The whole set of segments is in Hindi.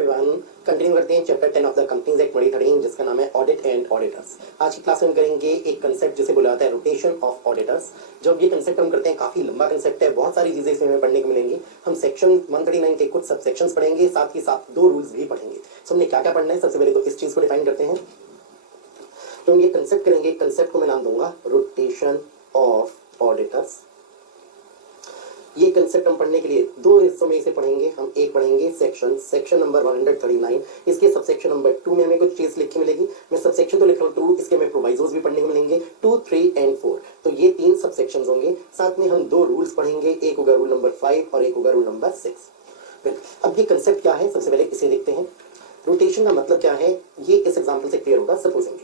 एवरीवन, कंटिन्यू करते हैं chapter 10 of the companies act 2013 जिसका नाम है ऑडिट एंड ऑडिटर्स। आज की क्लास में हम करेंगे एक कंसेप्ट जिसे बोला जाता है रोटेशन ऑफ ऑडिटर्स। जब ये कंसेप्ट हम करते हैं काफी लंबा कंसेप्ट है, बहुत सारी चीजें इसमें हमें पढ़ने को मिलेंगी। हम सेक्शन 139 के कुछ सब सेक्शंस पढ़ेंगे, साथ ही साथ दो रूल्स भी पढ़ेंगे। तो हमने क्या क्या पढ़ना है, सबसे पहले तो इस चीज को डिफाइन करते हैं। तो हम ये कंसेप्ट करेंगे, कंसेप्ट को मैं नाम दूंगा रोटेशन ऑफ ऑडिटर्स। ये कंसेप्ट हम पढ़ने के लिए दो हिस्सों में इसे पढ़ेंगे। हम एक पढ़ेंगे सेक्शन नंबर 139, इसके सबसेक्शन नंबर 2 में हमें कुछ चीज लिखी मिलेगी। मैं सबसेक्शन तो लिख रहा हूँ 2, इसके हमें प्रोवाइजोस भी पढ़ने को मिलेंगे 2, 3 एंड 4। तो ये 3 सबसेक्शंस होंगे। साथ में हम 2 रूल्स पढ़ेंगे, एक होगा रूल नंबर 5 और एक होगा रूल नंबर 6। अब ये कंसेप्ट क्या है, सबसे पहले इसे देखते हैं। रोटेशन का मतलब क्या है, ये इस एग्जाम्पल से क्लियर होगा। सपोजिंग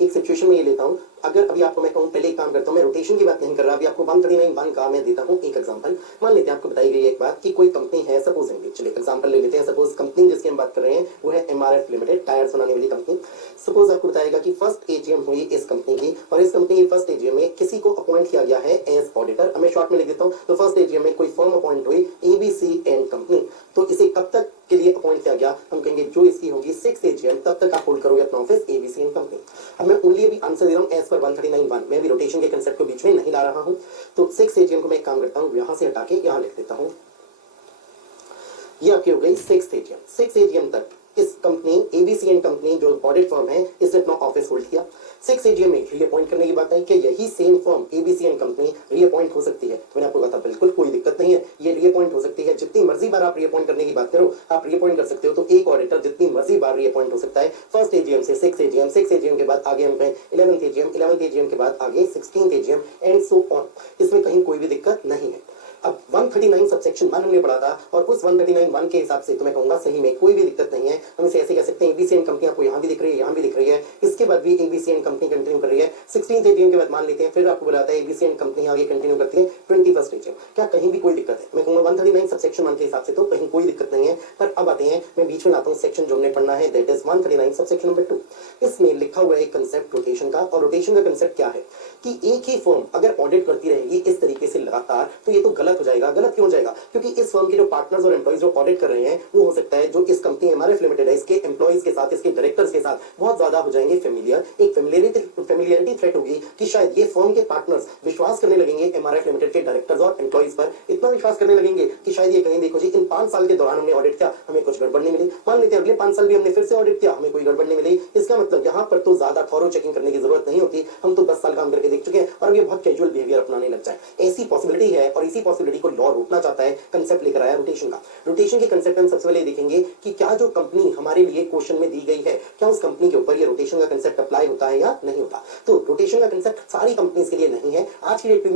एक सिचुएशन में ये लेता हूं, अगर अभी आपको मैं कहूं, पहले एक काम करता हूं, मैं रोटेशन की बात नहीं कर रहा, अभी आपको 139(1) का मैं देता हूं एक एग्जांपल। मान लेते हैं आपको बताई गई एक बात कि कोई कंपनी है, सपोजिंग चलिए एग्जांपल ले लेते हैं। सपोज कंपनी जिसकी हम बात कर रहे हैं वो है एमआरएफ लिमिटेड, टायर्स बनाने वाली कंपनी। सपोज आपको बताएगा कि फर्स्ट एजीएम हुई इस कंपनी की, और इस कंपनी की फर्स्ट एजीएम में किसी को अपॉइंट किया गया है एज ऑडिटर। मैं शॉर्ट में लिख देता हूं। तो फर्स्ट एजीएम में कोई फर्म अपॉइंट हुई एबीसी एंड कंपनी। तो इसे कब तक के लिए अपॉइंट किया गया, हम कहेंगे जो इसकी होगी 6th एजीएम, तब तक आप होल्ड करोगे अपना ऑफिस एबीसी एंड कंपनी। अब मैं ओनली अभी आंसर दे रहा हूं एज पर 139(1), मैं भी रोटेशन के कंसेप्ट को बीच में नहीं ला रहा हूं। तो 6th एजीएम को मैं एक काम करता हूं, यहां से हटा के यहां लिख देता हूं। ये आपकी हो गई 6th एजीएम। 6th एजीएम तक इस कंपनी एबीसी एंड कंपनी जो ऑडिट फर्म है, इसने अपना ऑफिस होल्ड किया। 6th एजीएम में रीअपॉइंट करने की बात है कि यही same firm ABC and company reappoint हो सकती है। तो मैंने आपको कहा था बिल्कुल कोई दिक्कत नहीं है, ये रीअपॉइंट हो सकती है। जितनी मर्जी बार आप रीअपॉइंट करने की बात करो, आप रीअपॉइंट कर सकते हो। तो एक ऑडिटर जितनी मर्जी बार रीअपॉइंट हो सकता है, फर्स्ट एजीएम से 6th एजीएम, 6th एजीएम के बाद आगे हम 11th एजीएम, 11th एजीएम के बाद आगे 16th AGM and so on. इसमें कहीं कोई भी दिक्कत नहीं है। अब 139 सबसेक्शन 1 हमने पढ़ा था, और उस 139(1) के हिसाब से तो मैं कहूंगा सही में कोई भी दिक्कत नहीं है। हम इसे ऐसे कह सकते हैं, एबीसी एंड कंपनी आपको यहाँ भी दिख रही है, यहाँ भी दिख रही है, इसके बाद भी एबीसी एंड कंपनी कंटिन्यू कर रही है। 16th एजीएम के बाद मान लेते हैं, फिर आपको बताता है एबीसी एंड कंपनी आगे कंटिन्यू करती है 21st एजीएम। क्या कहीं भी कोई दिक्कत है? मैं कहूंगा 139 सबसेक्शन 1 के हिसाब से तो कहीं कोई दिक्कत नहीं है। पर अब आते हैं, मैं बीच में लाता हूँ सेक्शन जो हमने पढ़ना है, दैट इज 139 सबसेक्शन नंबर 2। इसमें लिखा हुआ है कंसेप्ट रोटेशन का। और रोटेशन का कंसेप्ट क्या है कि एक ही फर्म अगर ऑडिट करती रहेगी इस तरीके से लगातार, तो ये तो गलत हो जाएगा। गलत क्यों जाएगा? क्योंकि इस फर्म के जो पार्टनर्स और एम्प्लॉइज जो ऑडिट कर रहे हैं, वो हो सकता है जो इस कंपनी एमआरएफ लिमिटेड है, इसके एम्प्लॉइज के साथ, इसके डायरेक्टर्स के साथ बहुत ज्यादा हो जाएंगे फेमिलियर। एक फेमिलियरिटी थ्रेट होगी कि शायद ये फर्म के पार्टनर्स विश्वास करने लगेंगे एमआरएफ लिमिटेड के डायरेक्टर्स और एम्प्लॉइज पर। इतना विश्वास करने लगेंगे कि शायद ये कहीं देखो जी, इन 5 साल के दौरान हमने ऑडिट किया, हमें कुछ गड़बड़ नहीं मिली। मान लेते हैं अगले 5 साल भी हमने फिर से ऑडिट किया, हमें कोई गड़बड़ नहीं मिली। इसका मतलब यहाँ पर तो ज्यादा थॉरो चेकिंग करने की जरूरत नहीं होती। हम तो 10 साल काम करके देख चुके हैं और ये बहुत कैजुअल बिहेवियर अपनाने लग जाए। ऐसी पॉसिबिलिटी है, और इसी पॉसिबिलिटी को लॉ रोकना चाहता है। कंसेप्ट लेकर आया रोटेशन का। रोटेशन के कंसेप्ट हम सबसे पहले देखेंगे कि क्या जो कंपनी हमारे लिए क्वेश्चन में दी गई है, क्या उस कंपनी के ऊपर ये रोटेशन का कंसेप्ट अप्लाई होता है या नहीं होता। तो रोटेशन का कंसेप्ट सारी कंपनीज के लिए नहीं है। आज की डेट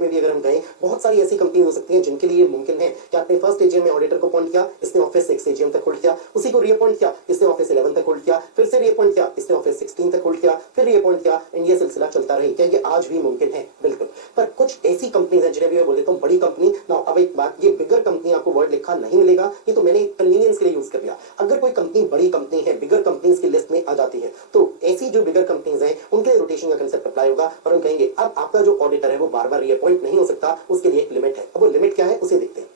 में भी अगर हम कहें, बहुत सारी ऐसी कंपनी हो सकती है जिनके लिए मुमकिन है कि आपने फर्स्ट एजीएम में ऑडिटर को अपॉइंट किया, इसने ऑफिस 6th एजीएम तक होल्ड किया, उसी को रीअपॉइंट किया, इसने ऑफिस 11 तक होल्ड किया, फिर से रीअपॉइंट किया, इसने ऑफिस 16 तक होल्ड किया, फिर रीअपॉइंट किया, एंड ये सिलसिला चलता रहे। क्या ये आज भी मुमकिन है? बिल्कुल। पर कुछ ऐसी कंपनीज हैं जिन्हें भी मैं बोल देता हूं बड़ी कंपनी ना। अब एक बात, ये बिगर कंपनी आपको वर्ड लिखा नहीं मिलेगा, ये तो मैंने कन्वीनियंस के लिए यूज कर लिया। अगर कोई कंपनी बड़ी कंपनी है, बिगर कंपनीज की लिस्ट में आ जाती है, तो ऐसी जो बिगर कंपनीज हैं उनके रोटेशन का कंसेप्ट अप्लाई होगा। और हम कहेंगे अब आपका जो ऑडिटर है वो बार बार रीअपॉइंट नहीं हो सकता, उसके लिए एक लिमिट है। अब वो लिमिट क्या है उसे देखते हैं।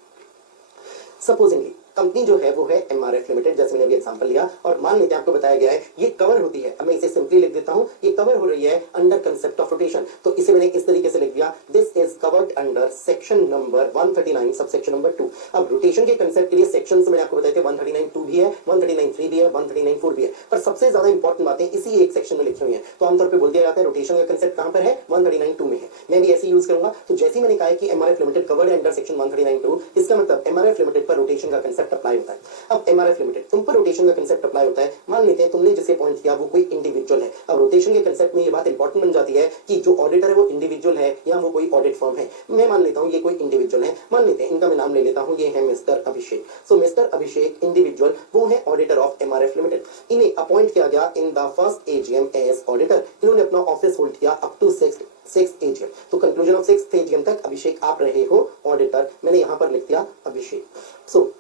सपोजिंगली कंपनी जो है वो है एमआरएफ लिमिटेड, जैसे मैंने अभी एग्जांपल लिया, और मान लेते हैं आपको बताया गया है ये कवर होती है। अब मैं इसे सिंपली लिख देता हूं, ये कवर हो रही है अंडर कंसेप्ट ऑफ रोटेशन। तो इसे मैंने इस तरीके से लिख दिया, this is covered under section number 139 subsection number 2। अब रोटेशन के कंसेप्ट के लिए सेक्शंस मैंने आपको बताए थे, 139(2) भी है, 139(3) भी है, 139(4) भी है, पर सबसे ज्यादा इंपॉर्टेंट बातें इसी एक सेक्शन में लिखी हुई है। तो आमतौर पर बोल दिया जाता है रोटेशन का कंसेप्ट कहां पर है, 139(2) में है। मैं भी ऐसे यूज करूंगा। तो जैसे मैंने कहा कि एमआरएफ लिमिटेड कवर्ड है अंडर सेक्शन 139(2), इसका मतलब एमआरएफ लिमिटेड पर रोटेशन का कंसेप्ट अप्लाई होता है। अब एमआरएफ लिमिटेड तुम पर रोटेशन का कंसेप्ट अप्लाई होता है। मान लेते हैं तुमने जिसे अपॉइंट किया वो कोई इंडिविजुअल है। अब रोटेशन के कंसेप्ट में ये बात इंपॉर्टेंट बन जाती है कि जो ऑडिटर है वो इंडिविजुअल है या वो कोई ऑडिट फर्म है। मैं मान लेता हूं ये कोई इंडिविजुअल है। मान लेते हैं इनका मैं नाम ले लेता हूं, ये है mister Abhishek. So mister Abhishek individual, वो है ऑडिटर ऑफ एमआरएफ लिमिटेड। इन्हें अपॉइंट किया गया in the first AGM as auditor. इन्होंने अपना ऑफिस होल्ड किया अप टू 6th एजीएम। तो कंक्लूजन ऑफ 6th एजीएम तक अभिषेक आप रहे हो ऑडिटर। मैंने यहां पर लिख दिया अभिषेक। सो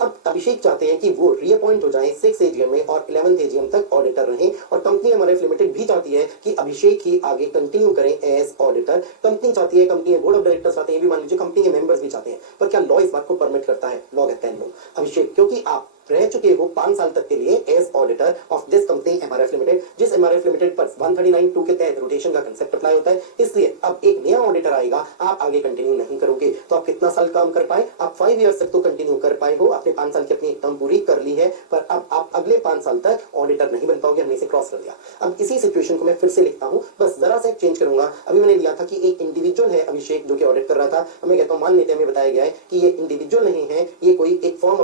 अब अभिषेक चाहते हैं कि वो रीअपॉइंट हो जाएं 6th एजीएम में और 11th एजीएम तक ऑडिटर रहें, और कंपनी एमआरएफ लिमिटेड भी चाहती है कि अभिषेक ही आगे कंटिन्यू करें एज ऑडिटर। कंपनी चाहती है, कंपनी बोर्ड ऑफ डायरेक्टर्स चाहते हैं, भी मान लीजिए कंपनी के मेंबर्स भी चाहते हैं। पर क्या लॉ इस बात को परमिट करता है? लॉ कहता है नो। अभिषेक क्योंकि आप रह चुके हो 5 साल तक के लिए as auditor of this company MRF limited, जिस एमआरएफ लिमिटेड पर 139(2) के तहत रोटेशन का कंसेप्ट अप्लाई होता है। इसलिए अब एक नया ऑडिटर आएगा, आप आगे कंटिन्यू नहीं करोगे तो आप कितना साल काम कर पाए? आप 5 इयर्स तक तो कंटिन्यू कर पाए हो, आपने 5 साल की अपनी टर्म पूरी कर ली है, पर अब आप अगले 5 साल तक ऑडिटर नहीं बन पाओगे, हमने इसे क्रॉस कर दिया। अब इसी सिचुएशन को मैं फिर से लिखता हूं, बस जरा सा चेंज करूंगा। अभी मैंने लिया था कि एक इंडिविजुअल है अभिषेक जो कि ऑडिट कर रहा था, मैं कहता हूं मान लेते हैं, हमें बताया गया है कि ये इंडिविजुअल नहीं है, ये कोई एक फर्म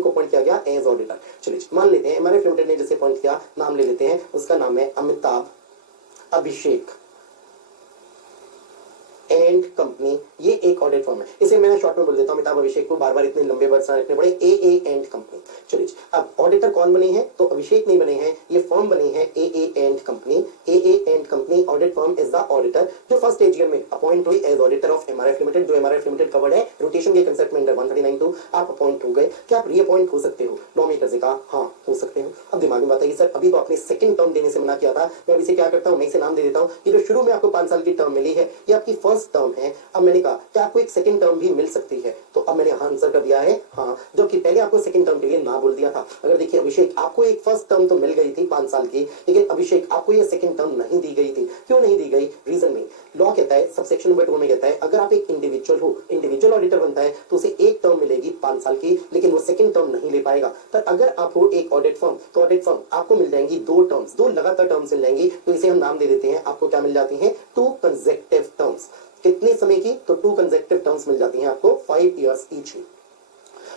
को अपॉइंट किया गया एज ऑडिटर। चलिए मान लेते हैं एमआरएफ लिमिटेड ने जिसे अपॉइंट किया, नाम ले लेते हैं, उसका नाम है अमिताभ अभिषेक एंड कंपनी। ये एक ऑडिट फर्म है, इसे मैं शॉर्ट में बोल देता हूं, अमिताभ अभिषेक को बार बार इतने लंबे वर्ड्स ना रखने पड़े, ए एंड कंपनी। चलिए अब ऑडिटर कौन बने हैं? तो अभिषेक नहीं बने हैं, ये फर्म बनी है A and company. A and company audit firm is the auditor जो फर्स्ट एजीएम में अपॉइंट हुई as auditor of MRF limited. जो एमआरएफ लिमिटेड कवर्ड है रोटेशन के कंसेप्ट में अंडर 139(2), आप अपॉइंट हो गए। क्या आप रीअपॉइंट हो सकते हो? लॉ मेकर्स ने कहा हाँ हो सकते हो। अब दिमाग में बात आई, सर अभी तो आपने सेकंड टर्म देने से मना किया था, मैं अभी से क्या करता हूं, मैं इसे नाम दे देता हूं, ये जो शुरू में आपको 5 साल की टर्म मिली है ये आपकी फर्स्ट टर्म है। अब मैंने कहा क्या आपको एक सेकंड टर्म भी मिल सकती है? तो अब मैंने आंसर कर दिया है हाँ, जबकि पहले आपको सेकंड टर्म के लिए ना बोल दिया था। अगर देखिए अभिषेक, आपको एक फर्स्ट टर्म तो मिल गई थी 5 साल की, लेकिन अभिषेक आपको ये सेकंड टर्म नहीं दी गई थी। क्यों नहीं दी गई? रीजन में लॉ कहता है, सबसेक्शन नंबर 2 में कहता है, अगर आप एक इंडिविजुअल हो, इंडिविजुअल ऑडिटर बनता है तो उसे एक टर्म मिलेगी 5 साल की, लेकिन वो सेकंड टर्म नहीं ले पाएगा। तो अगर आप हो एक ऑडिट फर्म, तो ऑडिट फर्म आपको मिल जाएंगी 2 टर्म्स, 2 लगातार टर्म्स मिल जाएंगी। तो इसे हम नाम दे देते हैं, आपको क्या मिल जाती है? 2 कंसेक्यूटिव टर्म्स। कितने समय की? तो 2 कंसेक्यूटिव टर्म्स मिल जाती हैं आपको 5 इयर्स ईच की।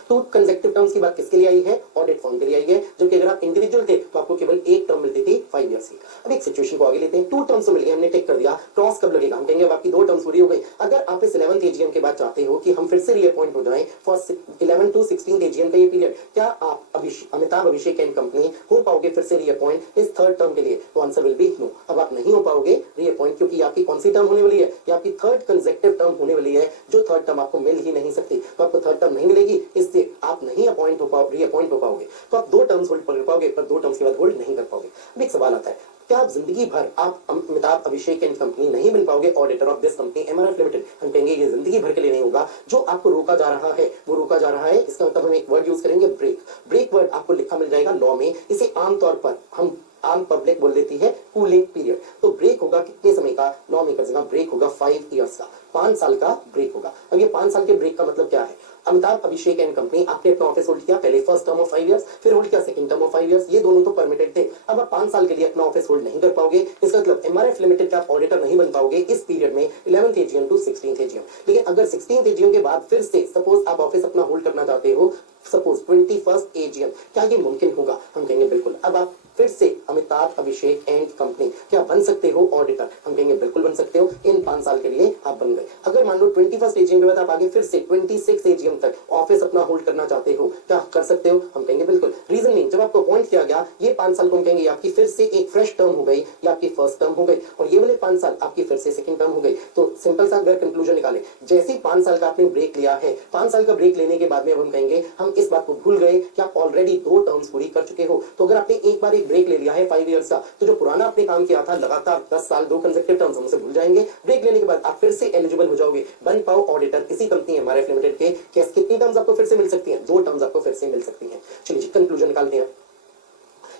तो कंसेक्यूटिव टर्म्स की बात किसके लिए आई है? ऑडिट फर्म के लिए आई है, जबकि अगर आप इंडिविजुअल थे तो आपको केवल एक टर्म मिलती थी 5 इयर्स की। अब एक सिचुएशन को आगे लेते हैं, 2 टर्म्स तो मिल गए, हमने टिक कर दिया, क्रॉस कब लगेगा? हम कहेंगे अब आपकी 2 टर्म्स पूरी हो गई। अगर आप इस 11th एजीएम के बाद चाहते हो कि हम फिर से रीअपॉइंट हो जाएं फॉर 11 to 16 एजीएम का ये पीरियड, क्या आप अमिताभ अभिषेक एंड कंपनी हो पाओगे फिर से रीअपॉइंट इस थर्ड टर्म के लिए? तो आंसर विल बी नो। अब आप नहीं हो पाओगे रीअपॉइंट, क्योंकि आपकी कौन सी टर्म होने वाली है? ये आपकी थर्ड कंसेक्यूटिव टर्म होने वाली है, जो थर्ड टर्म आपको मिल ही नहीं सकती। तो आपको थर्ड टर्म नहीं मिलेगी, इससे आप नहीं अपॉइंट हो पाओगे, रीअपॉइंट हो पाओगे। तो आप 2 टर्म्स होल्ड कर पाओगे, पर 2 टर्म्स के बाद होल्ड नहीं कर पाओगे। अब एक सवाल आता है, क्या आप जिंदगी भर आप अमिताभ अभिषेक एंड कंपनी नहीं बन पाओगे auditor of this company MRF limited? हम कहेंगे ये जिंदगी भर के लिए नहीं होगा। जो आपको रोका जा रहा है वो रोका जा रहा है, इसका मतलब हम एक वर्ड यूज करेंगे ब्रेक। ब्रेक वर्ड आपको लिखा मिल जाएगा लॉ में, इसे आमतौर पर हम आम पब्लिक बोल देती है कूलिंग पीरियड। तो ब्रेक होगा कितने समय का? लॉ मेकर्स का ब्रेक होगा 5 इयर्स का, 5 साल का ब्रेक होगा। अब ये 5 साल के ब्रेक का मतलब क्या है? अमिताभ अभिषेक एंड कंपनी, आपने अपना ऑफिस होल्ड किया, पहले फर्स्ट टर्म ऑफ 5 इयर्स, फिर होल्ड किया सेकंड टर्म ऑफ 5 इयर्स, ये दोनों तो परमिटेड थे। अब आप 5 साल के लिए अपना ऑफिस होल्ड नहीं कर पाओगे, इसका मतलब एमआरएफ लिमिटेड का आप ऑडिटर नहीं बन पाओगे इस पीरियड में 11th AGM to 16th AGM. लेकिन अगर 16th एजीएम के बाद फिर से सपोज आप ऑफिस अपना होल्ड करना चाहते हो, सपोज 21st एजीएम, क्या ये मुमकिन होगा? हम कहेंगे बिल्कुल। अब आप फिर से अमिताभ अभिषेक एंड कंपनी क्या बन सकते हो ऑडिटर? हम कहेंगे बिल्कुल बन सकते हो, इन 5 साल के लिए आप बन गए। अगर मान लो 21st एजीएम के बाद आप आगे फिर से 26th एजीएम तक ऑफिस अपना होल्ड करना चाहते हो, क्या कर सकते हो? हम कहेंगे बिल्कुल। रीजन नहीं, जब आपको अपॉइंट किया गया ये 5 साल को हम कहेंगे आपकी फिर से एक फ्रेश टर्म हो गई, या आपकी फर्स्ट टर्म हो गई, और ये वाले 5 साल आपकी फिर से सेकंड टर्म हो गई। तो सिंपल सा अगर कंक्लूजन निकाले, जैसे ही 5 साल का आपने ब्रेक लिया है, 5 साल का ब्रेक लेने के बाद में अब हम कहेंगे हम इस बात को भूल गए कि आप ऑलरेडी 2 टर्म्स पूरी कर चुके हो। तो अगर आपने एक बार एक ब्रेक ले लिया है 5 इयर्स का, तो जो पुराना आपने काम किया था लगातार 10 साल 2 कंसेक्यूटिव टर्म्स, हम उसे भूल जाएंगे। ब्रेक लेने के बाद आप फिर से एलिजिबल हो जाओगे, बन पाओ ऑडिटर इसी कंपनी एमआरएफ लिमिटेड के। कितनी टर्म्स आपको फिर से मिल सकती हैं? 2 टर्म्स आपको फिर से मिल सकती हैं। चलिए कंक्लूजन निकालते हैं।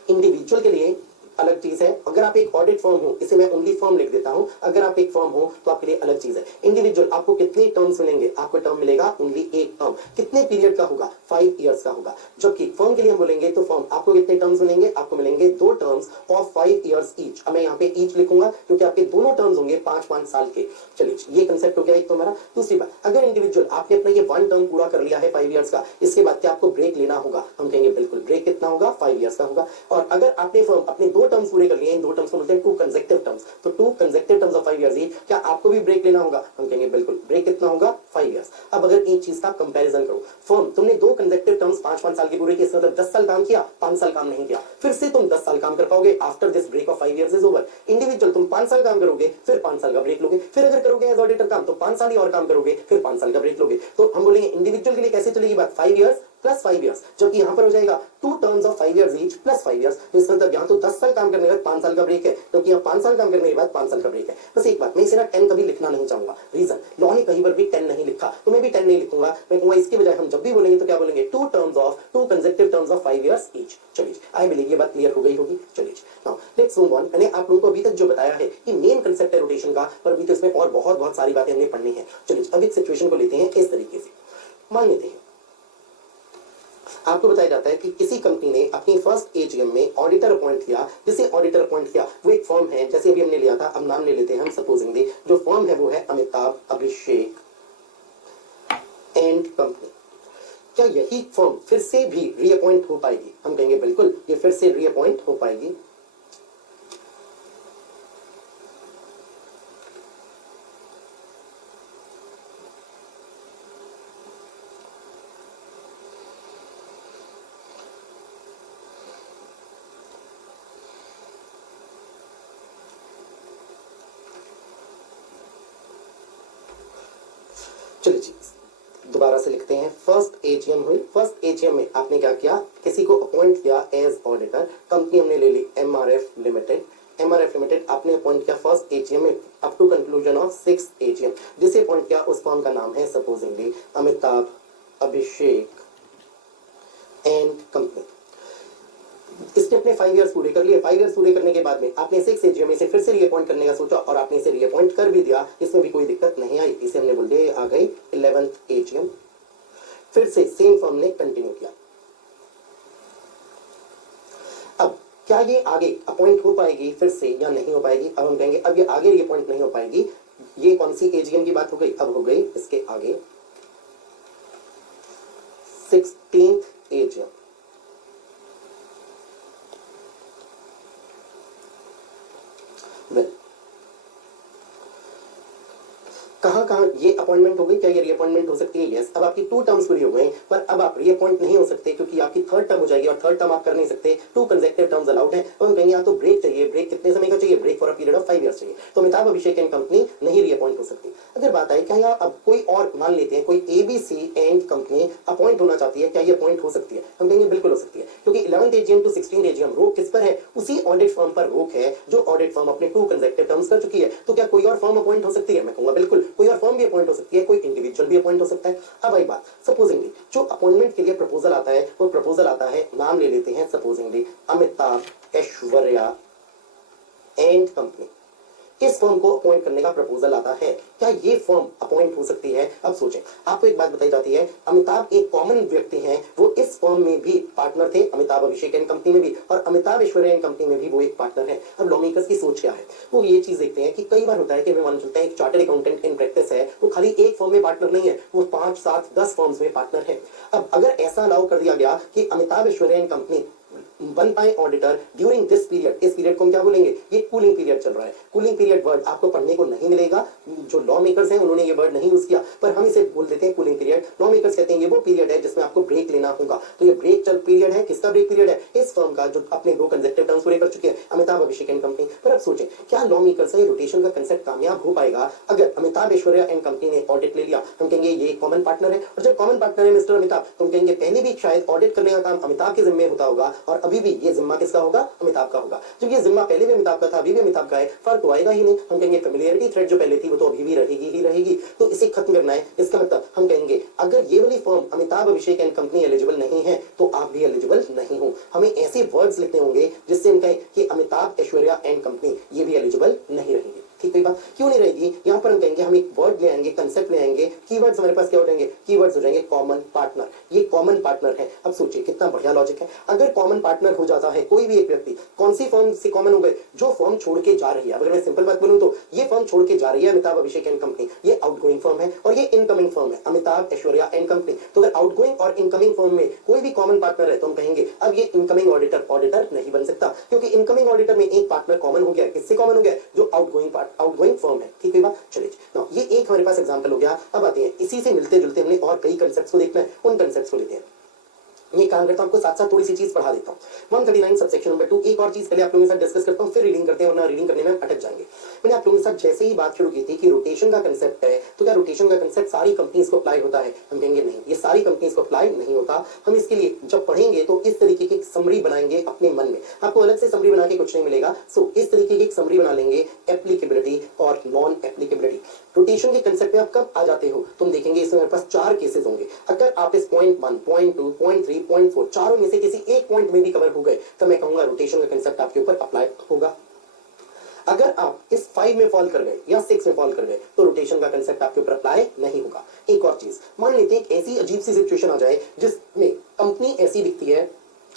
इंडिविजुअल के लिए अलग चीज है, अगर आप एक ऑडिट फर्म हो, इसे मैं ओनली फर्म लिख देता हूं, अगर आप एक फर्म हो तो आपके लिए अलग चीज है। इंडिविजुअल आपको कितने टर्म्स मिलेंगे? आपको टर्म मिलेगा ओनली एक टर्म। कितने पीरियड का होगा? 5 इयर्स का होगा। जबकि फर्म के लिए हम बोलेंगे तो फर्म आपको कितने टर्म्स मिलेंगे? आपको मिलेंगे 2 टर्म्स ऑफ 5 इयर्स ईच। अब मैं यहाँ पे ईच लिखूंगा क्योंकि आपके दोनों टर्म्स होंगे 5-5 साल के। चलिए ये कंसेप्ट हो गया एक तो हमारा। दूसरी बात, अगर इंडिविजुअल आपने अपना ये 1 टर्म पूरा कर लिया है 5 इयर्स का, इसके बाद क्या आपको ब्रेक लेना होगा? हम कहेंगे बिल्कुल। ब्रेक कितना होगा? 5 इयर्स का होगा। और अगर आपने फर्म अपने 2 टर्म्स पूरे कर लिए, 2 टर्म्स को बोलते हैं 2 कंसेक्यूटिव टर्म्स, तो 2 कंसेक्यूटिव टर्म्स ऑफ 5 इयर्स ही, क्या आपको भी ब्रेक लेना होगा? हम कहेंगे बिल्कुल। ब्रेक कितना होगा? 5 इयर्स। अब अगर एक चीज का कंपैरिजन करो, फर्म तुमने 2 कंसेक्यूटिव टर्म्स 5-5 साल की पूरे किए, मतलब 10 साल काम किया, 5 साल काम नहीं किया, फिर से तुम 10 साल काम कर पाओगे after this break of 5 years is over. Individual तुम 5 साल काम करोगे, फिर 5 साल का ब्रेक लोगे, फिर अगर करोगे एज ऑडिटर काम तो 5 साल ही और काम करोगे, फिर 5 साल का ब्रेक लोगे। तो हम बोलेंगे इंडिविजुअल के लिए कैसे चलेगी बात? 5 इयर्स प्लस 5 ईयर्स, जबकि यहां पर हो जाएगा 2 terms of 5 years each plus 5 years. तो इसका मतलब यहां तो 10 साल काम करने के बाद 5 साल का ब्रेक है, क्योंकि यहां 5 साल काम करने के बाद 5 साल का ब्रेक है। बस एक बात, मैं इसे ना 10 कभी लिखना नहीं चाहूंगा, रीजन लॉ ने कहीं पर भी 10 नहीं लिखा, तो मैं भी 10 नहीं लिखूंगा। मैं कहूंगा इसके बजाय हम जब भी बोलेंगे तो क्या बोलेंगे, 2 terms of 2 consecutive terms of 5 years each. चलिए आई बिलीव ये बात क्लियर हो गई होगी। चलिए नाउ लेट्स मूव ऑन। मैंने आप लोगों को अभी तक जो बताया है कि मेन कंसेप्ट है रोटेशन का, पर अभी तो इसमें और बहुत बहुत सारी बातें हमने पढ़नी है। चलिए अब एक सिचुएशन को लेते हैं इस तरीके से। मान लेते हैं आपको बताया जाता है कि किसी कंपनी ने अपनी फर्स्ट एजीएम में ऑडिटर अपॉइंट किया। जिसे ऑडिटर अपॉइंट किया वो एक फर्म है, जैसे अभी हमने लिया था, अब नाम ले लेते हैं हम सपोजिंगली। जो फर्म है वो है अमिताभ अभिषेक एंड कंपनी। क्या यही फर्म फिर से भी रीअपॉइंट हो पाएगी? हम कहेंगे बिल्कुल ये फिर से रीअपॉइंट हो पाएगी। चलिए जी दोबारा से लिखते हैं। फर्स्ट एजीएम हुई, फर्स्ट एजीएम में आपने क्या किया, किसी को अपॉइंट किया एज ऑडिटर। कंपनी हमने ले ली एमआरएफ लिमिटेड। एमआरएफ लिमिटेड आपने अपॉइंट किया फर्स्ट एजीएम में up to conclusion of 6th AGM. जिसे अपॉइंट किया उस फर्म का नाम है supposingly Amitabh Abhishek and company. इसने अपने 5 इयर्स पूरे कर लिए। 5 इयर्स पूरे करने के बाद में आपने 6 एजीएम में से फिर से रीअपॉइंट करने का सोचा और आपने इसे रीअपॉइंट कर भी दिया। इसमें भी कोई दिक्कत नहीं आई। इसे हमने बोल दिया आ गई 11th एजीएम। फिर से सेम फर्म ने कंटिन्यू किया। अब क्या ये आगे अपॉइंट हो पाएगी फिर से या नहीं हो पाएगी? अब हम कहेंगे अब ये आगे रीअपॉइंट नहीं हो पाएगी। ये कौन सी एजीएम की बात हो गई? अब हो गई इसके आगे 16th एजीएम। कहां ये अपॉइंटमेंट हो गई? क्या ये रीअपॉइंटमेंट हो सकती है? यस। अब आपकी 2 टर्म्स पूरी हो गए, पर अब आप रीअपॉइंट नहीं हो सकते क्योंकि आपकी 3rd टर्म हो जाएगी और 3rd टर्म आप कर नहीं सकते। 2 कंसेक्यूटिव टर्म्स अलाउड है। तो हम कहेंगे यहाँ तो ब्रेक चाहिए। ब्रेक कितने समय का चाहिए? Break for a period of 5 years चाहिए। तो अमिताभ अभिषेक एंड कंपनी नहीं रीअपॉइंट हो सकती। अगर बात आए क्या यहाँ अब कोई और मान लेते हैं कोई एबीसी एंड कंपनी अपॉइंट होना चाहती है, क्या ये अपॉइंट हो सकती है? हम कहेंगे बिल्कुल हो सकती है, क्योंकि 11th AGM to 16th AGM रोक किस पर है? उसी ऑडिट फर्म पर रोक है जो ऑडिट फर्म अपने 2 कंसेक्यूटिव टर्म्स कर चुकी है। तो क्या कोई और फर्म अपॉइंट हो सकती है? मैं कहूंगा बिल्कुल कोई और फर्म भी अपॉइंट हो सकती है, कोई इंडिविजुअल भी अपॉइंट हो सकता है। अब आई बात, सपोजिंगली जो अपॉइंटमेंट के लिए प्रपोजल आता है वो प्रपोजल आता है, नाम ले लेते हैं supposedly Amitabh Aishwarya and company. इस फर्म को अपॉइंट करने का प्रपोजल आता है। क्या ये फर्म अपॉइंट हो सकती है? अब सोचें, आपको एक बात बताई जाती है, अमिताभ एक कॉमन व्यक्ति हैं, वो इस फर्म में भी पार्टनर थे, अमिताभ अभिषेक एंड कंपनी में भी, और अमिताभ ऐश्वर्या एंड कंपनी में भी वो एक पार्टनर है। अब लॉ मेकर्स की सोच क्या है? वो ये चीज देखते हैं कि कई बार होता है कि हमें मान चलता है एक चार्टर्ड अकाउंटेंट इन प्रैक्टिस है, वो खाली एक फर्म में पार्टनर नहीं है, वो 5, 7, 10 फर्म्स में पार्टनर है। अब अगर ऐसा अलाउ कर दिया गया कि अमिताभ ऐश्वर्या एंड कंपनी बन पाए ऑडिटर ड्यूरिंग दिस पीरियड, इस पीरियड को हम क्या बोलेंगे? ये कूलिंग पीरियड चल रहा है। कूलिंग पीरियड वर्ड आपको पढ़ने को नहीं मिलेगा, जो लॉ मेकर्स हैं उन्होंने ये वर्ड नहीं यूज किया, पर हम इसे बोल देते हैं कूलिंग पीरियड। लॉ मेकर्स कहते हैं ये वो पीरियड है जिसमें आपको ब्रेक लेना होगा। तो ये ब्रेक चल पीरियड है, किसका ब्रेक पीरियड है? इस फर्म का जो अपने 2 कंसेक्यूटिव टर्म्स पूरे कर चुके हैं, अमिताभ अभिषेक एंड कंपनी। पर अब सोचें, क्या लॉ मेकर्स से रोटेशन का कंसेप्ट कामयाब हो पाएगा? अगर अमिताभ ऐश्वर्या एंड कंपनी ने ऑडिट ले लिया, हम कहेंगे ये कॉमन पार्टनर है, और जब कॉमन पार्टनर है मिस्टर अमिताभ, तो हम कहेंगे पहले भी शायद ऑडिट करने का काम अमिताभ के जिम्मे होता होगा, और अभी भी ये जिम्मा किसका होगा? अमिताभ का होगा। जब ये जिम्मा पहले भी अमिताभ का था, अभी भी अमिताभ का है, फर्क तो आएगा ही नहीं। हम कहेंगे फेमिलियरिटी थ्रेड जो पहले थी वो तो अभी भी रहेगी ही रहेगी। तो इसे खत्म करना है। इसका मतलब हम कहेंगे अगर ये वाली firm Amitabh Abhishek and company eligible नहीं है तो आप भी एलिजिबल नहीं हो। हमें ऐसे वर्ड्स लिखने होंगे जिससे हम कहें कि अमिताभ ऐश्वर्या एंड कंपनी ये भी एलिजिबल नहीं रहेगी। ठीक है बात, क्यों नहीं रहेगी? यहाँ पर हम कहेंगे, हम एक वर्ड ले आएंगे, कंसेप्ट ले आएंगे, कीवर्ड्स हमारे पास क्या हो जाएंगे? कीवर्ड्स हो जाएंगे कॉमन पार्टनर। ये कॉमन पार्टनर है। अब सोचिए कितना बढ़िया लॉजिक है। अगर कॉमन पार्टनर हो जाता है कोई भी एक व्यक्ति, कौन सी फर्म से कॉमन हो गए? जो फर्म छोड़ के जा रही है। अगर मैं सिंपल बात बोलूं तो ये फर्म छोड़ के जा रही है अमिताभ अभिषेक एंड कंपनी, ये आउटगोइंग फर्म है, और ये इनकमिंग फर्म है अमिताभ ऐश्वर्या एंड कंपनी। तो अगर आउटगोइंग और इनकमिंग फर्म में कोई भी कॉमन पार्टनर है तो हम कहेंगे अब ये इनकमिंग ऑडिटर नहीं बन सकता, क्योंकि इनकमिंग ऑडिटर में एक पार्टनर कॉमन हो गया। किससे कॉमन हो गया? जो आउटगोइंग फर्म है। ठीक है बात, चलिए ना, ये एक हमारे पास एग्जांपल हो गया। अब आते हैं इसी से मिलते जुलते हमने और कई कंसेप्ट्स को देखना है, उन कंसेप्ट्स को लेते हैं। ये काम करता हूं, आपको साथ साथ थोड़ी सी चीज पढ़ा देता हूं। 139 सबसेक्शन नंबर 2, एक और चीज पहले आप लोगों के साथ डिस्कस करता हूं, फिर रीडिंग करते हैं, वरना रीडिंग करने में अटक जाएंगे। मैंने आप लोगों के साथ जैसे ही बात शुरू की थी कि रोटेशन का कंसेप्ट है, तो क्या रोटेशन का कंसेप्ट सारी कंपनीज को अप्लाई होता है? हम कहेंगे नहीं, ये सारी कंपनीज को अप्लाई नहीं होता। हम इसके लिए जब पढ़ेंगे तो इस तरीके की समरी बनाएंगे अपने मन में, आपको अलग से समरी बना के कुछ नहीं मिलेगा। सो इस तरीके की एक समरी बना लेंगे, एप्लीकेबिलिटी और नॉन एप्लीकेबिलिटी। रोटेशन के कंसेप्ट में आप कब आ जाते हो? तुम देखेंगे इसमें मेरे पास 4 केसेस होंगे। अगर आप इस पॉइंट 1, पॉइंट 2, पॉइंट 3, पॉइंट 4 चारों में से किसी एक पॉइंट में भी कवर हो गए तो मैं कहूंगा रोटेशन का कंसेप्ट आपके ऊपर अप्लाई होगा। अगर आप इस 5 में फॉल कर गए या 6 में फॉल कर गए तो रोटेशन का कंसेप्ट आपके ऊपर अप्लाई नहीं होगा। एक और चीज, मान लेते हैं एक ऐसी अजीब सी सिचुएशन आ जाए जिसमें कंपनी ऐसी दिखती है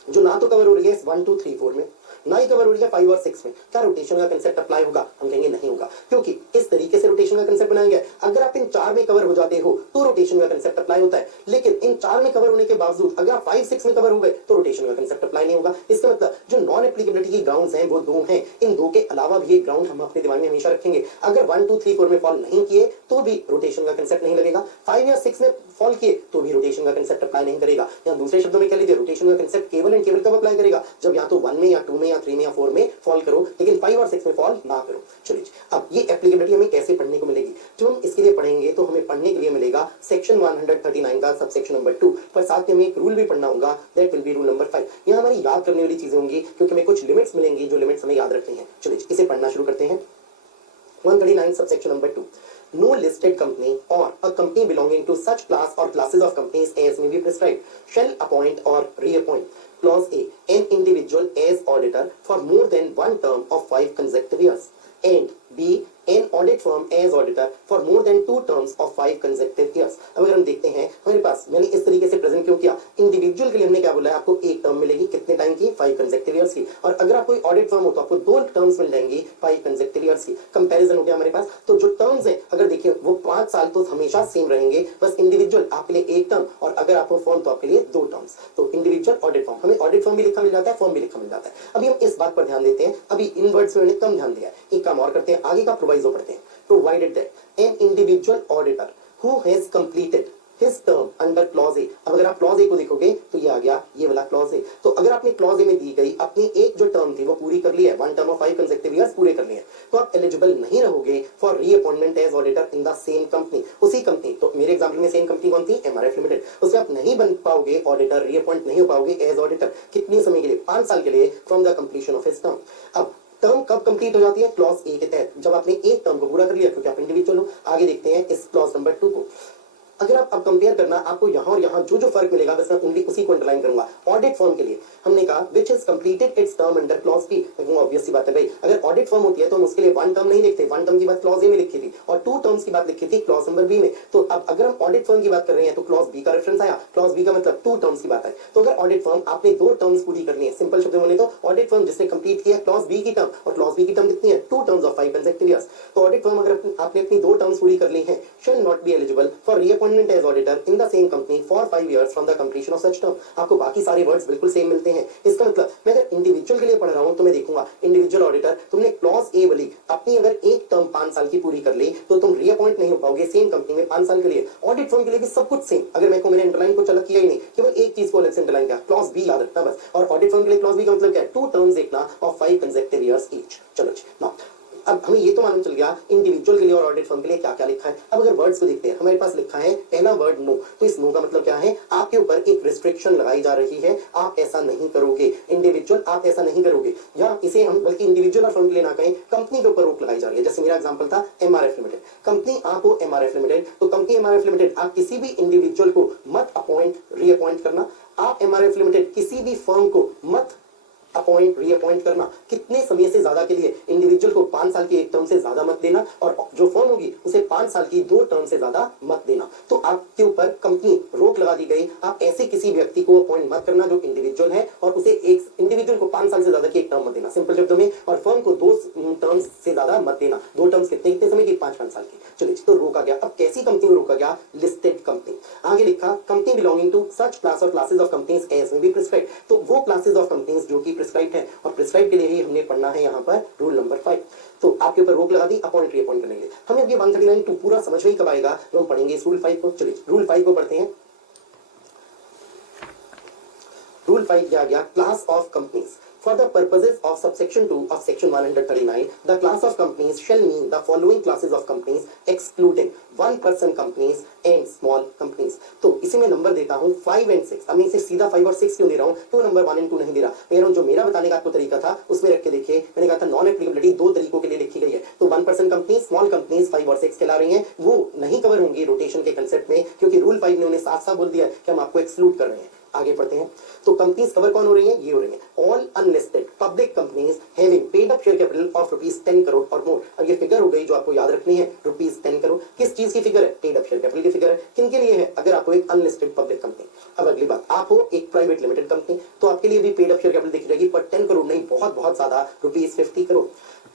जो ना तो कवर हो रही है 1, 2, 3, 4 में, ना ही कवर हो रही है 5 और 6 में, क्या रोटेशन का कंसेप्ट अप्लाई होगा? हम कहेंगे नहीं होगा, क्योंकि इस तरीके से रोटेशन का कंसेप्ट बनाया गया है। अगर आप इन 4 में कवर हो जाते हो तो रोटेशन का कंसेप्ट अप्लाई होता है, लेकिन इन 4 में कवर होने के बावजूद अगर आप 5, 6 में कवर हो गए तो रोटेशन का कंसेप्ट अप्लाई नहीं होगा। इसका मतलब जो नॉन एप्लीकेबिलिटी की ग्राउंड्स हैं वो 2 हैं, इन 2 के अलावा भी एक ग्राउंड हम अपने दिमाग में हमेशा रखेंगे। अगर 1, 2, 3, 4 में फॉल नहीं किए तो भी रोटेशन का कंसेप्ट नहीं लगेगा, 5 या 6 में फॉल किए तो भी रोटेशन का कंसेप्ट अप्लाई नहीं करेगा। या दूसरे शब्दों में कह लीजिए रोटेशन का कंसेप्ट केवल एंड केवल कब अप्लाई करेगा? जब या तो 1 में या 2 में या 3 में या 4 में फॉल करो, लेकिन 5 और 6 में फॉल ना करो। चलिए, अब ये एप्लीकेबिलिटी हमें कैसे पढ़ने को मिलेगी? जो हम इसके लिए पढ़ेंगे तो हमें पढ़ने के लिए मिलेगा सेक्शन 139 का सबसेक्शन नंबर 2, पर साथ में हमें एक रूल भी पढ़ना होगा, that will be rule number 5। यहाँ हमारी याद करने वाली चीजें होंगी क्योंकि हमें कुछ लिमिट्स मिलेंगी जो लिमिट्स हमें याद रखनी है। चलिए इसे पढ़ना शुरू करते हैं। 139 subsection number 2. No listed company or a company belonging to such class or classes of companies as may be prescribed shall appoint or reappoint. Clause A. An individual as auditor for more than one term of 5 consecutive years. And B. An audit firm as auditor for more than 2 terms of 5 consecutive years. अब अगर हम देखते हैं हमारे पास, मैंने इस तरीके से प्रेजेंट क्यों किया? इंडिविजुअल के लिए हमने क्या बोला है? आपको एक टर्म मिलेगी, कितने टाइम की? 5 consecutive years की। और अगर आप कोई ऑडिट फर्म हो तो आपको 2 टर्म्स मिल जाएंगी 5 consecutive years की। कंपैरिजन हो गया हमारे पास। तो जो टर्म्स है अगर देखिए वो 5 साल तो हमेशा सेम रहेंगे, बस इंडिविजुअल आपके लिए एक टर्म और अगर आपको फर्म तो आपके लिए 2 टर्म्स। तो इंडिविजुअल ऑडिट फर्म, हमें ऑडिट फर्म भी लिखा मिल जाता है, फर्म भी लिखा मिल जाता है। अभी हम इस बात पर ध्यान देते हैं, अभी इन वर्ड्स में मैंने कम ध्यान दिया है। एक काम और करते हैं, आगे का प्रोवाइजो पढ़ते हैं। Provided that an individual auditor who has completed his term under clause A, अब अगर आप clause A को देखोगे तो ये आ गया, ये वाला clause A। तो अगर आपने clause A में दी गई अपनी एक जो टर्म थी वो पूरी कर ली है, 1 term of 5 consecutive years पूरे कर लिए हैं, तो आप एलिजिबल नहीं रहोगे for reappointment as auditor in the same company. उसी कंपनी, तो मेरे एग्जाम्पल में सेम कंपनी कौन थी? MRF limited. उससे आप नहीं बन पाओगे ऑडिटर, रीअपॉइंट नहीं हो पाओगे एज ऑडिटर। कितने समय के लिए? 5 साल के लिए, from the completion of his term. अब टर्म कब कंप्लीट हो जाती है? क्लॉज ए के तहत, जब आपने एक टर्म को पूरा कर लिया, क्योंकि आप इंडिविजुअल हो। आगे देखते हैं इस क्लॉज नंबर 2 को। अगर आप अब कंपेयर करना, आपको यहां और यहां जो जो फर्क मिलेगा बस मैं ओनली उसी को अंडरलाइन करूंगा। ऑडिट फर्म के लिए हमने कहा which is completed its term under clause B. Obvious सी बात है भाई, अगर ऑडिट फर्म होती है तो हम उसके लिए 1 टर्म नहीं लिखते, 1 टर्म की बात क्लॉज ए में लिखी थी और 2 टर्म्स की बात लिखी थी क्लॉज नंबर बी में। तो अब अगर हम ऑडिट फर्म की बात कर रहे हैं तो क्लॉज बी का रेफरेंस आया, क्लॉज बी का मतलब 2 टर्म्स की बात है। तो अगर ऑडिट फर्म आपने 2 टर्म्स पूरी करनी है, सिंपल शब्दों में तो ऑडिट फर्म जिसने कंप्लीट किया क्लॉज बी की टर्म, और क्लॉज बी की टर्म कितनी है? 2 टर्म्स ऑफ 5 consecutive years। तो ऑडिट फर्म अगर आपने अपनी 2 टर्म्स पूरी कर ली है, shall not be eligible for reappointment as auditor in the same company for 5 years from the completion of such term। आपको बाकी सारे वर्ड्स बिल्कुल सेम मिलते हैं। इसका मतलब मैं अगर इंडिविजुअल के लिए पढ़ रहा हूं तो मैं देखूंगा इंडिविजुअल ऑडिटर, तुमने क्लॉज ए वाली अपनी अगर एक टर्म 5 साल की पूरी कर ली तो तुम रीअपॉइंट नहीं हो पाओगे सेम कंपनी में 5 साल के लिए। ऑडिट फर्म के लिए भी सब कुछ सेम। अगर मैं को मैंने अंडरलाइन को अलग किया ही नहीं, केवल एक चीज को अलग से अंडरलाइन किया, क्लॉज बी याद रखना बस। और ऑडिट फर्म के लिए क्लॉज बी का मतलब क्या है? 2 टर्म्स देखना ऑफ 5 consecutive years each। चलो नाउ अब हमें ये तो मालूम चल गया इंडिविजुअल के लिए और ऑडिट फर्म के लिए क्या क्या लिखा है। अब अगर वर्ड्स को देखते हैं, हमारे पास लिखा है पहला वर्ड नो। तो इस नो का मतलब क्या है? आपके ऊपर एक रिस्ट्रिक्शन लगाई जा रही है, आप ऐसा नहीं करोगे। इंडिविजुअल आप ऐसा नहीं करोगे, या इसे हम बल्कि इंडिविजुअल और फर्म के लिए ना कहें, कंपनी के ऊपर रोक लगाई जा रही है। जैसे मेरा एग्जांपल था MRF लिमिटेड, कंपनी आप हो MRF लिमिटेड, तो कंपनी MRF लिमिटेड आप किसी भी इंडिविजुअल को मत अपॉइंट रीअपॉइंट करना। आप MRF लिमिटेड किसी भी फर्म को मत अपॉइंट रीअपॉइंट करना। कितने समय से ज्यादा के लिए? इंडिविजुअल को 5 साल की एक टर्म से ज्यादा मत देना, और जो फर्म होगी उसे 5 साल की 2 टर्म से ज्यादा मत देना। तो आपके ऊपर कंपनी रोक लगा दी गई, आप ऐसे किसी व्यक्ति को अपॉइंट मत करना जो इंडिविजुअल है, और उसे एक इंडिविजुअल को 5 साल से ज्यादा की एक टर्म मत देना, सिंपल शब्दों में। और फर्म को 2 टर्म्स से ज्यादा मत देना। 2 टर्म्स कितने समय की? 5 साल की। चलिए तो रोका गया। अब कैसी कंपनी को रोका गया? Listed company. आगे लिखा company belonging to such class और classes of companies as may be prescribed. तो वो क्लासेस ऑफ कंपनीज जो कि प्रिस्क्राइब्ड है, और प्रिस्क्राइब के लिए ही हमने पढ़ना है यहाँ पर रूल नंबर 5। तो आपके ऊपर रोक लगा दी अपॉइंट रीअपॉइंट करने के लिए। हमें अब ये 139 पूरा समझ में ही कब आएगा? तो हम पढ़ेंगे इस रूल 5 को। चलिए रूल 5 को पढ़ते हैं। रूल 5 क्या आ गया, class of companies. For the purposes of subsection 2 of section 139, the class of companies shall mean the following classes of companies excluding one person companies and small companies। तो इसे मैं नंबर देता हूं 5 and 6। अब मैं इसे सीधा 5 और 6 क्यों दे रहा हूं, क्यों नंबर 1 and 2 नहीं दे रहा, कह रहा हूं जो मेरा बताने का आपको तरीका था उसमें रख के देखिए। मैंने कहा था नॉन एप्लीकेबिलिटी दो तरीकों के लिए लिखी गई है, तो 1 पर्सन कंपनी स्मॉल कंपनीज 5 और 6 कहला रही हैं, वो नहीं कवर होंगी रोटेशन के कंसेप्ट में, क्योंकि रूल 5 ने उन्हें साफ साफ बोल दिया कि हम आपको एक्सक्लूड कर रहे हैं। आगे बढ़ते हैं, तो कंपनीज कवर कौन हो रही हैं, ये हो रही हैं all unlisted public companies having paid up share capital of ₹10 crore और मोर। अब ये फिगर हो गई जो आपको याद रखनी है, ₹10 करोड़ किस चीज की फिगर है, पेड अप शेयर कैपिटल की फिगर है। किन के लिए है, अगर आपको एक अनलिस्टेड पब्लिक कंपनी। अब अगली बात, आप हो एक प्राइवेट लिमिटेड कंपनी, तो आपके लिए भी पेड अप शेयर कैपिटल दिख जाएगी, पर 10 करोड़ नहीं, बहुत बहुत ज्यादा ₹50 करोड़।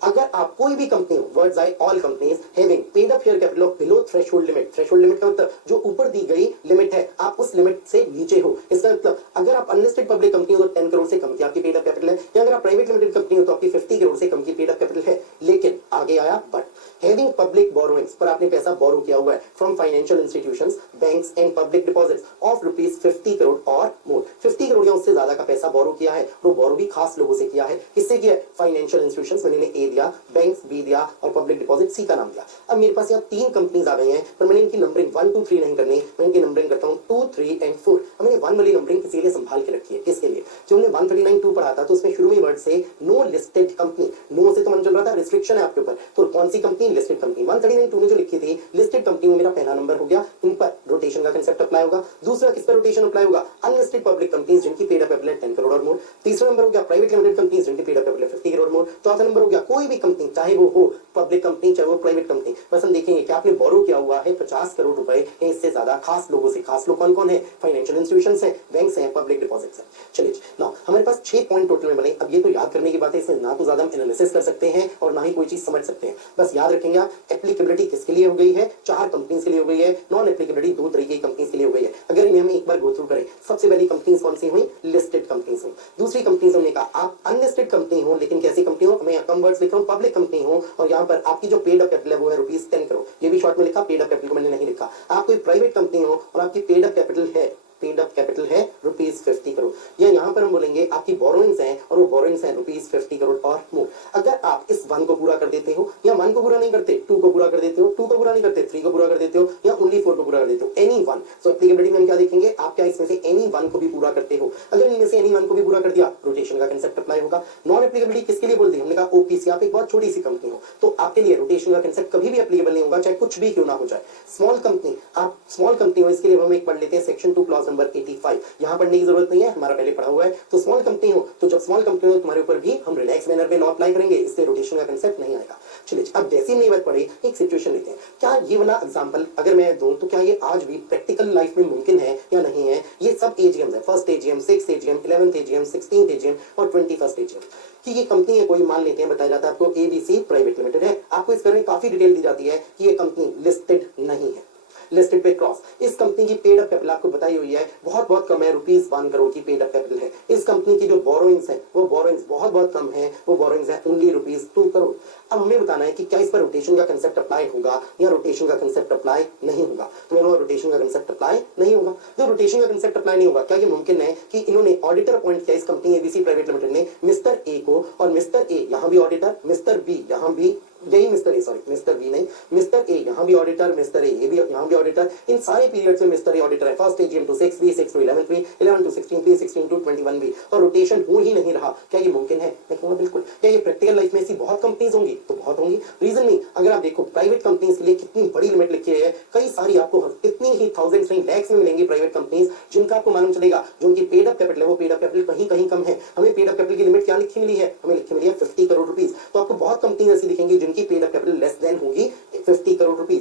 अगर आप कोई भी कंपनी हो, words I all companies having paid up share capital of below threshold limit. Threshold limit का मतलब जो ऊपर दी गई लिमिट है, आप उस लिमिट से नीचे हो। इसका मतलब अगर आप अनलिस्टेड पब्लिक कंपनी हो तो 10 करोड़ से कम की आपकी पेड अप कैपिटल है, या अगर आप प्राइवेट लिमिटेड कंपनी हो तो आपकी 50 करोड़ से कम की पेड अप कैपिटल है। लेकिन आगे आया बट, हैविंग पब्लिक बोरोइंग्स, पर आपने पैसा बोरो किया हुआ है from financial institutions, banks and public deposits of ₹50 crore और मोर। 50 करोड़ या उससे ज्यादा का पैसा बोरो किया है, वो बोरो भी खास लोगों से किया है। किससे किया है, फाइनेंशियल इंस्टीट्यूशंस, मैंने ए दिया, बैंक्स बी दिया और पब्लिक डिपॉजिट सी का नाम दिया। अब मेरे पास यहाँ 3 कंपनीज आ गई हैं, पर मैंने इनकी नंबरिंग 1 2 3 नहीं करनी, मैं इनकी नंबरिंग करता हूँ 2 3 एंड 4। अब मैंने 1 वाली नंबरिंग किसी के लिए संभाल के रखी है, किसके लिए, जो हमने 139(2) पढ़ा था, तो उसमें शुरू में वर्ड से नो लिस्टेड कंपनी, नो से तो मन चल रहा था रिस्ट्रिक्शन है आपके ऊपर, तो कौन सी कंपनी, लिस्टेड कंपनी। 139(2) में जो लिखी थी लिस्टेड कंपनी, वो मेरा पहला नंबर हो गया, इन पर रोटेशन का कंसेप्ट अप्लाई होगा। दूसरा किस पर रोटेशन अप्लाई होगा, अनलिस्टेड पब्लिक कंपनीज जिनकी पेड अप कैपिटल 10 करोड़ और मोर। तीसरा नंबर हो गया प्राइवेट लिमिटेड कंपनीज जिनकी पेड अप कैपिटल 50 करोड़ और मोर। चौथा नंबर हो गया कोई भी कंपनी, चाहे वो हो पब्लिक कंपनी चाहे वो प्राइवेट कंपनी, बस हम देखेंगे कि आपने बोरो किया हुआ है 50 करोड़ रुपए या इससे ज्यादा खास लोगों से। खास लोग कौन कौन है, फाइनेंशियल इंस्टीट्यूशंस है, बैंक्स हैं, पब्लिक डिपॉजिट्स है। चलिए नाउ हमारे पास 6 पॉइंट टोटल में बने। अब ये तो याद करने की बात है, इसमें ना तो ज्यादा हम एनालिसिस कर सकते हैं और ना ही कोई चीज समझ सकते हैं, बस याद रखेंगे आप एप्लीकेबिलिटी किसके लिए हो गई है, 4 कंपनीज के लिए हो गई है, नॉन एप्लीकेबिलिटी 2 तरीके की कंपनीज के लिए हो गई है। अगर इन्हें हम एक बार गो थ्रू करें, सबसे पहली कंपनीज कौन सी हुई, लिस्टेड कंपनीज हुई। दूसरी कंपनीज हमने कहा आप अनलिस्टेड कंपनी हो, लेकिन कैसी कंपनी हो, मैं कम वर्ड्स लिख रहा हूं, पब्लिक कंपनी हो, और यहाँ पर आपकी जो पेड अप कैपिटल है वो है ₹10 करोड़। ये भी शॉर्ट में लिखा, पेड अप कैपिटल को मैंने नहीं लिखा। आप कोई प्राइवेट कंपनी हो और आपकी पेड अप कैपिटल है, पेड अप कैपिटल है ₹50 करोड़, या यहाँ पर हम बोलेंगे आपकी बोरोइंग्स हैं और वो बोरोइंग्स हैं ₹50 करोड़ और मोर। अगर आप इस 1 को पूरा कर देते हो, या 1 को पूरा नहीं करते 2 को पूरा कर देते हो, 2 को पूरा नहीं करते 3 को पूरा कर देते हो, या ओनली 4 को पूरा कर देते हो, एनी वन, सो एप्लीकेबिलिटी में हम क्या देखेंगे, आप क्या इसमें से एनी 1 को भी पूरा करते हो। अगर इनमें से एनी 1 को भी पूरा कर दिया, रोटेशन का कंसेप्ट अप्लाई होगा। नॉन एप्लीकेबिलिटी किसके लिए बोल दी, हमने कहा ओपीसी, आप एक बहुत छोटी सी कंपनी हो तो आपके लिए रोटेशन का कंसेप्ट कभी भी एप्लीकेबल नहीं होगा, चाहे कुछ भी क्यों ना हो जाए। स्मॉल कंपनी, आप स्मॉल कंपनी हो, इसके लिए हम एक पढ़ लेते हैं सेक्शन 2 क्लॉज नंबर 85, यहाँ पढ़ने की जरूरत नहीं है, हमारा पहले पढ़ा हुआ है। तो स्मॉल कंपनी हो, तो जब स्मॉल कंपनी हो तुम्हारे ऊपर भी हम रिलैक्स मैनर में लॉ अप्लाई करेंगे, इससे रोटेशन का कंसेप्ट नहीं आएगा। चलिए अब जैसे ही बात पढ़े, एक सिचुएशन लेते हैं, क्या ये वाला एग्जांपल अगर मैं दूं तो क्या ये आज भी प्रैक्टिकल लाइफ में मुमकिन है या नहीं है। ये सब एजीएम है, first AGM, 6th AGM, 11th AGM, 16th AGM और 21st एजीएम कि ये कंपनी है कोई, मान लेते हैं, बताया जाता है आपको एबीसी प्राइवेट लिमिटेड है, आपको इस बारे में काफी डिटेल दी जाती है कि ये कंपनी लिस्टेड नहीं है, लिस्टेड पे क्रॉस। इस कंपनी की पेड अप कैपिटल आपको बताई हुई है, बहुत कम है, ₹1 करोड़ की पेड अप कैपिटल है। इस कंपनी की जो बोरोइंग्स है वो बोरोइंग्स बहुत कम है, वो बोरोइंग्स है ओनली ₹2 करोड़। अब हमें बताना है कि क्या इस पर रोटेशन का कंसेप्ट अप्लाई होगा या रोटेशन का कंसेप्ट अप्लाई नहीं होगा। तो मैं रोटेशन का कंसेप्ट अप्लाई नहीं होगा। जो रोटेशन का कंसेप्ट अप्लाई नहीं होगा, क्या ये मुमकिन है कि इन्होंने ऑडिटर अपॉइंट किया इस कंपनी एबीसी प्राइवेट लिमिटेड ने मिस्टर ए को, और मिस्टर ए यहाँ भी ऑडिटर, मिस्टर बी यहाँ भी, यही mister A, sorry mister B नहीं, मिस्टर ए यहाँ भी ऑडिटर, मिस्टर ए ये भी यहाँ भी ऑडिटर, इन सारे पीरियड्स में मिस्टर ए ऑडिटर है, first AGM to 6B, 6 to 11B, 11 to 16B, 16 to 21B, और रोटेशन हो ही नहीं रहा। क्या ये मुमकिन है, मैं कहूँगा बिल्कुल। क्या ये प्रैक्टिकल लाइफ में ऐसी बहुत कंपनीज होंगी, तो बहुत होंगी, रीजन नहीं। अगर आप देखो प्राइवेट कंपनीज के लिए कितनी बड़ी लिमिट लिखी है, कई सारी आपको इतनी ही थाउजेंड्स नहीं लैक्स में मिलेंगी प्राइवेट कंपनीज, जिनका आपको मालूम चलेगा जो उनकी पेड अप कैपिटल है वो पेड अप कैपिटल कहीं कम है। हमें पेड अप कैपिटल की लिमिट क्या लिखी मिली है, हमें लिखी मिली है ₹50 करोड़। तो आपको बहुत कंपनीज ऐसी दिखेंगी जिनकी paid up capital less than होगी ₹50 करोड़।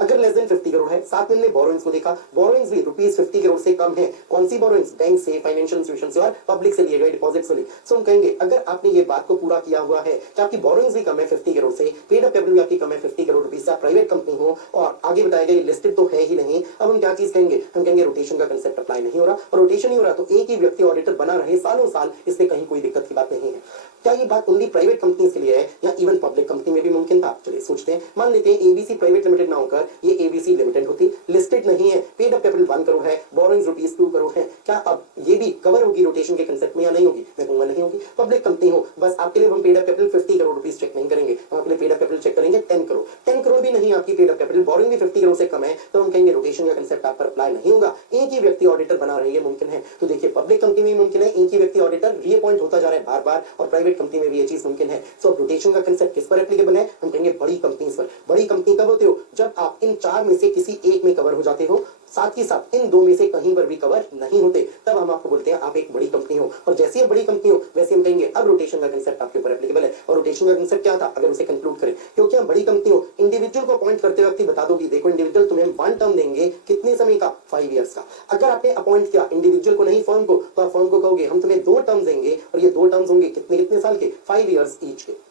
अगर लेस देन 50 करोड़ है, साथ में हमने बोरोइंग्स को देखा, बोरोइंग्स भी ₹50 करोड़ से कम है। कौन सी बोरोइंग्स, बैंक से, फाइनेंशियल इंस्टीट्यूशन से और पब्लिक से लिए गए डिपॉजिट से। सो हम कहेंगे अगर आपने ये बात को पूरा किया हुआ है कि आपकी बोरोइंग्स भी कम है 50 करोड़ से, पेड अप कैपिटल भी आपकी कम है ₹50 करोड़ से, आप प्राइवेट कंपनी हो और आगे बताया गया लिस्टेड तो है ही नहीं, अब हम क्या चीज कहेंगे, हम कहेंगे रोटेशन का कंसेप्ट अप्लाई नहीं हो रहा, और रोटेशन नहीं हो रहा तो एक ही व्यक्ति ऑडिटर बना रहे सालों साल, इसमें कहीं कोई दिक्कत की बात नहीं है। क्या ये बात ओनली प्राइवेट कंपनीज के लिए है या इवन पब्लिक कंपनी में भी मुमकिन था? चलिए सोचते हैं, मान लेते हैं एबीसी प्राइवेट लिमिटेड ना होकर होकर ये ABC लिमिटेड होती, लिस्टेड नहीं है, पेड अप कैपिटल 1 करोड़ है, बोरोइंग्स रुपीस 2 करोड़ है। क्या अब ये भी कवर होगी रोटेशन के कंसेप्ट में या नहीं होगी? मैं कहूंगा नहीं होगी। पब्लिक कंपनी हो, बस आपके लिए हम paid up capital 50 crore rupees check नहीं करेंगे, हम आपके लिए पेड अप कैपिटल चेक करेंगे 10 करोड़। 10 करोड़ भी नहीं आपकी पेड अप कैपिटल, बोरोइंग भी 50 करोड़ से कम है, तो हम कहेंगे रोटेशन का कंसेप्ट आप पर अप्लाई नहीं होगा। एक ही व्यक्ति ऑडिटर बना रहे, मुमकिन है। तो देखिए पब्लिक कंपनी में मुमकिन है, एक ही व्यक्ति ऑडिटर रीअपॉइंट होता जा रहा है बार बार, और प्राइवेट कंपनी में भी ये चीज मुमकिन है। सो रोटेशन का कंसेप्ट किस पर एप्लीकेबल है? हम कहेंगे बड़ी कंपनी पर। बड़ी कंपनी कब होते हो? जब आप इन 4 में से किसी एक में कवर हो जाते हो, साथ ही साथ इन 2 में से कहीं पर भी कवर नहीं होते, तब हम आपको बोलते हैं आप एक बड़ी कंपनी हो। और जैसे ही बड़ी कंपनी हो वैसे हम कहेंगे अब रोटेशन का कंसेप्ट आपके ऊपर एप्लीकेबल है। और रोटेशन का कंसेप्ट क्या था अगर उसे कंक्लूड करें? क्योंकि हम बड़ी कंपनी हो, इंडिविजुअल को अपॉइंट करते वक्त ही बता दोगी, देखो इंडिविजुअल तुम्हें 1 टर्म देंगे, कितने समय का? 5 इयर्स का। अगर आपने अपॉइंट किया इंडिविजुअल को नहीं फर्म को, तो आप फर्म को कहोगे हम तुम्हें 2 टर्म देंगे, और ये 2 टर्म्स होंगे कितने कितने साल के? 5 इयर्स ईच के।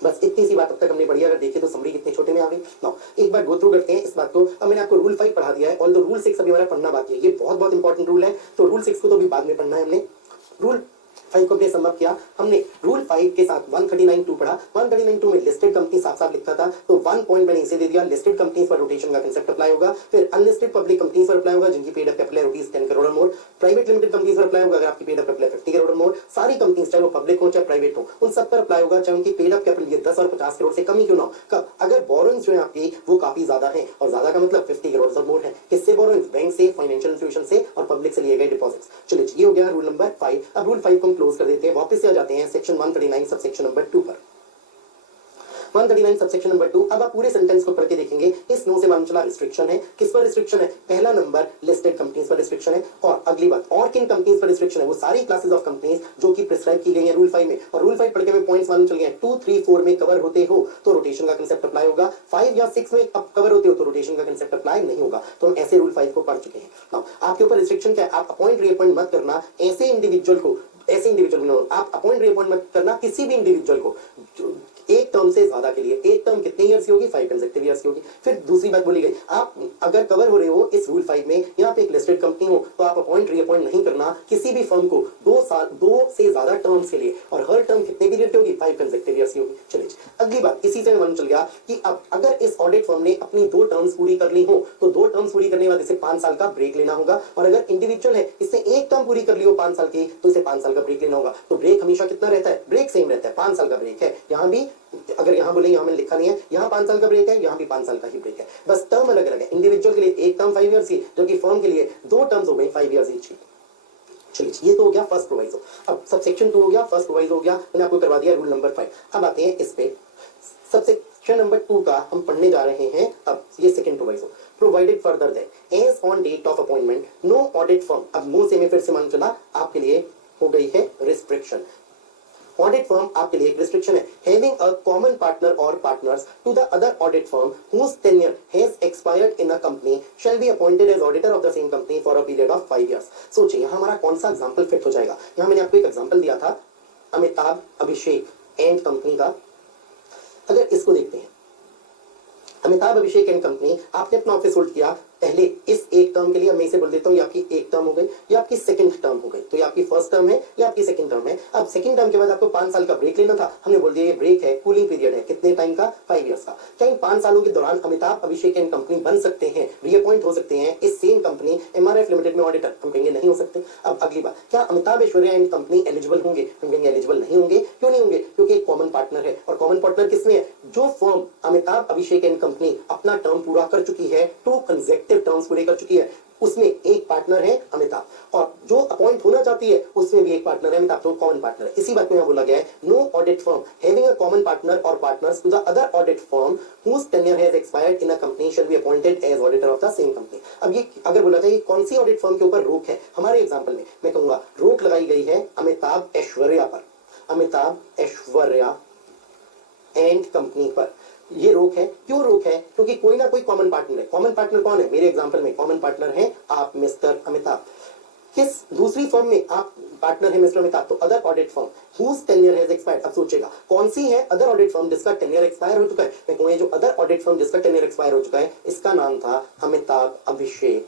बस इतनी सी बात अब तक हमने पढ़ी। अगर देखिए तो समरी कितने छोटे में आ गई। नाउ एक बार गो थ्रू करते हैं इस बात को। अब मैंने आपको रूल 5 पढ़ा दिया है, और रूल 6 अभी हमारा पढ़ना बाकी है। ये बहुत बहुत इंपॉर्टेंट रूल है, तो रूल 6 को तो अभी बाद में पढ़ना है हमने। रूल 5 को हमने समअप किया, हमने रूल 5 के साथ 139(2) पढ़ा। 139(2) में लिस्टेड कंपनी साफ साफ लिखा था, तो 1 पॉइंट मैंने इसे दे दिया, लिस्टेड कंपनीज पर रोटेशन का कंसेप्ट अप्लाई होगा। फिर अनलिस्टेड पब्लिक कंपनीज पर अप्लाई होगा जिनकी paid up capital rupees 10 crore और मोर। प्राइवेट लिमिटेड कंपनीज पर अप्लाई होगा अगर आपकी पेड अप कैपिटल 50 करोड़ और मोर। सारी कंपनीज चाहे वो पब्लिक हो चाहे प्राइवेट हो, उन सब पर अप्लाई होगा, चाहे उनकी पेड अप कैपिटल ये 10 और 50 करोड़ से कम ही क्यों ना हो। कब? अगर बोरोइंग्स जो है आपकी वो काफी ज्यादा है, और ज्यादा का मतलब 50 करोड़ और मोर है। किससे बोरोइंग्स? बैंक से, फाइनेंशियल इंस्टीट्यूशन से और पब्लिक से लिए गए डिपॉजिट्स। चलिए ये हो गया रूल नंबर 5। अब रूल 5 को हम क्लोज कर देते हैं, वापस से आ जाते हैं सेक्शन 139 सब सेक्शन नंबर 2 पर। 139 सबसेक्शन नंबर 2। अब आप पूरे सेंटेंस को पढ़ के देखेंगे, इस नो से मालूम चला रिस्ट्रिक्शन है। किस पर रिस्ट्रिक्शन है? पहला नंबर लिस्टेड कंपनीज पर रिस्ट्रिक्शन है। और अगली बात, और किन कंपनीज पर रिस्ट्रिक्शन है? वो सारी क्लासेस ऑफ कंपनीज जो कि प्रिस्क्राइब की गई है रूल 5 में। और रूल 5 पढ़ के में पॉइंट्स मालूम चल गए, 2, 3, 4 में कवर होते हो तो रोटेशन का कंसेप्ट अप्लाई होगा। 5 या 6 में अब कवर होते हो तो रोटेशन का कंसेप्ट अप्लाई नहीं होगा। तो हम ऐसे रूल 5 को पढ़ चुके हैं। नाउ आपके ऊपर रिस्ट्रिक्शन क्या है? आप अपॉइंट रीअपॉइंट मत करना ऐसे इंडिविजुअल को, आप अपॉइंट रीअपॉइंट मत करना किसी भी इंडिविजुअल को एक टर्म से ज्यादा के लिए। एक टर्म कितने ईयर्स की होगी? 5 कंसेक्टिव ईयर्स की होगी। फिर दूसरी बात बोली गई, आप अगर कवर हो रहे हो इस रूल 5 में, यहाँ पे एक लिस्टेड कंपनी हो, तो आप अपॉइंट रीअपॉइंट नहीं करना किसी भी फर्म को 2 से ज्यादा टर्म्स के लिए। और हर टर्म कितने पीरियड की होगी? 5 कंसेक्टिव ईयर्स की होगी। चलिए अगली बात, इसी से मालूम चल गया कि अब अगर इस ऑडिट फर्म ने अपनी 2 टर्म्स पूरी कर ली हो, तो 2 टर्म्स पूरी करने के बाद इसे 5 साल का ब्रेक लेना होगा। और अगर इंडिविजुअल है, इसने एक टर्म पूरी कर ली हो 5 साल की, तो इसे 5 साल का ब्रेक लेना होगा। तो ब्रेक हमेशा कितना रहता है? ब्रेक सेम रहता है, 5 साल का ब्रेक है। यहाँ भी अगर यहाँ बोले, यहाँ मैंने लिखा नहीं है, यहाँ 5 साल का ब्रेक है, यहाँ भी 5 साल का ही ब्रेक है, बस टर्म अलग अलग है। इंडिविजुअल के लिए एक टर्म 5 इयर्स की, जबकि फर्म के लिए 2 टर्म्स हो गई 5 इयर्स ईच की। चलिए ये तो हो गया फर्स्ट प्रोवाइजो। अब सब सेक्शन 2 हो गया, फर्स्ट प्रोवाइजो हो गया, मैंने आपको करवा दिया रूल नंबर 5। अब आते हैं इस पे, सब सेक्शन नंबर 2 का हम पढ़ने जा रहे हैं। अब ये second proviso, provided further that as on date of appointment no audit firm. अब मुंह से में फिर से मान चला, आपके लिए हो गई है रिस्ट्रिक्शन। Audit firm आपके लिए एक restriction है, having a common partner or partners to the other audit firm whose tenure has expired in a company shall be appointed as auditor of the same company for a period of 5 years। सोचिए यहाँ हमारा कौन सा एग्जाम्पल फिट हो जाएगा। यहाँ मैंने आपको एक एग्जाम्पल दिया था अमिताभ अभिषेक एंड कंपनी का। अगर इसको देखते हैं, अमिताभ अभिषेक एंड कंपनी, आपने अपना ऑफिस होल्ड किया पहले इस एक टर्म के लिए, मैं इसे बोल देता हूँ ये आपकी एक टर्म हो गई, ये आपकी सेकंड टर्म हो गई। तो ये आपकी फर्स्ट टर्म है, ये आपकी सेकंड टर्म है। अब सेकंड टर्म के बाद आपको 5 साल का ब्रेक लेना था, हमने बोल दिया ये ब्रेक है, कूलिंग पीरियड है, कितने टाइम का? 5 इयर्स का। क्या इन 5 सालों के दौरान अमिताभ अभिषेक एंड कंपनी बन सकते हैं, रीअपॉइंट हो सकते हैं इस सेम कंपनी MRF लिमिटेड में ऑडिटर? हम कहेंगे नहीं हो सकते। अब अगली बात, क्या Amitabh Aishwarya and company eligible होंगे? हम कहेंगे एलिजिबल नहीं होंगे। क्यों नहीं होंगे? क्योंकि एक कॉमन पार्टनर है, और कॉमन पार्टनर किसमें है? जो firm Amitabh Abhishek and company अपना टर्म पूरा कर चुकी है, 2 कंसेक्टिव टर्म्स पूरे कर चुकी है, उसमें एक पार्टनर है अमिताभ, और जो अपॉइंट होना चाहती है उसमें भी एक पार्टनर है अमिताभ, तो कॉमन पार्टनर है। इसी बात में यहां बोला गया है, no audit firm having a common partner और partners to the other audit firm whose tenure has expired in a company shall be appointed as auditor of the same company। अब ये अगर बोला जाए कौन सी ऑडिट फर्म के ऊपर रोक है, हमारे एग्जांपल में मैं कहूंगा रोक लगाई गई है अमिताभ ऐश्वर्या पर, अमिताभ ऐश्वर्या एंड कंपनी पर। ये रोक है, क्यों रोक है? क्योंकि कोई ना कोई कॉमन पार्टनर है। कॉमन पार्टनर कौन है? मेरे एग्जांपल में कॉमन पार्टनर है आप मिस्टर अमिताभ। किस दूसरी फर्म में आप पार्टनर है मिस्टर अमिताभ? तो other audit firm whose tenure has expired। अब सोचेगा कौन सी है अदर ऑडिट फर्म जिसका टेन्योर एक्सपायर हो चुका है? मैं कहूंगा जो अदर ऑडिट फर्म जिसका टेन्योर एक्सपायर हो चुका है, इसका नाम था अमिताभ अभिषेक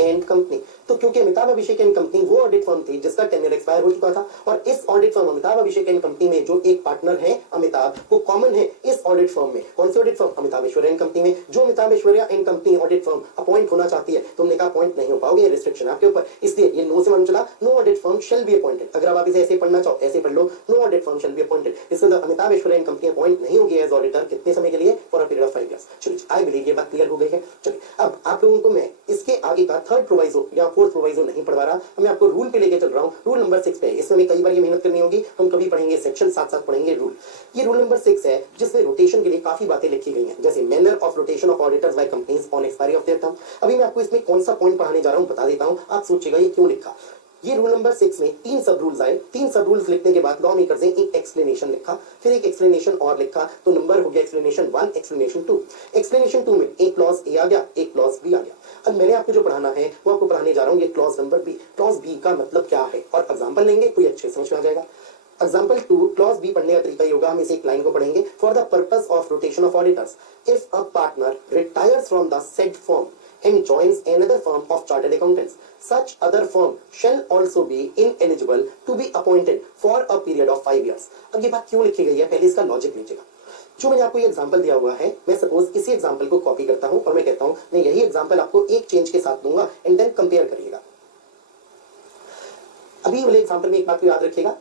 एंड कंपनी। तो क्योंकि अमिताभ अभिषेक एंड कंपनी वो ऑडिट फर्म थी जिसका टेन्योर एक्सपायर हो चुका था, और इस audit firm Amitabh Abhishek and company में जो एक पार्टनर है अमिताभ, वो कॉमन है इस ऑडिट फर्म में। कौन सी audit firm? Amitabh Aishwarya and company में। जो Amitabh Aishwarya and company audit firm appoint होना चाहती है, तुमने कहा अपॉइंट नहीं हो पाओगे, ये रिस्ट्रिक्शन आपके ऊपर, इसलिए ये नो से मालूम चला, no audit firm shall be appointed. अगर आप इसे ऐसे पढ़ना चाहो ऐसे पढ़ लो, no audit firm shall be appointed. इसके अंदर Amitabh Aishwarya and company appoint नहीं होगी एज ऑडिटर, कितने समय के लिए? For a period of 5 years. चलिए आई बिलीव ये बात क्लियर हो गई है। चलिए अब आप लोगों को मैं इसके आगे का थर्ड प्रोवाइजो या फोर्थ प्रोवाइजो नहीं पढ़वा रहा, मैं आपको रूल पे लेके चल रहा हूँ। रूल नंबर 6 पे, इसमें हमें कई बार ये मेहनत करनी होगी, हम कभी पढ़ेंगे सेक्शन, साथ साथ पढ़ेंगे रूल। ये रूल नंबर 6 है जिसमें रोटेशन के लिए काफी बातें लिखी गई हैं, जैसे manner of rotation of auditors by companies on expiry of their term. अभी मैं आपको इसमें कौन सा पॉइंट पढ़ाने जा रहा हूँ बता देता हूँ, आप सोचिएगा ये क्यों लिखा। ये रूल नंबर 6 में 3 सब रूल्स आए। 3 सब रूल्स लिखने के बाद लॉ मेकर्स ने एक एक्सप्लेनेशन लिखा, फिर एक एक्सप्लेनेशन और लिखा, तो नंबर हो गया एक्सप्लेनेशन 1, एक्सप्लेनेशन 2। एक्सप्लेनेशन 2 में एक क्लॉज ए आ गया, एक क्लॉज बी आ गया। अब मैंने आपको जो पढ़ाना है वो आपको पढ़ाने जा रहा हूँ ये clause number B. Clause B का मतलब क्या है, और एग्जाम्पल लेंगे तो ये अच्छे समझ में आ जाएगा। एग्जाम्पल 2, क्लॉज बी पढ़ने का तरीका ये होगा, हम इसे एक लाइन को पढ़ेंगे। For the purpose of rotation of auditors, if a partner retires from the said firm and joins another firm of chartered accountants, such other firm shall also be ineligible to be appointed for a period of 5 years। अब ये बात क्यों लिखी गई है, पहले इसका लॉजिक लीजिएगा। जो मैंने आपको ये एग्जांपल दिया हुआ है, मैं सपोज इसी एग्जांपल को कॉपी करता हूं और मैं कहता हूं मैं यही एग्जांपल आपको एक चेंज के साथ दूंगा एंड देन कंपेयर करिएगा। अभी वाले एग्जांपल में एक बात को याद रखिएगा,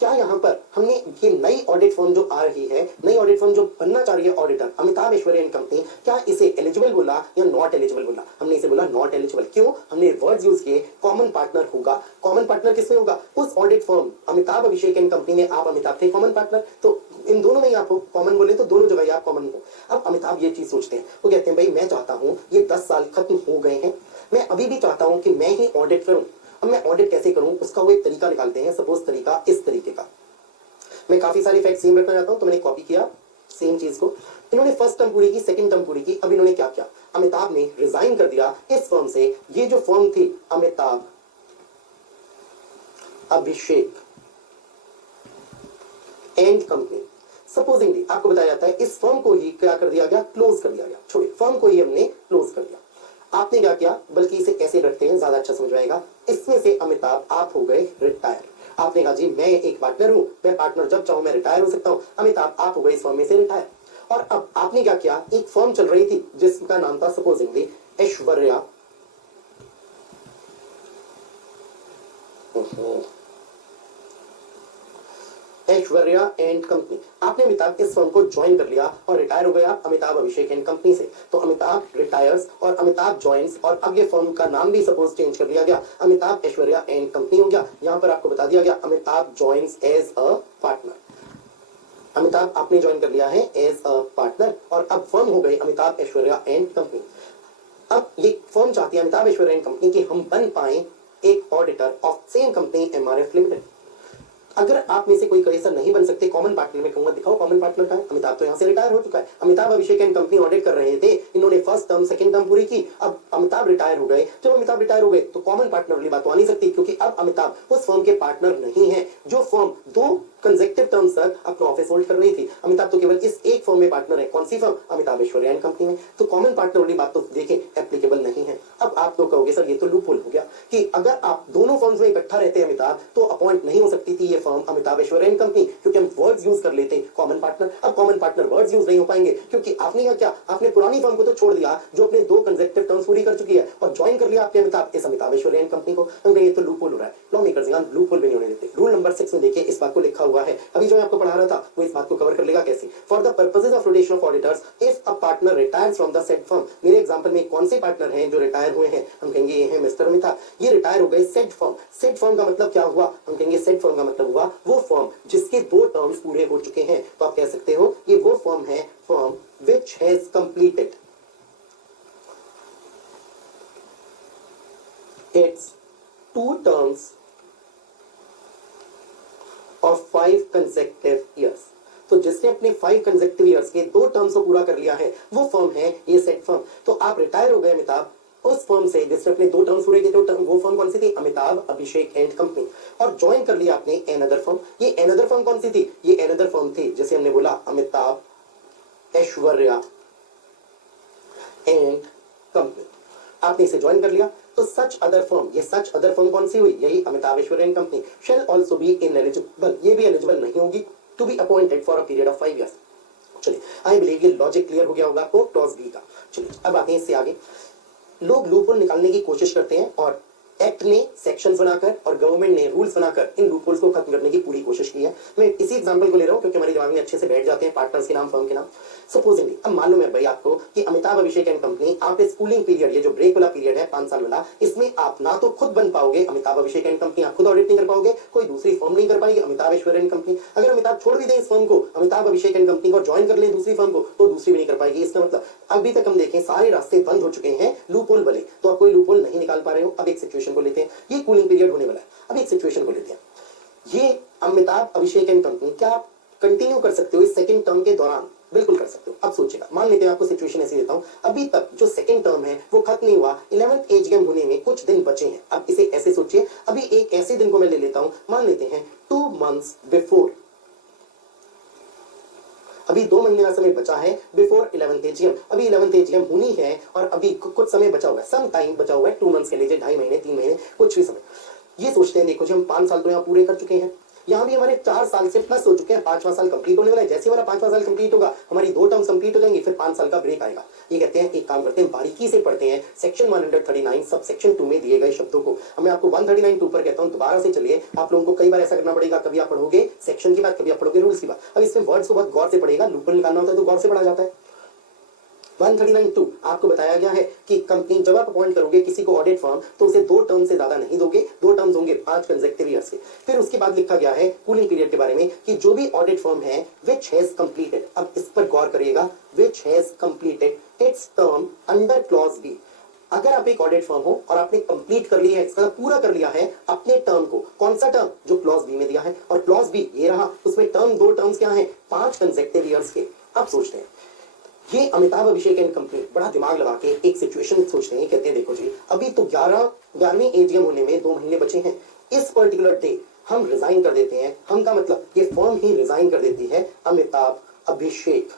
क्या यहाँ पर हमने ये नई ऑडिट फर्म जो आ रही है, नई ऑडिट फर्म जो बनना चाह रही है auditor, Amitabh Aishwarya and company, क्या इसे एलिजिबल बोला या नॉट एलिजिबल बोला? हमने इसे बोला नॉट एलिजिबल। क्यों? हमने वर्ड्स यूज किए, कॉमन पार्टनर होगा। कॉमन पार्टनर किसमें होगा? उस audit firm Amitabh Abhishek and company में आप अमिताभ थे कॉमन पार्टनर, तो इन दोनों में ही आप कॉमन बोले तो दोनों जगह आप कॉमन हो। अब अमिताभ ये चीज सोचते हैं, वो कहते हैं भाई मैं चाहता हूं ये 10 साल खत्म हो गए हैं, मैं अभी भी चाहता हूं कि मैं ही ऑडिट करूं। अब मैं ऑडिट कैसे करूं, उसका वो एक तरीका निकालते हैं। सपोज तरीका इस तरीके का, मैं काफी सारी फैक्ट सेम रखना चाहता हूं, तो मैंने कॉपी किया सेम चीज को। इन्होंने फर्स्ट टर्म पूरी की, सेकंड टर्म पूरी की। अब इन्होंने क्या किया, अमिताभ ने रिजाइन कर दिया इस फर्म से। ये जो फर्म थी Amitabh Abhishek and company, supposedly आपको बताया जाता है इस फर्म को ही क्या कर दिया गया, क्लोज कर दिया गया। छोड़िए, फर्म को ही हमने क्लोज कर दिया। आपने क्या किया, बल्कि इसे ऐसे रखते हैं ज्यादा अच्छा समझ आएगा, इसमें से अमिताभ आप हो गए रिटायर। आपने कहा जी मैं एक पार्टनर हूं, मैं पार्टनर जब चाहूं मैं रिटायर हो सकता हूं। अमिताभ आप हो गए इस फर्म में से रिटायर। और अब आपने क्या किया, एक फर्म चल रही थी जिसका नाम था supposedly Aishwarya Aishwarya and company. आपने अमिताभ इस फर्म को ज्वाइन कर लिया और रिटायर हो गया अमिताभ अभिषेक एंड कंपनी से। तो अमिताभ रिटायर्स और अमिताभ ज्वाइंस, और अब ये फर्म का नाम भी सपोज चेंज कर दिया गया, अमिताभ ऐश्वर्या एंड कंपनी हो गया। यहां पर आपको बता दिया गया Amitabh joins as a partner. Amitabh आपने ज्वाइन कर लिया है एज अ पार्टनर, और अब फर्म हो गई अमिताभ ऐश्वर्या एंड कंपनी। अब ये फर्म चाहती है अमिताभ ऐश्वर्या एंड कंपनी की हम बन पाए एक auditor of same company MRF limited. अगर आप में से कोई कहे सर नहीं बन सकते, कॉमन पार्टनर में कहूंगा दिखाओ कॉमन पार्टनर का है। अमिताभ तो यहाँ से रिटायर हो चुका है, Amitabh Abhishek and company audit कर रहे थे, इन्होंने फर्स्ट टर्म सेकंड टर्म पूरी की, अब अमिताभ रिटायर हो गए। जब अमिताभ रिटायर हो गए तो कॉमन पार्टनर वाली बात तो आ नहीं सकती, क्योंकि अब अमिताभ उस फर्म के पार्टनर नहीं है जो फर्म 2 कंसेक्टिव टर्म्स तक अपना ऑफिस होल्ड कर रही थी। अमिताभ तो केवल इस एक फर्म में पार्टनर है। कौन सी firm? Amitabh Aishwarya and company में। तो कॉमन पार्टनर वाली बात तो देखें एप्लीकेबल नहीं है। अब आप तो कहोगे सर ये तो लूप होल हो गया कि अगर आप दोनों फर्म्स में इकट्ठा रहते हैं अमिताभ, तो अपॉइंट नहीं हो सकती थी ये firm Amitabh Aishwarya and company, क्योंकि हम वर्ड्स यूज कर लेते हैं कॉमन पार्टनर। अब कॉमन पार्टनर वर्ड्स यूज नहीं हो पाएंगे, क्योंकि आपने क्या, आपने पुरानी फर्म को तो छोड़ दिया जो अपने 2 कंसेक्टिव टर्म्स पूरी कर चुकी है, और ज्वाइन कर लिया आपके अमिताभ इस अमिताभ ऐश्वर्या एंड कंपनी को। ये तो लूप होल हो रहा है। लॉ मेकर्स यहां लूप होल भी नहीं होने देते। रूल नंबर 6 में देखिए इस बात को लिखा हुआ है, अभी जो मैं आपको पढ़ा रहा था वो इस बात को कवर कर लेगा कैसे। For the purposes of rotation of auditors, if a partner retires from the said firm. मेरे एग्जांपल में कौन से पार्टनर हैं जो रिटायर हुए हैं? हम कहेंगे ये है मिस्टर अमिताभ, ये रिटायर हो गए सेड फर्म। सेड फर्म का मतलब क्या हुआ? हम कहेंगे सेड फर्म का मतलब हुआ वो फर्म जिसके 2 टर्म्स पूरे हो चुके हैं। तो आप कह सकते हो ये वो फर्म है, firm which has completed it's 2 terms of 5 consecutive years. तो जिसने अपने 5 कंसेक्टिव ईयर्स के 2 टर्म्स को पूरा कर लिया है वो फर्म है ये सेट फर्म। तो आप रिटायर हो गए अमिताभ उस फर्म से जिसने अपने 2 टर्म्स पूरे किए। तो वो फर्म कौन सी थी? Amitabh Abhishek and company. और ज्वाइन कर लिया आपने एनदर फर्म। ये एनदर फर्म कौन सी थी? ये एनदर फर्म थी जिसे हमने बोला अमिताभ ऐश्वर्या एंड कंपनी। आपने इसे ज्वाइन कर लिया। तो सच अदर फर्म, ये सच अदर फर्म कौन सी हुई, यही Amitabh Aishwarya and company, shall also be ineligible, ये भी एलिजिबल नहीं होगी to be appointed for a period of 5 years। चलिए आई बिलीव ये लॉजिक क्लियर हो गया होगा आपको क्लॉज बी का। चलिए अब आते हैं इससे आगे। लोग लूपहोल निकालने की कोशिश करते हैं और एक्ट ने सेक्शंस बनाकर और गवर्नमेंट ने रूल्स बनाकर इन लूपहोल्स को खत्म करने की पूरी कोशिश की है। मैं इसी एग्जांपल को ले रहा हूं क्योंकि हमारे दिमाग में अच्छे से बैठ जाते हैं पार्टनर्स के नाम, फर्म के नाम। सपोजिंगली अब मालूम है भाई आपको कि अमिताभ अभिषेक एंड कंपनी, आप इस कूलिंग पीरियड, ये जो ब्रेक वाला पीरियड है 5 साल वाला, इसमें आप ना तो खुद बन पाओगे अमिताभ अभिषेक एंड कंपनी, आप खुद ऑडिट नहीं कर पाओगे, कोई दूसरी फर्म नहीं कर पाएगी अमिताभ ऐश्वर्य एंड कंपनी। अगर अमिताभ छोड़ भी दें इस फर्म को, अमिताभ अभिषेक एंड कंपनी को ज्वाइन कर लें दूसरी फर्म को, तो दूसरी भी नहीं कर पाएगी। इसका मतलब अभी तक हम देखें सारे रास्ते बंद हो चुके हैं लूपहोल वाले, तो आप कोई लूपहोल नहीं निकाल पा रहे हो। अब एक सिचुएशन को लेते हैं, ये कूलिंग पीरियड होने वाला है। अब एक सिचुएशन को लेते हैं, ये अमिताभ अभिषेक एंड कंपनी क्या आप कंटिन्यू कर सकते हो इस सेकंड टर्म के दौरान? बिल्कुल कर सकते हो। अब सोचिएगा, मान लेते हैं आपको सिचुएशन ऐसी देता हूं, अभी तक जो सेकंड टर्म है वो खत्म नहीं हुआ, 11th एज गेम होने में कुछ दिन बचे हैं। अब इसे ऐसे सोचिए, अभी एक ऐसे दिन को मैं ले लेता हूं, मान लेते हैं 2 months बिफोर, अभी 2 महीने का समय बचा है बिफोर 11th एज गेम। अभी 11th एज गेम होनी है और अभी कुछ समय बचा हुआ है, सम टाइम बचा हुआ है, 2 months के लीजिए, 2.5 महीने, 3 महीने, कुछ भी समय। ये सोचते हैं, देखो जी हम 5 साल तो यहाँ पूरे कर चुके हैं, यहाँ भी हमारे 4 साल से प्लस हो चुके हैं, 5वां साल कंप्लीट होने वाला है। जैसे हमारा 5वां साल कंप्लीट होगा, हमारी 2 टर्म कंप्लीट हो जाएंगी, फिर 5 साल का ब्रेक आएगा। ये कहते हैं, एक काम करते हैं, बारीकी से पढ़ते हैं सेक्शन 139 सब सेक्शन 2 में दिए गए शब्दों को। मैं आपको 139 2 पर कहता हूँ, दोबारा से चलिए, आप लोगों को कई बार ऐसा करना पड़ेगा, कभी आप पढ़ोगे सेक्शन की बात, कभी आप पढ़ोगे रूल्स की बात। अब इसमें वर्ड्स को बहुत गौर से पढ़ेगा, लूपहोल निकालना होता है तो गौर से पढ़ा जाता है। 139(2) आपको बताया गया है कि कंपनी जब आप अपॉइंट करोगे किसी को ऑडिट फर्म, तो उसे 2 टर्म से ज्यादा नहीं दोगे, 2 टर्म्स होंगे 5 कंसेक्टिव ईयर्स के। फिर उसके बाद लिखा गया है कूलिंग पीरियड के बारे में कि जो भी ऑडिट फर्म है विच हैज कंप्लीटेड, अब इस पर गौर करिएगा, which has completed its term under clause B. अगर आप एक ऑडिट फर्म हो और आपने कंप्लीट कर लिया है, इसका पूरा कर लिया है अपने टर्म को, कौन सा टर्म, जो क्लॉज बी में दिया है, और क्लॉज बी ये रहा, उसमें टर्म 2 टर्म्स क्या है, 5 कंसेक्टिव ईयर्स के। अब सोचते हैं, ये अमिताभ अभिषेक एंड कंपनी बड़ा दिमाग लगा के एक सिचुएशन सोचते हैं, कहते हैं देखो जी अभी तो 11वीं एजीएम होने में 2 महीने बचे हैं, इस पर्टिकुलर डे हम रिजाइन कर देते हैं, हम का मतलब ये फर्म ही रिजाइन कर देती है, अमिताभ अभिषेक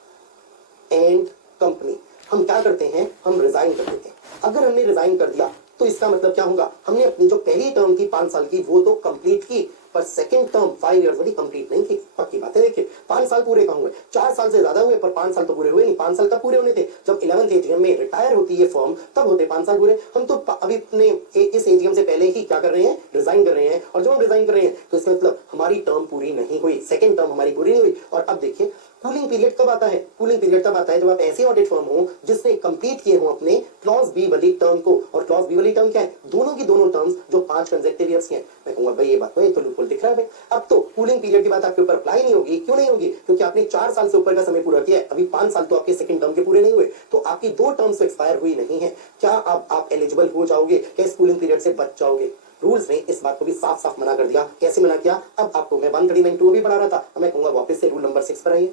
एंड कंपनी। हम क्या करते हैं, हम रिजाइन कर देते हैं। अगर हमने रिजाइन कर दिया तो इसका मतलब क्या होगा, हमने अपनी जो पहली टर्म थी 5 साल की वो तो कंप्लीट की, पर सेकंड टर्म 5 इयर्स वाली कंप्लीट नहीं की। पक्की बात है, देखिए 5 साल पूरे कहाँ हुए, 4 साल से ज्यादा हुए, पर 5 साल तो पूरे हुए नहीं। 5 साल कब पूरे होने थे, जब 11th एजीएम में रिटायर होती है फर्म, तब होते 5 साल पूरे। हम तो अभी अपने इस एजीएम से पहले ही क्या कर रहे हैं, रिजाइन कर रहे हैं, और जब हम रिजाइन कर रहे हैं तो इसका मतलब हमारी टर्म पूरी नहीं हुई, सेकंड टर्म हमारी पूरी नहीं हुई। और अब देखिए कूलिंग पीरियड कब आता है, कूलिंग पीरियड तब आता है जब आप ऐसे ऑडिट फर्म हो जिसने कंप्लीट किए हो अपने क्लॉज बी वाली टर्म को, और क्लॉज बी वाली टर्म क्या है, दोनों की दोनों टर्म्स जो 5 कंसेक्टिव ईयर्स के हैं। मैं कहूंगा भाई ये बात तो, ये तो लूपहोल दिख रहा है भाई। अब तो कूलिंग पीरियड की बात आपके ऊपर अप्लाई नहीं होगी, क्यों नहीं होगी, क्योंकि आपने 4 साल से ऊपर का समय पूरा किया है, अभी 5 साल तो आपके सेकंड टर्म के पूरे नहीं हुए, तो आपकी 2 टर्म्स एक्सपायर हुई नहीं है। क्या आप एलिजिबल हो जाओगे, क्या इस कूलिंग पीरियड से बच जाओगे? रूल्स ने इस बात को भी साफ साफ मना कर दिया। कैसे मना किया, अब आपको मैं 139(2) भी पढ़ा रहा था, मैं कहूंगा वापस से रूल नंबर 6 पर आइए।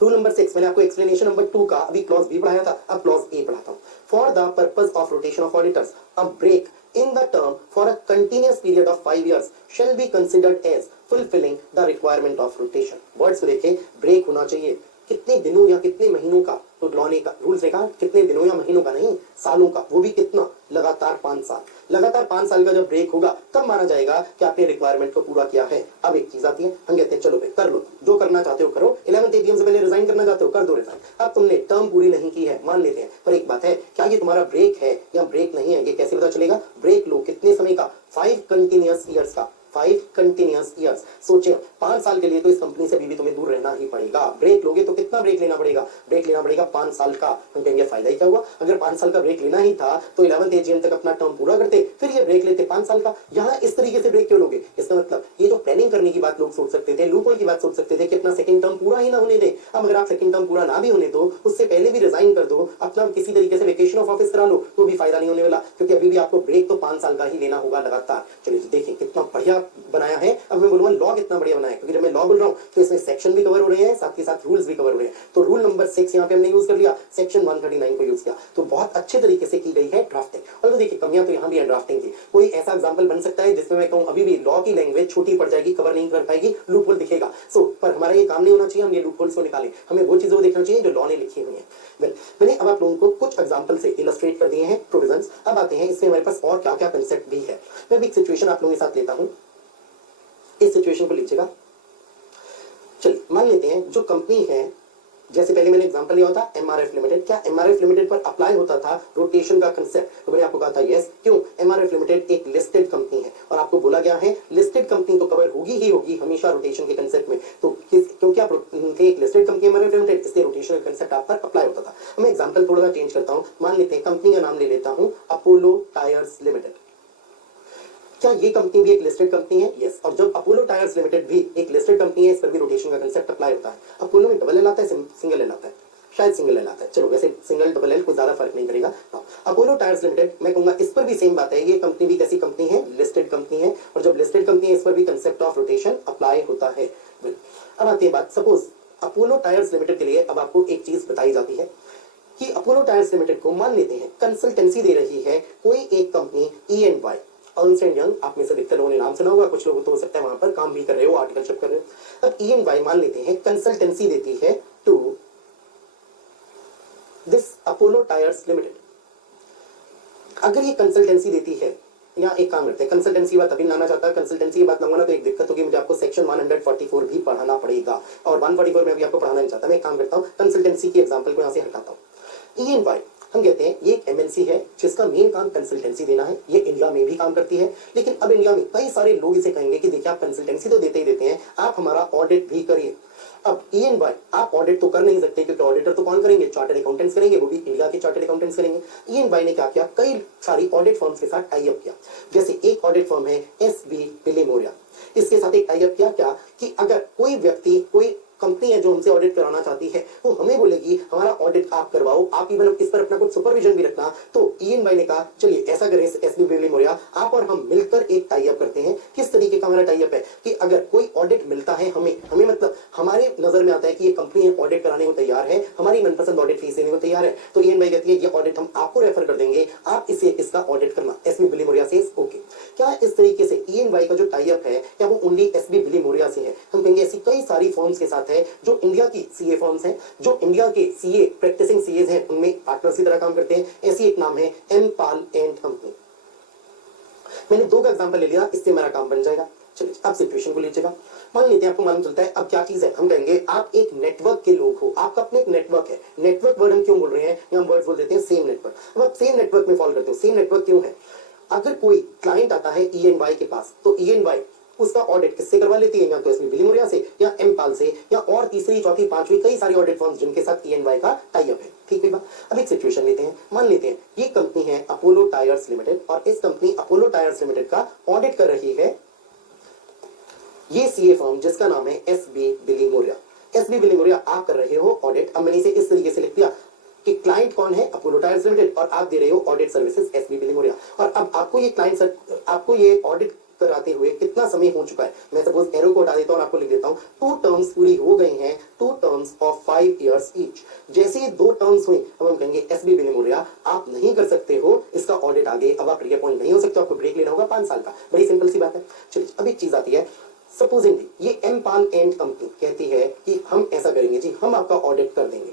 रूल नंबर 6 मैंने आपको एक्सप्लेनेशन नंबर 2 का अभी क्लॉज बी पढ़ाया था, अब क्लॉज ए पढ़ाता हूं। For the purpose of rotation of auditors, a break in the term for a continuous period of 5 years shall be considered as fulfilling the requirement of rotation। Words को देखिए, ब्रेक होना चाहिए कितने दिनों या कितने महीनों का, तो लॉ ने का रूल्स ने कहा कितने दिनों या महीनों का नहीं, सालों का, वो भी कितना, लगातार 5 साल। लगातार 5 साल का जब ब्रेक होगा तब माना जाएगा कि आपने रिक्वायरमेंट को पूरा किया है। अब एक चीज आती है, हम कहते हैं चलो भाई कर लो, जो करना चाहते हो करो, 11th एजीएम से पहले रिजाइन करना चाहते हो कर दो रिजाइन। अब तुमने टर्म पूरी नहीं की है, मान लेते हैं, पर एक बात है, क्या ये तुम्हारा ब्रेक है या ब्रेक नहीं है, ये कैसे पता चलेगा? ब्रेक लो कितने समय का, 5 कंटिन्यूअस ईयर्स का, 5 कंटिन्यूअस ईयर्स। सोचिए 5 साल के लिए तो इस कंपनी से भी तुम्हें दूर रहना ही पड़ेगा। ब्रेक लोगे तो कितना ब्रेक लेना पड़ेगा, ब्रेक लेना पड़ेगा 5 साल का। हम कहेंगे फायदा ही क्या हुआ, अगर 5 साल का ब्रेक लेना ही था तो 11th एजीएम तक अपना टर्म पूरा करते, फिर ये ब्रेक लेते 5 साल का। यहाँ इस तरीके से ब्रेक क्यों लोगे? इसका मतलब ये जो प्लानिंग करने की बात लोग सोच सकते थे, लूपहोल की बात सोच सकते थे कि अपना सेकंड टर्म पूरा ही ना होने दे। अब अगर आप सेकंड टर्म पूरा ना भी होने दो, उससे पहले भी रिजाइन कर दो, अपना किसी तरीके से वेकेशन ऑफ ऑफिस करा लो, तो भी फायदा नहीं होने वाला, क्योंकि अभी भी आपको ब्रेक तो 5 साल का ही लेना होगा लगातार। चलिए देखिए कितना बढ़िया बनाया है। अब मैं बोलूंगा लॉग इतना बढ़िया बनाया है, क्योंकि जब मैं लॉ बोल रहा हूँ तो इसमें सेक्शन भी कवर हो रहे हैं, साथ ही साथ रूल्स भी कवर हो रहे हैं। तो रूल नंबर 6 यहाँ पे हमने यूज कर लिया, सेक्शन 139 को यूज किया, तो बहुत अच्छे तरीके से की गई है ड्राफ्टिंग। और तो देखिए कमियां तो यहाँ भी है ड्राफ्टिंग की। कोई ऐसा एग्जाम्पल बन सकता है जिसमें मैं कहूँ अभी भी लॉ की लैंग्वेज छोटी पड़ जाएगी, कवर नहीं कर पाएगी, लूप होल दिखेगा। सो पर हमारा ये काम नहीं होना चाहिए, हम ये लूप होल्स को निकालें, हमें वो चीजों को देखना चाहिए जो लॉ ने लिखी हुई है। मैंने अब आप लोगों को कुछ एग्जाम्पल से इलस्ट्रेट कर दिए हैं प्रोविजंस। अब आते हैं इसमें हमारे पास और क्या क्या कंसेप्ट भी है। मैं भी एक सिचुएशन आप लोगों के साथ लेता हूं, इस सिचुएशन को लीजिएगा। चलिए मान लेते हैं जो कंपनी है, जैसे पहले मैंने एग्जांपल लिया था एमआरएफ लिमिटेड, क्या एमआरएफ लिमिटेड पर अप्लाई होता था रोटेशन का कंसेप्ट? तो मैंने आपको कहा था यस। क्यों? एमआरएफ लिमिटेड एक लिस्टेड कंपनी है और आपको बोला गया है लिस्टेड कंपनी तो कवर होगी ही होगी हमेशा रोटेशन के कंसेप्ट में। तो क्योंकि आप एक लिस्टेड कंपनी एमआरएफ लिमिटेड, इसलिए रोटेशन का कंसेप्ट आप पर अप्लाई होता था। मैं एग्जाम्पल थोड़ा सा चेंज करता हूं, मान लेते हैं कंपनी का नाम ले लेता हूं अपोलो टायर्स लिमिटेड। क्या ये कंपनी भी एक लिस्टेड कंपनी है? यस। और जब अपोलो टायर्स लिमिटेड भी एक लिस्टेड कंपनी है, इस पर भी रोटेशन का कंसेप्ट अप्लाई होता है। अपोलो में डबल एल आता है, सिंगल एल आता है, शायद सिंगल एल आता है, चलो वैसे सिंगल डबल एल कोई ज्यादा फर्क नहीं करेगा। अपोलो टायर्स लिमिटेड, मैं कहूंगा इस पर भी सेम बात है, ये कंपनी भी कैसी कंपनी है? लिस्टेड कंपनी है। और जब लिस्टेड कंपनी है, इस पर भी कंसेप्ट ऑफ रोटेशन अप्लाई होता है। अब आती है बात, सपोज अपोलो टायर्स लिमिटेड के लिए अब आपको एक चीज बताई जाती है कि अपोलो टायर्स लिमिटेड को मान लेते हैं कंसल्टेंसी दे रही है कोई एक company E&Y, Ernst and young. आप में से अधिकतर लोगों ने नाम सुना होगा, कुछ लोग तो हो सकता है वहां पर काम भी कर रहे हो, आर्टिकलशिप कर रहे हो। अब E&Y मान लेते हैं कंसल्टेंसी देती है to this Apollo Tyres limited. अगर ये कंसल्टेंसी देती है, यहाँ एक काम करते हैं, कंसल्टेंसी बात अभी लाना चाहता है, कंसल्टेंसी की बात लाऊंगा ना तो एक दिक्कत होगी, मुझे आपको सेक्शन 144 भी पढ़ाना पड़ेगा और 144 में भी आपको पढ़ाना नहीं चाहता। मैं एक काम करता हूँ, कंसल्टेंसी की एग्जाम्पल को यहाँ से हटाता हूँ। E&Y हम कहते हैं ये एक एमएनसी है जिसका मेन काम कंसल्टेंसी देना है। ये इंडिया में भी काम करती है, लेकिन अब इंडिया में कई सारे लोग इसे कहेंगे कि देखिए आप कंसल्टेंसी तो देते ही देते हैं, आप हमारा ऑडिट भी करिए। अब E&Y आप ऑडिट तो कर नहीं सकते, क्योंकि ऑडिटर तो कौन करेंगे? चार्टर्ड अकाउंटेंट्स करेंगे, वो भी इंडिया के चार्टर्ड अकाउंटेंट्स करेंगे। E&Y ने क्या किया? कई सारी ऑडिट फर्म्स के साथ टाई अप किया। जैसे एक ऑडिट फर्म है SB बिलिमोरिया, इसके साथ एक टाई अप किया क्या कि अगर कोई व्यक्ति, कोई कंपनी है जो हमसे ऑडिट कराना चाहती है, वो हमें बोलेगी हमारा ऑडिट आप करवाओ, आप इवन इस पर अपना कुछ सुपरविजन भी रखना। तो E&Y ने कहा चलिए ऐसा करें, SB बिलिमोरिया आप और हम मिलकर एक टाई अप करते हैं। किस तरीके का हमारा टाई अप है कि अगर कोई ऑडिट मिलता है हमें मतलब हमारे नजर में आता है कि ये कंपनी है ऑडिट कराने को तैयार है, हमारी मनपसंद ऑडिट फीस देने को तैयार है, तो E&Y कहती है ये ऑडिट हम आपको रेफर कर देंगे, आप इसे इसका ऑडिट करना। SB बिलिमोरिया से ओके। क्या इस तरीके से E&Y का जो टाई अप है क्या वो ओनली SB बिलिमोरिया से है? हम कहेंगे ऐसी कई सारी फर्म्स के साथ है जो इंडिया की सीए फर्म्स हैं, जो इंडिया के सीए प्रैक्टिसिंग सीएज हैं, उनमें पार्टनर्स की तरह काम करते हैं। ऐसी एक नाम है एमपाल एंड कंपनी। मैंने 2 का एग्जांपल ले लिया, इससे मेरा काम बन जाएगा। चलिए अब सिचुएशन को लीजिएगा। मान लेते हैं आपको मालूम चलता है अब क्या चीज है, हम कहेंगे आप एक नेटवर्क के लोग हो, आपका अपने एक नेटवर्क है। नेटवर्क वर्ड हम क्यों बोल रहे हैं? हम वर्ड बोल देते हैं सेम नेटवर्क। अब आप सेम नेटवर्क में फॉलो करते हो। सेम नेटवर्क क्यों है? अगर कोई क्लाइंट आता है E&Y के पास, तो E&Y उसका ऑडिट किससे करवा लेती है? या तो SB बिलिमोरिया से, या एमपाल से, या और तीसरी, चौथी, पांचवी कई सारी ऑडिट फर्म्स जिनके साथ E&Y का टाई अप है। ठीक है बात। अब एक सिचुएशन लेते हैं, मान लेते हैं ये कंपनी है अपोलो टायर्स लिमिटेड और इस कंपनी अपोलो टायर्स लिमिटेड का ऑडिट कर रही है ये सीए फर्म जिसका नाम है SB बिलिमोरिया। SB बिलिमोरिया आप कर रहे हो ऑडिट। अब मैंने इसे इस तरीके से लिख दिया कि क्लाइंट कौन है? अपोलो टायर्स लिमिटेड, और आप दे रहे हो ऑडिट सर्विसेज SB बिलिमोरिया। और अब आपको ये क्लाइंट, आपको ये ऑडिट कराते हुए कितना समय हो चुका है? मैं सपोज एरो को हटा देता हूं और आपको लिख देता हूं 2 टर्म्स पूरी हो गई हैं, 2 टर्म्स ऑफ 5 इयर्स ईच। जैसे ही 2 टर्म्स हुई, अब हम कहेंगे SB बिलिमोरिया आप नहीं कर सकते हो इसका ऑडिट आगे, अब आप रिअपॉइंट नहीं हो सकते, आपको ब्रेक लेना होगा 5 साल का। बड़ी सिंपल सी बात है। चलिए अब एक चीज आती है, सपोजिंगली ये एमपाल एंड कंपनी कहती है कि हम ऐसा करेंगे जी, हम आपका ऑडिट कर देंगे।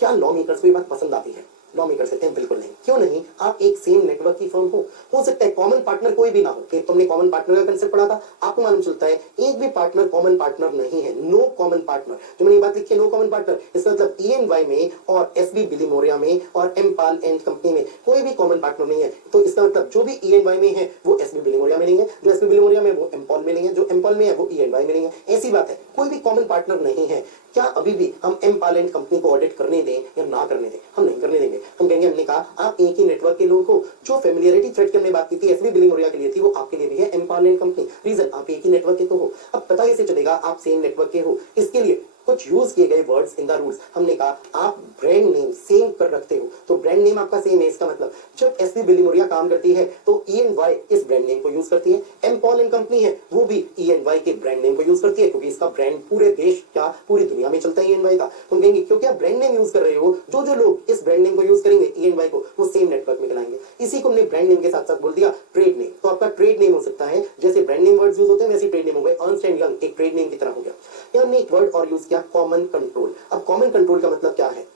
क्या लॉ मेकर्स को ये बात पसंद आती है? लॉ मेकर कहते हैं बिल्कुल नहीं। क्यों नहीं? आप एक सेम नेटवर्क की फर्म हो सकता है कॉमन पार्टनर कोई भी ना हो। कि तुमने कॉमन पार्टनर का कंसेप्ट पढ़ा था, आपको मालूम चलता है एक भी पार्टनर कॉमन पार्टनर नहीं है, नो कॉमन पार्टनर। जो मैंने ये बात लिखी है नो कॉमन पार्टनर, इसका मतलब E&Y में और SB बिलिमोरिया में और एमपाल एंड कंपनी में कोई भी कॉमन पार्टनर नहीं है। तो इसका मतलब जो भी E&Y में है वो SB बिलिमोरिया में नहीं है, जो SB बिलिमोरिया में वो एमपाल में नहीं है, जो एमपाल में है वो E&Y में नहीं है। ऐसी बात है, कोई भी कॉमन पार्टनर नहीं है। क्या अभी भी हम एमपाल एंड कंपनी को ऑडिट करने दें या ना करने दें? हम नहीं करने देंगे। हम कहेंगे, हमने कहा आप एक ही नेटवर्क के लोग हो। जो फेमिलियरिटी थ्रेड की हमने बात की थी SB बिलिमोरिया के लिए थी, वो आपके लिए भी है एमपाल एंड कंपनी। रीजन आप एक ही नेटवर्क के तो हो। अब पता कैसे चलेगा आप सेम नेटवर्क के हो? इसके लिए कुछ यूज किए गए वर्ड्स इन द रूल्स। हमने कहा आप ब्रांड नेम सेम कर रखते हो, तो ब्रांड नेम आपका सेम है, इसका मतलब जब एसपी बिलीमोरिया काम करती है तो E&Y इस ब्रांड नेम को यूज करती है। एम पॉल एंड कंपनी है वो भी E&Y के ब्रांड नेम को यूज करती है, क्योंकि इसका ब्रांड पूरे देश क्या पूरी दुनिया में चलता है E&Y का। तुम कहेंगे क्योंकि आप ब्रांड नेम यूज कर रहे हो, जो जो लोग इस ब्रांड नेम को यूज करेंगे E&Y को, वो सेम नेटवर्क में चलाएंगे। इसी को हमने ब्रांड नेम के साथ साथ बोल दिया ट्रेड नेम। तो आपका ट्रेड नेम हो सकता है, जैसे ब्रांड नेम वर्ड्स यूज होते हैं वैसे ट्रेड नेम हो गए। अर्नस्ट एंड यंग एक ट्रेड नेम की तरह हो गया। या हमने एक वर्ड और यूज किया कॉमन कंट्रोल। अब कॉमन कंट्रोल का मतलब क्या है?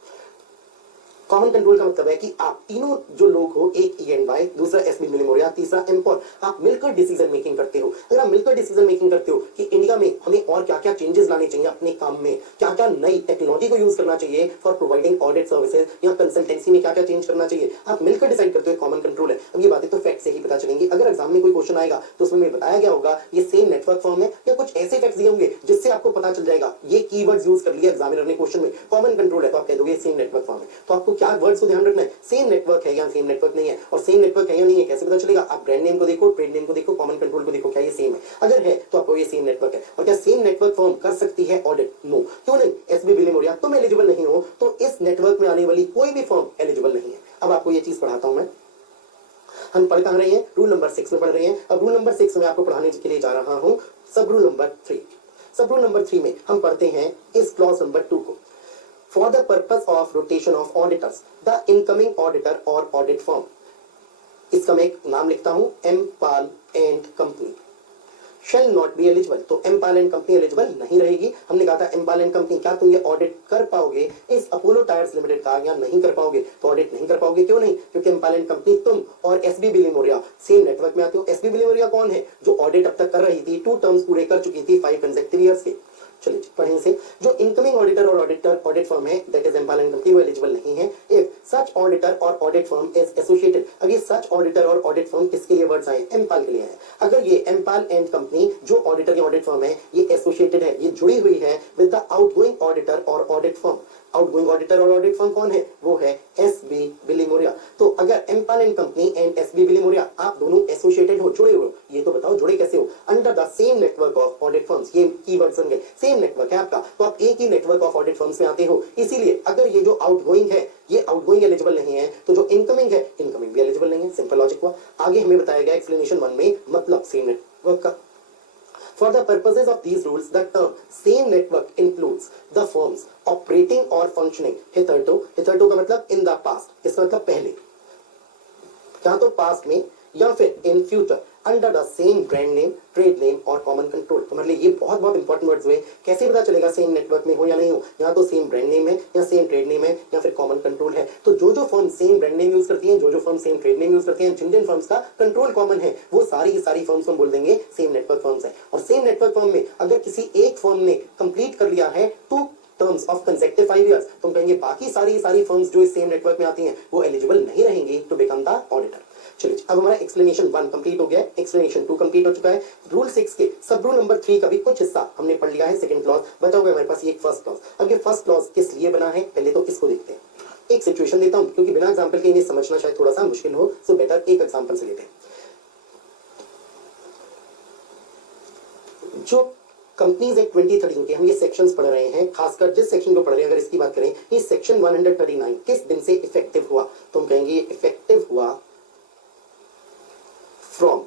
कॉमन कंट्रोल का मतलब है कि आप तीनों जो लोग हो, एक E&Y, दूसरा एसबी बिलीमोरिया, तीसरा एमपॉल, आप मिलकर डिसीजन मेकिंग करते हो। अगर आप मिलकर डिसीजन मेकिंग करते हो कि इंडिया में हमें और क्या क्या चेंजेस लाने चाहिए अपने काम में, क्या क्या नई टेक्नोलॉजी को यूज करना चाहिए फॉर प्रोवाइडिंग ऑडिट सर्विसेज, या कंसल्टेंसी में क्या क्या चेंज करना चाहिए, आप मिलकर डिसाइड करते हो, कॉमन कंट्रोल है। अब ये बातें तो फैक्ट से ही पता चलेंगी। अगर एग्जाम में कोई क्वेश्चन आएगा तो उसमें बताया गया होगा ये सेम नेटवर्क फॉर्म है, या कुछ ऐसे फैक्ट्स दिए होंगे जिससे आपको पता चल जाएगा ये कीवर्ड्स यूज कर लिया एग्जामिनर ने क्वेश्चन में, कॉमन कंट्रोल है, तो आप कह दोगे सेम नेटवर्क फॉर्म है। तो आपको क्या वर्ड्स को ध्यान रखना है, सेम नेटवर्क है या सेम नेटवर्क नहीं है। और सेम नेटवर्क है या नहीं है कैसे पता चलेगा? आप ब्रांड नेम को देखो, ट्रेड नेम को देखो, कॉमन कंट्रोल को देखो, क्या ये सेम है? अगर है तो आपको ये सेम नेटवर्क है। और क्या सेम नेटवर्क फॉर्म कर सकती है ऑडिट? नो। क्यों नहीं? एसबी बिलीमोरिया तुम एलिजिबल नहीं हो, तो इस नेटवर्क में आने वाली कोई भी फॉर्म एलिजिबल नहीं है। अब आपको ये चीज पढ़ाता हूं मैं। हम पढ़ कहां रहे हैं? रूल नंबर 6 में पढ़ रहे हैं। अब रूल नंबर 6 में आपको पढ़ाने के लिए जा रहा हूं सब रूल नंबर 3। सब रूल नंबर 3 में हम पढ़ते हैं इस क्लॉज नंबर 2 को। For the purpose of rotation of auditors, the incoming auditor or audit firm, इसका मैं एक नाम लिखता हूं, एमपाल and company, shall not be eligible। तो एमपाल एंड कंपनी एलिजिबल नहीं रहेगी। हमने कहा था एमपाल एंड कंपनी, क्या तुम ये ऑडिट कर पाओगे इस अपोलो टायर्स लिमिटेड का, या नहीं कर पाओगे? तो ऑडिट नहीं कर पाओगे। क्यों नहीं? क्योंकि एमपाल एंड कंपनी तुम और एसबी बिलीमोरिया सेम नेटवर्क में आते हो। एसबी बिलीमोरिया कौन है? जो ऑडिट अब तक कर रही थी, 2 टर्म्स पूरे कर चुकी थी 5 कंसेक्टिव ईयर्स के। चलिए पढ़ें से। जो इनकमिंग ऑडिटर और ऑडिट फर्म है दैट इज एमपाल एंड कंपनी, वो एलिजिबल नहीं है इफ सच ऑडिटर और ऑडिट फर्म इज एसोसिएटेड। अब ये सच ऑडिटर और ऑडिट फर्म किसके लिए वर्ड्स आए? एमपाल के लिए है। अगर ये एमपाल एंड कंपनी जो ऑडिटर या ऑडिट फर्म है ये एसोसिएटेड है, ये जुड़ी हुई है विद द आउटगोइंग ऑडिटर और ऑडिट फर्म। आउटगोइंग ऑडिटर और ऑडिट फर्म कौन है? वो है एसबी बिलीमोरिया। तो अगर एमपाल एंड कंपनी एंड एसबी बिलीमोरिया आप दोनों एसोसिएटेड हो, जुड़े हो, ये तो बताओ जुड़े कैसे हो? Under the same network of audit firms. ये कीवर्ड्स बन गए, सेम नेटवर्क है आपका, तो आप एक ही नेटवर्क ऑफ ऑडिट फर्म्स में आते हो। इसीलिए अगर ये जो आउटगोइंग है ये आउटगोइंग एलिजिबल नहीं है, तो जो इनकमिंग है इनकमिंग भी एलिजिबल नहीं है। सिंपल लॉजिक हुआ। आगे हमें बताया गया एक्सप्लेनेशन 1 में मतलब सेम नेटवर्क का। For the purposes of these rules, the term same network includes the firms operating or functioning hitherto का मतलब in the past, इसका मतलब पहले, या तो पास्ट में या फिर in future, under the same brand name, trade name और कॉमन कंट्रोल। तो मतलब ये बहुत बहुत इंपॉर्टेंट वर्ड्स हुए। कैसे पता चलेगा सेम नेटवर्क में हो या नहीं हो? यहाँ तो सेम ब्रांड नेम है, या सेम ट्रेड नेम है, या फिर कॉमन कंट्रोल है। तो जो जो firm same brand name use करती है, जो जो firm same trade name use करती है, जिन जिन फर्म्स का कंट्रोल कॉमन है, वो सारी की सारी फर्म्स हम बोल देंगे सेम नेटवर्क फर्म्स है। और सेम नेटवर्क फर्म में अगर किसी एक फर्म ने कंप्लीट कर लिया है 2 टर्म्स ऑफ कंसेक्टिव 5 इयर्स, तुम कहेंगे बाकी सारी फर्म्स जो इस सेम नेटवर्क में आती हैं वो एलिजिबल नहीं रहेंगी टू बिकम द ऑडिटर। चलिए अब हमारा एक्सप्लेनेशन 1 कंप्लीट हो गया है, एक्सप्लेनेशन 2 कंप्लीट हो चुका है। रूल 6 के सब रूल नंबर 3 का भी कुछ हिस्सा हमने पढ़ लिया है। सेकंड क्लॉज बचा हुआ है हमारे पास, ये फर्स्ट क्लॉज। अब ये फर्स्ट क्लॉज किस लिए बना है पहले तो इसको देखते हैं। एक सिचुएशन देता हूं, क्योंकि बिना एग्जांपल के इन्हें समझना शायद थोड़ा सा मुश्किल हो, सो बेटर एक एग्जांपल से लेते हैं। जो कंपनीज एक्ट 2013 के हम ये सेक्शंस पढ़ रहे हैं, खासकर जिस सेक्शन को पढ़ रहे हैं, अगर इसकी बात करें, ये सेक्शन 139 किस दिन से इफेक्टिव हुआ? तो हम कहेंगे इफेक्टिव हुआ फ्रॉम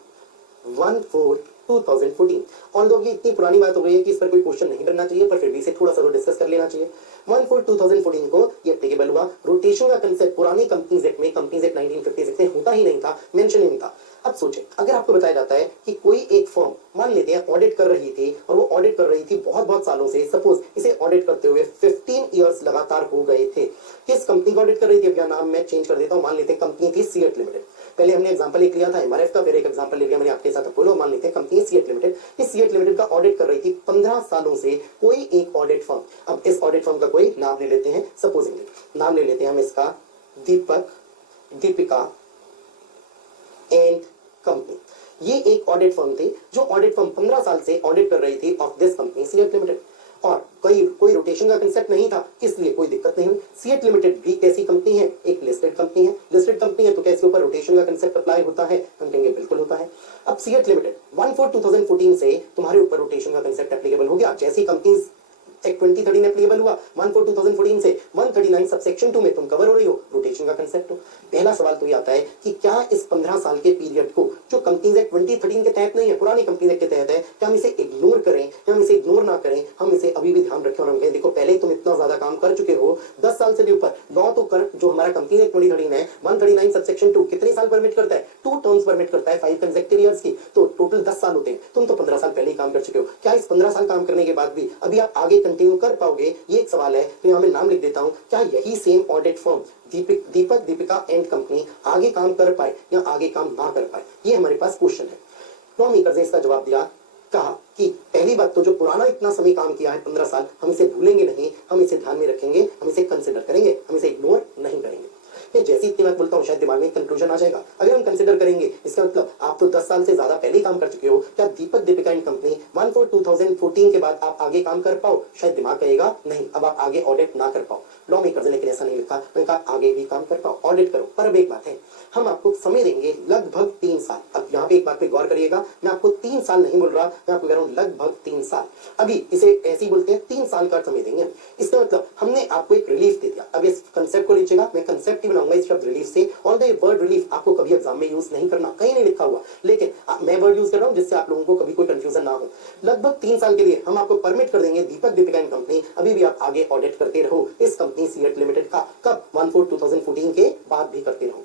1/4/2014। ऑल्दो ये इतनी पुरानी बात हो गई है कि इस पर कोई क्वेश्चन नहीं बनना चाहिए, पर फिर भी इसे थोड़ा सा तो डिस्कस कर लेना चाहिए। 1/4/2014 को ये एप्लीकेबल हुआ। रोटेशन का कंसेप्ट पुरानी कंपनीज एक्ट में, कंपनीज एक्ट 1956 में होता ही नहीं था, मेंशन ही नहीं था। अब सोचें, अगर आपको बताया जाता है कि कोई एक फर्म मान लेते हैं ऑडिट कर रही थी, और वो ऑडिट कर रही थी बहुत सालों से, सपोज इसे ऑडिट करते हुए 15 इयर्स लगातार हो गए थे। किस कंपनी को ऑडिट कर रही थी? अब नाम मैं चेंज कर देता हूं, मान लेते हैं कंपनी थी सीएट लिमिटेड। पहले हमने एग्जांपल एक लिया था एमआरएफ का, फिर एक एग्जांपल ले लिया मैंने आपके साथ अपोलो। मान लेते हैं कंपनी सीएट लिमिटेड, इस सीएट लिमिटेड का ऑडिट कर रही थी 15 सालों से कोई एक ऑडिट फर्म। अब इस ऑडिट फर्म का कोई नाम ले लेते हैं, सपोजिंगली नाम ले लेते हैं हम इसका दीपक, दीपिका एंड कंपनी। ये एक ऑडिट फर्म थी, जो ऑडिट फर्म 15 साल से ऑडिट कर रही थी of this company CEAT limited, और कोई रोटेशन का कंसेप्ट नहीं था, इसलिए कोई दिक्कत नहीं हुई। सीएट लिमिटेड भी कैसी कंपनी है? एक लिस्टेड कंपनी है। लिस्टेड कंपनी है तो क्या इसके ऊपर रोटेशन का कंसेप्ट अप्लाई होता है? हम कहेंगे बिल्कुल होता है। अब सीएट लिमिटेड 1/4/2014 से तुम्हारे ऊपर रोटेशन का कंसेप्ट एप्लीकेबल हो गया। जैसी कंपनी एक्ट 2013 एप्लीकेबल हुआ 1/4/2014 से 139 सबसेक्शन 2 में तुम कवर हो रही हो, रोटेशन का कंसेप्ट हो। पहला सवाल तो ये आता है कि क्या इस 15 साल के पीरियड को जो कंपनीज एक्ट 2013 के तहत नहीं है, पुरानी कंपनीज एक्ट के तहत है, क्या हम इसे इग्नोर करें या हम इसे इग्नोर ना करें, हम इसे अभी भी ध्यान रखें और हम कहें देखो पहले ही तुम इतना ज्यादा काम कर चुके हो, 10 साल से भी ऊपर लॉ तो कर, जो हमारा कंपनी एक्ट 2013 है 139 सबसेक्शन 2 कितने साल परमिट करता है, 2 टर्म्स परमिट करता है 5 कंसेक्टिव ईयर्स की, तो टोटल 10 साल होते हैं। तुम तो 15 साल पहले ही काम कर चुके हो, क्या इस 15 साल काम करने के बाद भी अभी आप आगे कंटिन्यू कर पाओगे, ये एक सवाल है। तो यहाँ मैं नाम लिख देता हूं, क्या यही same audit firm Deepak Deepika and company आगे काम कर पाए या आगे काम ना कर पाए, ये हमारे पास क्वेश्चन है। लॉ मेकर्स ने इसका जवाब दिया, कहा कि पहली बात तो जो पुराना इतना समय काम किया है 15 साल, हम इसे भूलेंगे नहीं, हम इसे ध्यान में रखेंगे, हम इसे कंसिडर करेंगे, हम इसे इग्नोर नहीं करेंगे। ये जैसी इतनी बात बोलता हूँ शायद दिमाग में कंक्लूजन आ जाएगा। अगर हम कंसिडर करेंगे, इसका मतलब आप तो 10 साल से ज्यादा पहले काम कर चुके हो, क्या दीपक दीपिका एंड कंपनी 1/4/2014 के बाद आप आगे काम कर पाओ, शायद दिमाग कहेगा नहीं, अब आप आगे ऑडिट ना कर पाओ। लॉ मेकर्स ने लेकिन ऐसा नहीं लिखा, उन्होंने कहा आगे भी काम कर पाओ, ऑडिट करो। पर अब एक बात है, हम आपको समय देंगे लगभग 3 साल। अब यहाँ पे एक बात पे गौर करिएगा, मैं आपको 3 साल नहीं बोल रहा, मैं आपको कह रहा हूँ लगभग 3 साल। अभी इसे ऐसे ही बोलते हैं, 3 साल का समय देंगे। इसका मतलब हमने आपको एक रिलीफ दे दिया। अब इस कंसेप्ट को लीजिएगा, मैं कंसेप्ट ही बनाऊंगा इस शब्द रिलीफ से। ऑल द वर्ड रिलीफ आपको कभी एग्जाम में यूज नहीं करना, कहीं नहीं लिखा हुआ, लेकिन मैं वर्ड यूज कर रहा हूँ जिससे आप लोगों को कभी कोई कंफ्यूजन ना हो। लगभग 3 साल के लिए हम आपको परमिट कर देंगे, दीपक दीपिका एंड कंपनी अभी भी आप आगे ऑडिट करते रहो इस कंपनी सीएट लिमिटेड का। कब? 1/4/2014 के बाद भी करते रहो।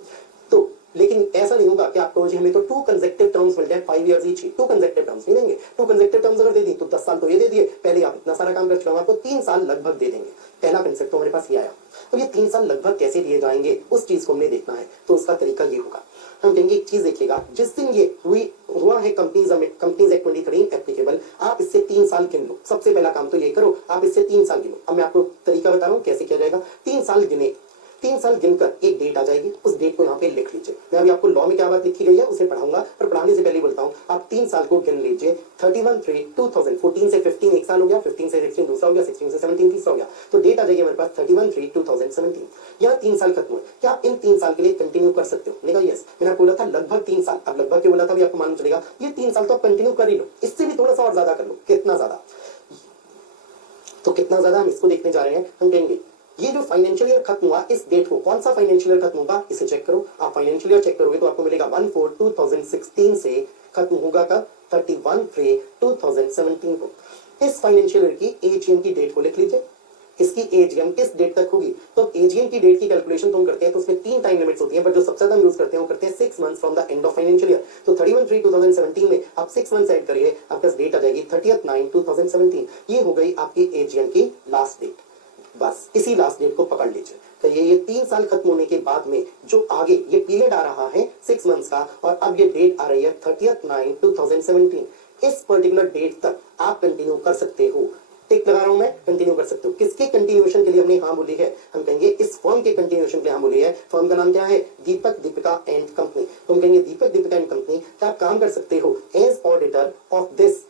तो लेकिन ऐसा नहीं होगा कि आपको जी हमें तो 2 कंसेक्टिव टर्म्स मिल जाए 5 इयर्स ईच। 2 कंसेक्टिव टर्म्स नहीं देंगे। 2 कंसेक्टिव टर्म्स अगर दे दी तो 10 साल तो ये दे दिए, पहले आप इतना सारा काम कर चुके हो, आपको 3 साल लगभग दे देंगे। पहला कंसेप्ट तो हमारे पास ये आया। अब ये 3 साल लगभग कैसे दिए जाएंगे, उस चीज को हमने देखना है। तो उसका तरीका ये होगा, हम कहेंगे एक चीज देखिएगा, जिस दिन ये हुआ है कंपनीज एक्ट 2013 एप्लीकेबल, आप इससे 3 साल गिन लो। सबसे पहला काम तो ये करो, आप इससे 3 साल गिनो। अब मैं आपको तरीका बता रहा हूँ कैसे किया जाएगा। 3 साल गिने, 3 साल गिनकर एक डेट आ जाएगी, उस डेट को यहाँ पे लिख लीजिए। मैं अभी आपको लॉ में क्या बात लिखी गई है उसे पढ़ाऊंगा, पर पढ़ाने से पहले बोलता हूँ, आप 3 साल को गिन लीजिए। 31/3/2014 से 15 एक साल हो गया, 15 से 16 दूसरा हो गया, 16 से 17 तीसरा हो गया, तो डेट आ जाएगी हमारे पास 31/3/2017। यहाँ 3 साल खत्म हुए। क्या आप इन 3 साल के लिए कंटिन्यू कर सकते हो? मैंने कहा यस। मैंने आपको बोला था लगभग 3 साल, अब लगभग क्यों बोला था अभी आपको मालूम चलेगा। ये 3 साल तो आप कंटिन्यू कर ही लो, इससे भी थोड़ा सा और ज्यादा कर लो। कितना ज्यादा? तो कितना ज्यादा हम इसको देखने जा रहे हैं। हम कहेंगे ये जो फाइनेंशियल ईयर खत्म हुआ, इस डेट को कौन सा फाइनेंशियल ईयर खत्म होगा इसे चेक करो। आप फाइनेंशियल ईयर चेक करोगे तो आपको मिलेगा 1/4/2016 से खत्म होगा कब? 31/3/2017 को। इस फाइनेंशियल ईयर की एजीएम की डेट को लिख लीजिए। इसकी एजीएम किस डेट तक होगी? तो एजीएम की डेट की कैलकुलेशन तुम करते हैं तो उसमें 3 टाइम लिमिट्स होती हैं, पर जो सबसे ज्यादा यूज करते हैं वो करते हैं 6 months from the end of financial year. तो 31/3/2017 में आप 6 मंथ्स ऐड करिए, आपका डेट आ जाएगी 30/9/2017। ये हो गई आपकी एजीएम की लास्ट डेट। बस इसी लास्ट डेट को पकड़ लीजिए। तो ये 3 साल खत्म होने के बाद में जो आगे ये पीरियड आ रहा है 6 मंथ्स का, और अब ये डेट आ रही है 30/9/2017। इस पर्टिकुलर डेट तक आप कंटिन्यू कर सकते हो। टिक लगा रहा हूं मैं, कंटिन्यू कर सकते हो। किसके कंटिन्यूएशन के लिए हमने हाँ बोली है? हम कहेंगे इस फर्म के कंटिन्यूएशन के लिए हाँ बोली है। फर्म का नाम क्या है? दीपक दीपिका एंड कंपनी। तो हम कहेंगे दीपक दीपिका एंड कंपनी क्या आप काम कर सकते हो as auditor of this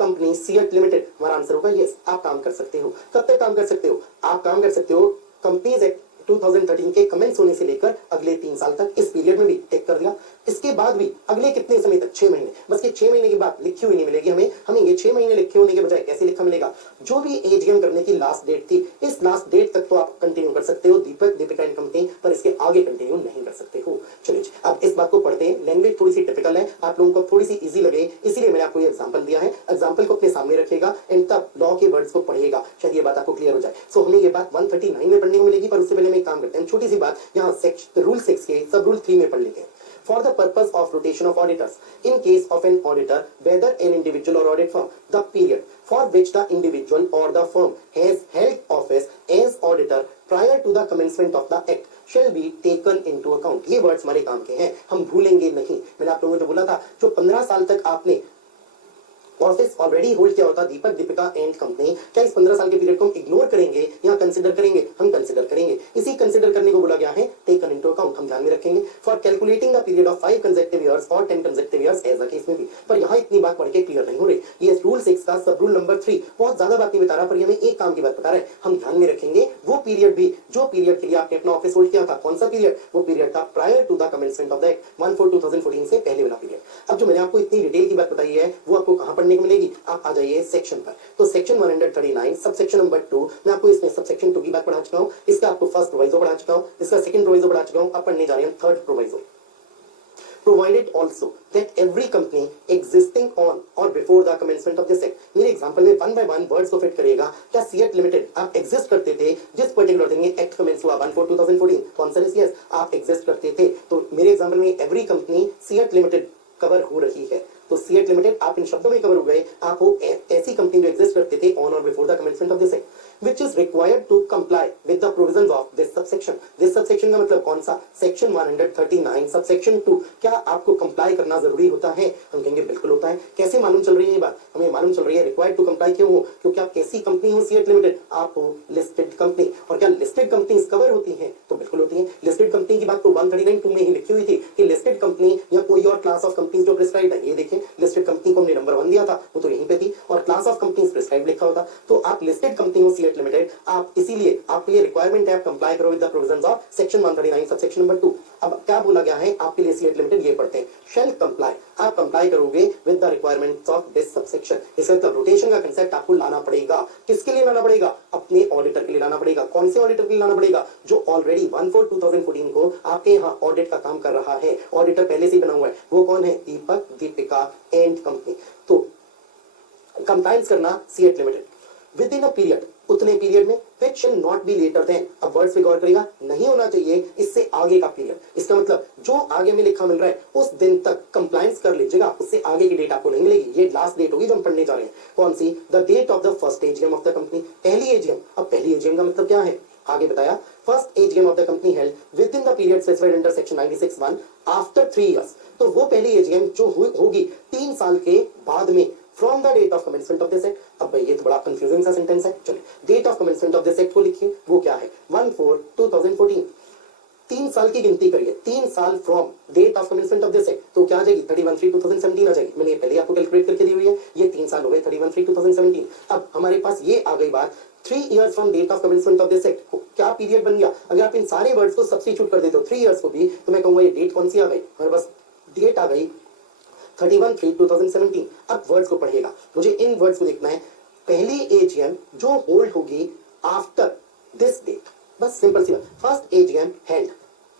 company CEAT limited? हमारा आंसर होगा यस, आप काम कर सकते हो। कब तक काम कर सकते हो? आप काम कर सकते हो कंपनीज एक्ट 2013 के कमेंट्स होने से लेकर अगले 3 साल तक। इस पीरियड में भी टिक कर दिया। इसके बाद भी अगले कितने समय तक? 6 महीने। बस ये 6 महीने की बात लिखी हुई नहीं मिलेगी हमें ये 6 महीने लिखे होने के बजाय कैसे लिखा मिलेगा? जो भी एजीएम करने की लास्ट डेट थी, इस लास्ट डेट तक तो आप कंटिन्यू कर सकते हो दीपक दीपिका एंड कंपनी, पर इसके आगे कंटिन्यू नहीं कर सकते हो। चलिए अब इस बात को पढ़ते हैं। लैंग्वेज थोड़ी सी टिपिकल है, आप लोगों को थोड़ी सी इजी लगे, इसीलिए मैंने आपको ये एग्जांपल दिया है। एग्जांपल को अपने सामने रखिएगा एंड तब लॉ के वर्ड्स को पढ़िएगा, शायद ये बात आपको क्लियर हो जाए। सो हमें ये बात 139 में पढ़ने को मिलेगी, पर उससे पहले मैं एक काम करते हैं, छोटी सी बात यहाँ सेक्शन रूल 6 के सब रूल 3 में पढ़ लेते हैं। For the purpose of rotation of auditors, in case of an auditor, whether an individual or audit firm, the period for which the individual or the firm has held office as auditor prior to the commencement of the act shall be taken into account। ये वर्ड्स हमारे काम के हैं, हम भूलेंगे नहीं। मैंने आप लोगों को बोला था जो 15 साल तक आपने ऑफिस ऑलरेडी होल्ड किया होता दीपक दीपिका एंड कंपनी, क्या इस 15 साल के पीरियड को हम इग्नोर करेंगे या कंसिडर करेंगे? हम कंसिडर करेंगे। इसी कंसिडर करने को बोला गया है टेकन इनटू अकाउंट, हम ध्यान में रखेंगे। For calculating the period of 5 consecutive years और 10 consecutive years as a case में भी। पर यहाँ इतनी बात पढ़ के क्लियर नहीं हो रही। ये रूल 6 का सब रूल नंबर 3 बहुत ज्यादा बात नहीं बता रहा, पर ये हमें एक काम की बात बता रहा है। हम ध्यान में रखेंगे वो पीरियड भी जो पीरियड के लिए आपने अपना ऑफिस होल्ड किया था। कौन सा पीरियड? वो पीरियड था prior to the commencement of the act 1/4/2014 से पहले वाला पीरियड। अब जो मैंने आपको इतनी डिटेल की बात बताई है वो आपको कहां पर पढ़ने को मिलेगी, आप आ जाइए सेक्शन पर। तो सेक्शन 139 सब सेक्शन नंबर 2, मैं आपको इसमें सब सेक्शन 2 की बात पढ़ा चुका हूँ, इसका आपको फर्स्ट प्रोवाइजो पढ़ा चुका हूँ, इसका सेकंड प्रोवाइजो पढ़ा चुका हूँ, अब पढ़ने जा रहे हैं third proviso. Provided also that every company existing on or before the commencement of this act, मेरे एग्जांपल में 1 by 1 वर्ड्स को फिट करिएगा। क्या सीएट लिमिटेड आप एग्जिस्ट करते थे जिस पर्टिकुलर दिन ये एक्ट कमेंस हुआ 1/4/2014? तो आंसर इज यस, आप एग्जिस्ट करते थे। तो मेरे एग्जांपल में every company CEAT limited cover हो रही है। तो सीएट लिमिटेड आप इन शब्दों में कवर हो गए, आप वो ऐसी कंपनी जो एग्जिस्ट करते थे ऑन और before the commencement of this act which is required to comply with the provisions of this subsection। this subsection का मतलब कौन सा? Section 139 subsection 2। क्या आपको कंप्लाई करना जरूरी होता है? हम कहेंगे बिल्कुल होता है। कैसे मालूम चल रही है ये बात? हमें मालूम चल रही है रिक्वायर्ड टू कंप्लाई क्यों हो? क्योंकि आप कैसी कंपनी हो सीएट लिमिटेड? आप हो लिस्टेड कंपनी। और क्या लिस्टेड कंपनीज कवर होती हैं? तो बिल्कुल होती हैं। लिस्टेड कंपनी की बात तो 139(2) में ही लिखी हुई थी कि लिस्टेड कंपनी या कोई और क्लास ऑफ कंपनीज जो प्रिस्क्राइब है। ये देखिए लिस्टेड कंपनी को हमने नंबर 1 दिया था, वो तो यहीं पे थी, और क्लास ऑफ कंपनीज प्रिस्क्राइब लिखा होता। तो आप लिस्टेड कंपनी हो सीएट लिमिटेड, आप इसीलिए आपके लिए रिक्वायरमेंट है आप कंप्लाई करो with the provisions of section 139 subsection number 2। अब क्या बोला गया है आपके लिए? सीएट लिमिटेड ये पढ़ते हैं शैल कंप्लाई, आप कंप्लाई करोगे with the requirements of this subsection. इसका मतलब रोटेशन का कांसेप्ट आपको लाना पड़ेगा। किसके लिए लाना पड़ेगा? अपने ऑडिटर के लिए लाना पड़ेगा। कौन से ऑडिटर के लिए लाना पड़ेगा? जो ऑलरेडी 1/4/2014 को आपके यहाँ ऑडिट का काम कर रहा है। ऑडिटर पहले से बना हुआ है, वो कौन है? दीपक दीपिका एंड कंपनी। तो कंप्लायंस करना CEAT limited with in a period, उतने पीरियड में which shall not be later than, अब वर्ड्स पे गौर करिएगा, नहीं होना चाहिए इससे आगे का पीरियड। इसका मतलब जो आगे में लिखा मिल रहा है उस दिन तक कंप्लायंस कर लीजिएगा, उससे आगे की डेट आपको नहीं मिलेगी। ये लास्ट डेट होगी जो हम पढ़ने जा रहे हैं। कौन सी? The date of the first AGM of the company, पहली एजीएम। अब पहली एजीएम का मतलब क्या है? आगे बताया, first AGM of the company held within the period specified under section 96(1) after 3 years. तो वो पहली एजीएम जो होगी 3 साल के बाद में, from the date of commencement of this act. अब भाई ये तो बड़ा कंफ्यूजिंग सा सेंटेंस है, चलिए date of commencement of this act को लिखिए, वो क्या है? 1/4/2014। 3 साल की गिनती करिए, 3 साल from date of commencement of this act, तो क्या आ जाएगी? 31/3/2017 आ जाएगी। मैंने ये पहले आपको कैलकुलेट करके दी हुई है, ये 3 साल हो गए 31/3/2017। अब हमारे पास ये आ गई बात 3 years from date of commencement of this act. क्या पीरियड बन गया? अगर आप इन सारे वर्ड्स को सब्स्टिट्यूट कर देते हो 3 इयर्स को भी, तो मैं कहूंगा ये डेट कौन सी आ गई? हमारे पास डेट आ गई 31/3/2017। अब वर्ड्स को पढ़िएगा, मुझे इन वर्ड्स को देखना है। पहली एजीएम जो होल्ड होगी आफ्टर दिस डेट, बस सिंपल सी बात। First AGM held,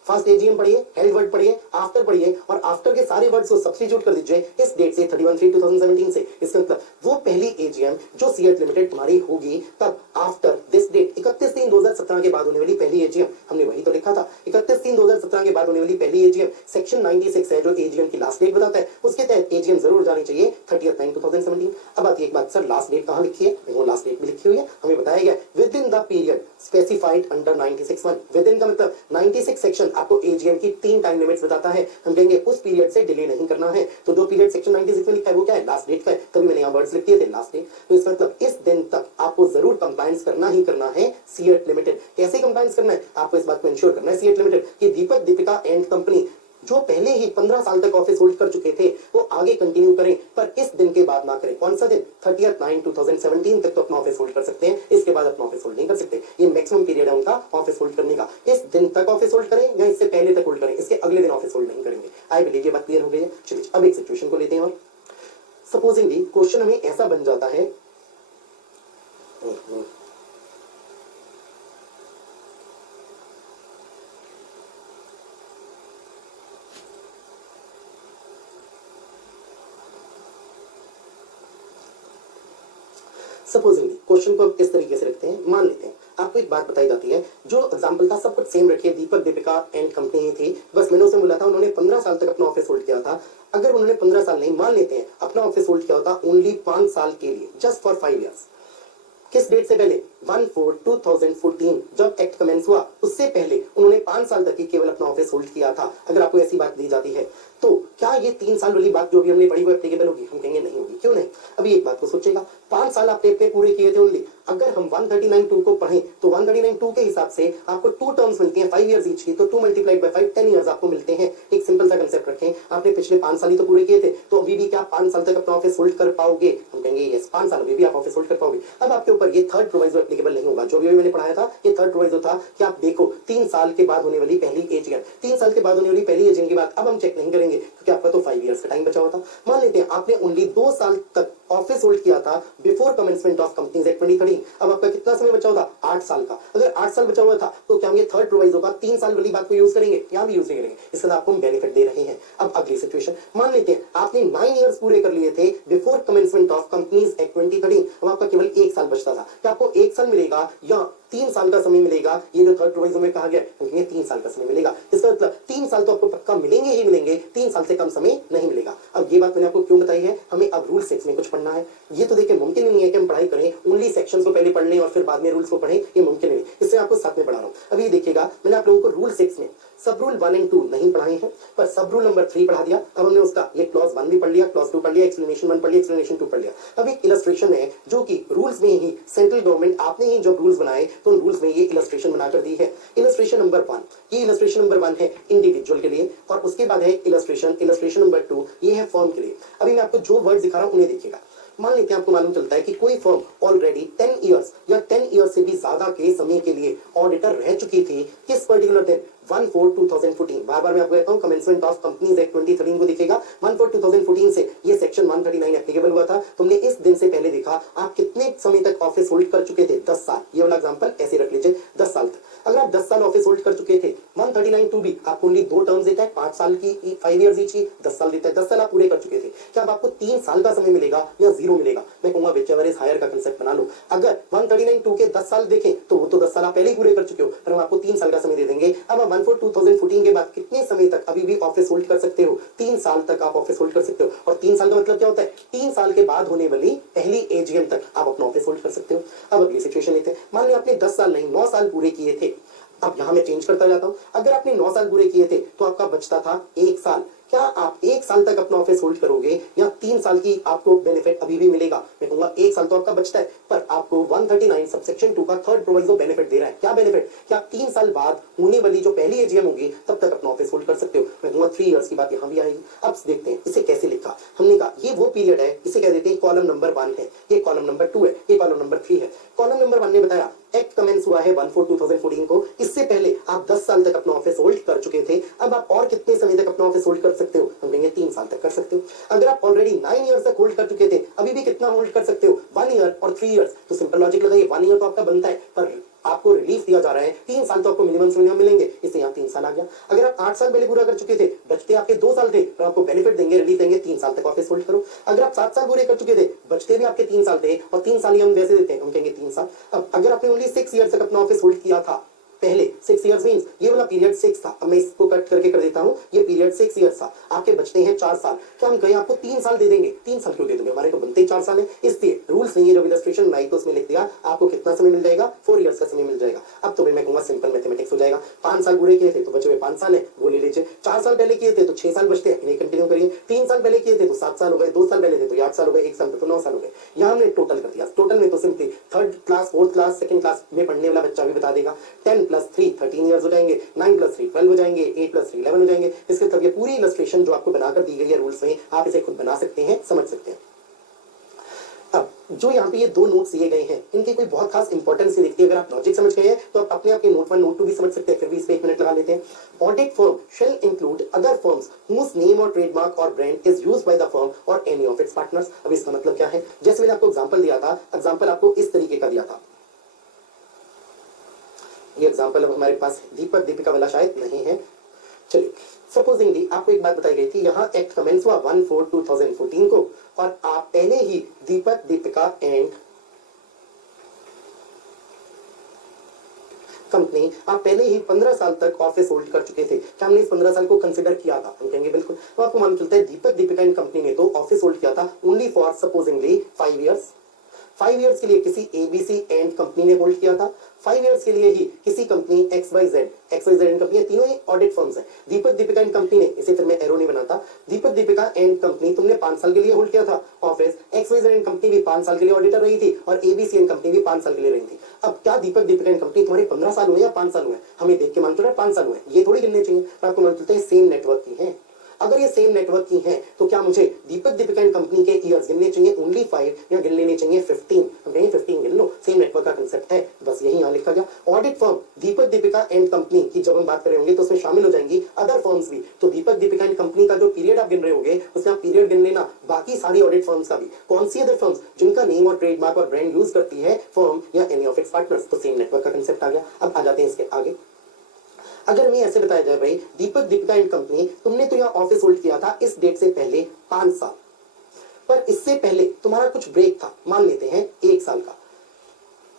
first AGM पढ़िए, हेल्ड वर्ड पढ़िए, आफ्टर पढ़िए, और आफ्टर के सारे वर्ड्स को सब्स्टिट्यूट कर दीजिए इस डेट से 31/3/2017 से। इसका मतलब वो पहली एजीएम जो सीएट लिमिटेड तुम्हारी होगी तब आफ्टर दिस डेट 31/3/2017 के बाद होने वाली पहली एजीएम, हमने वही तो लिखा था 31/3/2017 के बाद होने वाली पहली एजीएम। सेक्शन 96 है जो एजीएम की लास्ट डेट बताता है, उसके तहत एजीएम जरूर जानी चाहिए 30/9/2017। अब आती है एक बात, सर लास्ट डेट कहाँ लिखी है? वो लास्ट डेट भी लिखी हुई है, हमें बताया गया with in the period specified under 96(1)। With in का मतलब 96 सेक्शन आपको एजीएम की 3 टाइम लिमिट्स बताता है। हम कहेंगे उस पीरियड से डिले नहीं करना है। तो जो पीरियड सेक्शन 96 में लिखा है वो क्या है? लास्ट डेट का है, तभी मैंने यहाँ वर्ड्स लिख दिए थे लास्ट डेट। तो इसका मतलब इस दिन तक आपको जरूर कंप्लायंस करना ही करना है सीएट लिमिटेड। कैसे कंप्लायंस करना है? आपको इस बात को इंश्योर करना है सीएट लिमिटेड कि दीपक दीपिका एंड कंपनी जो पहले ही 15 साल तक ऑफिस होल्ड कर चुके थे वो आगे कंटिन्यू करें, पर इस दिन के बाद ना करें। कौन सा दिन? 30/9/2017 तक तो अपना ऑफिस होल्ड कर सकते हैं, इसके बाद अपना ऑफिस होल्ड नहीं कर सकते। ये मैक्सिमम पीरियड है उनका ऑफिस होल्ड करने का। इस दिन तक ऑफिस होल्ड करें या इससे पहले तक होल्ड करें, इसके अगले दिन ऑफिस होल्ड नहीं करेंगे। आई बिलीव ये बात क्लियर हो गई है। चलिए अब एक सिचुएशन को लेते हैं, और सपोजिंगली क्वेश्चन हमें ऐसा बन जाता है, सपोजिंगली क्वेश्चन को इस तरीके से रखते हैं। मान लेते हैं आपको एक बात बताई जाती है, जो एग्जांपल था सब कुछ सेम रखिए, दीपक दीपिका एंड कंपनी थी, बस मैंने उसमें बोला था उन्होंने 15 साल तक अपना ऑफिस होल्ड किया था। अगर उन्होंने 15 साल नहीं, मान लेते हैं अपना ऑफिस होल्ड किया होता ओनली 5 साल के लिए, जस्ट फॉर 5 इयर्स। किस डेट से पहले? 1/4/2014 जब एक्ट कमेंस हुआ उससे पहले उन्होंने 5 साल तक ही केवल अपना ऑफिस होल्ड किया था। अगर आपको ऐसी बात दी जाती है तो क्या ये 3 साल वाली बात जो भी हमने पढ़ी वो एप्लीकेबल होगी? हम कहेंगे नहीं होगी। क्यों नहीं? अभी एक बात को सोचेगा, 5 साल आपने अपने पूरे किए थे ओनली, अगर हम 139(2) को पढ़ें तो 139(2) के हिसाब से आपको 2 टर्म्स मिलती हैं 5 इयर्स ईच की, तो 2 मल्टीप्लाइड बाय 5 10 इयर्स आपको मिलते हैं। एक सिंपल सा कंसेप्ट रखें, आपने पिछले 5 साल ही तो पूरे किए थे, तो अभी भी क्या 5 साल तक अपना ऑफिस होल्ड कर पाओगे? हम कहेंगे यस, 5 साल अभी भी आप ऑफिस होल्ड कर पाओगे। अब आपके ऊपर ये थर्ड प्रोविजो एप्लीकेबल नहीं होगा। जो भी मैंने पढ़ाया था ये थर्ड प्रोविजो था कि आप देखो 3 साल के बाद होने वाली पहली एजीएम, 3 साल के बाद होने वाली पहली एजीएम की बात अब हम चेक नहीं करेंगे क्योंकि आपका तो 5 इयर्स का टाइम बचा हुआ था। मान लेते हैं आपने ओनली 2 साल तक ऑफिस होल्ड किया था before commencement of companies act 2013। अब आपका कितना समय बचा हुआ था? 8 साल का। अगर 8 साल बचा हुआ था तो क्या हम ये थर्ड प्रोविजो का 3 साल वाली बात को यूज करेंगे? क्या भी यूज नहीं करेंगे, इससे आपको हम बेनिफिट दे रहे हैं। अब अगली सिचुएशन मान लेते हैं आपने 9 इयर्स पूरे कर लिए थे before commencement of companies act 2013। अब आपका केवल 1 साल बचता था। क्या आपको 1 साल मिलेगा या 3 साल का समय मिलेगा? ये जो थर्ड प्रोविजो में कहा गया क्योंकि ये 3 साल का समय मिलेगा। इसका मतलब 3 साल तो आपको पक्का मिलेंगे ही मिलेंगे, 3 साल से कम समय नहीं मिलेगा। अब ये बात मैंने आपको क्यों बताई है, हमें अब रूल 6 में कुछ पढ़ना है। ये तो देखिए मुमकिन नहीं है कि हम पढ़ाई करें ओनली सेक्शंस को पहले पढ़ लें और फिर बाद में रूल्स को पढ़ें, ये मुमकिन नहीं। इससे आपको साथ में पढ़ा रहा हूं। अब ये देखिएगा मैंने आप लोगों को रूल 6 में सब रूल 1 और 2 नहीं पढ़ाए हैं, पर सब रूल नंबर 3 पढ़ा दिया। अब हमने उसका ये क्लॉज 1 भी पढ़ लिया, क्लॉज 2 पढ़ लिया, एक्सप्लेनेशन 1 पढ़ लिया, एक्सप्लेनेशन 2 पढ़ लिया। अब एक इलस्ट्रेशन है जो कि रूल्स में ही सेंट्रल गवर्नमेंट आपने ही जब रूल्स बनाए तो उन रूल्स में ये इलस्ट्रेशन बनाकर दी है। इलस्ट्रेशन नंबर 1, ये इलस्ट्रेशन नंबर 1 है इंडिविजुअल के लिए, और उसके बाद है इलस्ट्रेशन नंबर 2, ये है फर्म के लिए। अभी मैं आपको जो वर्ड दिखा रहा हूं उन्हें देखिएगा। मान लेते हैं आपको मालूम चलता है कि कोई फर्म ऑलरेडी 10 इयर्स या 10 इयर्स से भी ज्यादा के समय के लिए ऑडिटर रह चुकी थी। किस पर्टिकुलर दिन? 1/4/2014। बार बार मैं आपको कहता हूं कमेंसमेंट ऑफ कंपनीज एक्ट 2013 को दिखेगा 1/4/2014 से ये सेक्शन 139 एप्लीकेबल हुआ था। तुमने इस दिन से पहले देखा आप कितने समय तक ऑफिस होल्ड कर चुके थे? 10 साल। ये वाला एग्जांपल ऐसे रख लीजिए 10 साल तक। अगर आप 10 साल ऑफिस होल्ड कर चुके थे 139(2) भी आपको ओनली 2 टर्म्स देता है, 5 साल की 5 इयर्स ईच की, 10 साल देता है। 10 साल आप पूरे कर चुके थे, क्या अब आपको 3 साल का समय मिलेगा या 0 मिलेगा? मैं कहूंगा व्हिचएवर इज हायर का कांसेप्ट बना लो। अगर 139(2) के 10 साल देखें तो वो तो 10 साल आप पहले ही पूरे कर चुके हो, पर हम आपको 3 साल का समय दे देंगे। अब आप 1/4/2014 के बाद कितने समय तक अभी भी ऑफिस होल्ड कर सकते हो? 3 साल तक आप ऑफिस होल्ड कर सकते हो। और 3 साल का मतलब क्या होता है? 3 साल के बाद होने वाली पहली एजीएम तक आप अपना ऑफिस होल्ड कर सकते हो। अब अगली सिचुएशन लेते हैं, मान लो आपने 10 साल नहीं 9 साल पूरे किए थे। अब यहां मैं चेंज करता जाता हूं, अगर आपने 9 साल पूरे किए थे तो आपका बचता था 1 साल। क्या आप 1 साल तक अपना ऑफिस होल्ड करोगे या 3 साल की आपको बेनिफिट अभी भी मिलेगा? मैं कहूंगा 1 साल तो आपका बचता है, पर आपको 139 सबसेक्शन 2 का थर्ड प्रोविजो बेनिफिट दे रहा है। क्या बेनिफिट? क्या आप 3 साल बाद होने वाली जो पहली एजीएम होगी तब तक अपना ऑफिस होल्ड कर सकते हो? मैं कहूंगा 3 इयर्स की बात यहां भी आएगी। अब देखते हैं इसे कैसे लिखा। हमने कहा ये वो पीरियड है, इसे कह देते हैं कॉलम नंबर 1 है, ये कॉलम नंबर 2 है, ये कॉलम नंबर 3 है। कॉलम नंबर 1 ने बताया एक्ट कमेंस हुआ है 1/4/2014 को, इससे पहले आप 10 साल तक अपना ऑफिस होल्ड कर चुके थे। अब आप और कितने समय तक अपना ऑफिस होल्ड कर सकते हो? हम कहेंगे 3 साल तक कर सकते हो। अगर आप ऑलरेडी 9 इयर्स तक होल्ड कर चुके थे, अभी भी कितना होल्ड कर सकते हो? 1 ईयर और 3 इयर्स। तो सिंपल लॉजिक लगाइए, 1 ईयर तो आपका बनता है, पर आपको रिलीफ दिया जा रहा है 3 साल तो आपको मिनिमम मिलेंगे, इससे यहाँ 3 साल आ गया। अगर आप 8 साल पहले पूरा कर चुके थे, बचते आपके 2 साल थे, तो आपको बेनिफिट देंगे, रिलीफ देंगे, 3 साल तक ऑफिस होल्ड करो। अगर आप 7 साल पूरे कर चुके थे, बचते भी आपके 3 साल थे, और 3 साल ही हम वैसे देते हैं, हम कहेंगे 3 साल। अब अगर आपने ओनली 6 ईयर तक अपना ऑफिस होल्ड किया था पहले, 6 इयर्स मींस ये वाला पीरियड 6 था। अब मैं इसको कट करके कर देता हूं, ये पीरियड 6 इयर्स था, आपके बचते हैं 4 साल। क्या हम कहें आपको 3 साल दे देंगे? 3 साल क्यों दे दोगे? हमारे तो बनते ही 4 साल है। इसलिए रूल्स नहीं है, जब इलस्ट्रेशन बनाई तो उसमें लिख दिया आपको कितना समय मिल जाएगा? 4 इयर्स का समय मिल जाएगा। अब तो मैं कहूंगा सिंपल मैथमेटिक्स हो जाएगा। 5 साल पूरे किए थे तो बचे हुए 5 साल है, वो ले लीजिए। 4 साल पहले किए थे तो 6 साल बचते हैं, इन्हें कंटिन्यू करिए। 3 साल पहले किए थे तो 7 साल हो गए, 2 साल पहले थे तो 8 साल हो गए, 1 साल पे तो 9 साल हो गए। यहाँ हमने टोटल कर दिया। टोटल में तो simply 3rd class 4th class 2nd class में पढ़ने वाला बच्चा भी बता देगा। 10 + 3 13 इयर्स हो जाएंगे, 9 + 3 12 हो जाएंगे, 8 + 3 11 हो जाएंगे। इसके तब ये पूरी इलस्ट्रेशन जो आपको बनाकर दी गई है रूल्स में, आप इसे खुद बना सकते हैं, समझ सकते हैं। अब जो यहाँ पे ये 2 नोट्स दिए गए हैं, इनकी कोई बहुत खास इंपॉर्टेंस नहीं दिखती। अगर आप लॉजिक समझ गए हैं तो आप अपने आपके नोट 1 नोट 2 भी समझ सकते हैं। फिर भी इस पे 1 मिनट लगा लेते हैं। Audit firm shall include other firms whose name or trademark or brand is used by the firm or any of its partners। अब इसका मतलब क्या है? जैसे मैंने आपको एग्जांपल दिया था, एग्जांपल आपको इस तरीके का दिया था। ये एग्जांपल अब हमारे पास दीपक दीपिका वाला शायद नहीं है। चलिए, सपोजिंगली आपको एक बात बताई गई थी, यहाँ एक्ट कमेंस हुआ 1/4/2014 को, और आप पहले ही दीपक दीपिका एंड कंपनी आप पहले ही 15 साल तक ऑफिस होल्ड कर चुके थे। क्या हमने इस 15 साल को कंसिडर किया था? हम कहेंगे बिल्कुल। तो आपको मालूम चलता है दीपक दीपिका एंड कंपनी ने तो ऑफिस होल्ड किया था only for supposedly 5 years. 5 years के लिए किसी एबीसी एंड कंपनी ने होल्ड किया था। 5 इयर्स के लिए ही किसी कंपनी XYZ एंड कंपनी, तीनों ही ऑडिट फर्म्स हैं। दीपक दीपिका एंड कंपनी ने, इसे फिर मैं एरो नहीं बनाता, दीपक दीपिका एंड कंपनी तुमने 5 साल के लिए होल्ड किया था ऑफिस। XYZ एंड कंपनी भी 5 साल के लिए ऑडिटर रही थी और ABC एंड कंपनी भी 5 साल के लिए रही थी। अब क्या दीपक दीपिका एंड कंपनी तुम्हारे 15 साल हुए या 5 साल हुए? हमें देख के मान चल रहा है 5 साल हुए, ये थोड़ी गिनने चाहिए, पर आपको मान चलते हैं सेम नेटवर्क की है। अगर ये सेम नेटवर्क की है तो क्या मुझे दीपक दीपिका एंड कंपनी के ईयर्स गिनने चाहिए ओनली 5 या गिन लेने चाहिए 15? हम कहेंगे 15 गिन लो, सेम नेटवर्क का कंसेप्ट है, बस यही यहाँ लिखा गया। Audit firm Deepak Deepika and company की जब हम बात कर रहे होंगे तो उसमें शामिल हो जाएंगी अदर फर्म्स भी। तो दीपक दीपिका एंड कंपनी का जो पीरियड आप गिन रहे होगे उसमें आप पीरियड गिन लेना, बाकी सारी ऑडिट फर्म्स का भी। कौन सी अदर फर्म्स? जिनका नेम और ट्रेडमार्क और ब्रांड यूज करती है फर्म या एनी ऑफ इट्स पार्टनर्स। तो सेम नेटवर्क का कंसेप्ट आ गया। अब आ जाते हैं इसके आगे। अगर मैं ऐसे बताया जाए भाई दीपक दीपिका एंड कंपनी, तुमने तो यहाँ ऑफिस होल्ड किया था इस डेट से पहले 5 साल, पर इससे पहले तुम्हारा कुछ ब्रेक था, मान लेते हैं 1 साल का।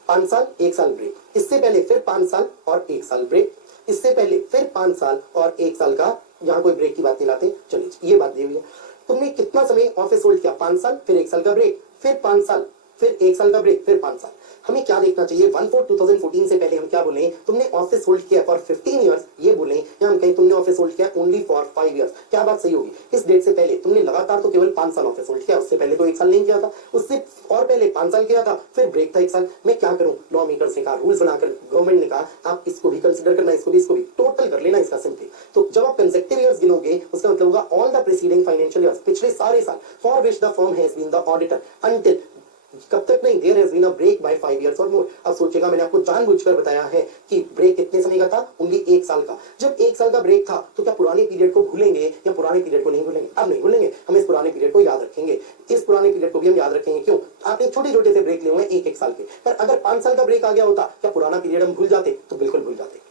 5 साल 1 साल ब्रेक, इससे पहले फिर 5 साल और 1 साल ब्रेक, इससे पहले फिर 5 साल और 1 साल का, यहाँ कोई ब्रेक की बात नहीं लाते। चलिए ये बात दी हुई है। तुमने कितना समय ऑफिस होल्ड किया? 5 साल, फिर 1 साल का ब्रेक, फिर 5 साल, फिर 1 साल का ब्रेक, फिर 5 साल। हमें क्या देखना चाहिए? 1/4/2014 से पहले हम क्या बोले? तुमने ऑफिस होल्ड किया फॉर 15 इयर्स, ये बोले, या हम कहीं तुमने ऑफिस होल्ड किया ओनली फॉर 5 इयर्स। क्या बात सही होगी? इस डेट से पहले तुमने लगातार तो केवल 5 साल ऑफिस होल्ड किया, उससे पहले तो 1 साल नहीं किया था, उससे और पहले 5 साल किया था, फिर ब्रेक था 1 साल। मैं क्या करूं? लॉ मेकर्स ने कहा, रूल्स बनाकर गवर्नमेंट ने कहा आप इसको भी कंसिडर करना, इसको भी टोटल कर लेना इसका सिंपली। तो जब आप कंसेक्टिव ईयर्स गिनोगे उसका मतलब होगा all the preceding financial years, पिछले सारे साल for which the firm has been the auditor until, कब तक नहीं, there has been a break by 5 years और मोर। अब सोचेगा मैंने आपको जानबूझकर बताया है कि ब्रेक कितने समय का था? ओनली 1 साल का। जब 1 साल का ब्रेक था तो क्या पुराने पीरियड को भूलेंगे या पुराने पीरियड को नहीं भूलेंगे? अब नहीं भूलेंगे, हम इस पुराने पीरियड को याद रखेंगे। इस पुराने पीरियड को भी हम याद रखेंगे। क्यों? आपने छोटे छोटे से ब्रेक लिए हुए 1-1 साल के, पर अगर 5 साल का ब्रेक आ गया होता क्या पुराना पीरियड हम भूल जाते? तो बिल्कुल भूल जाते।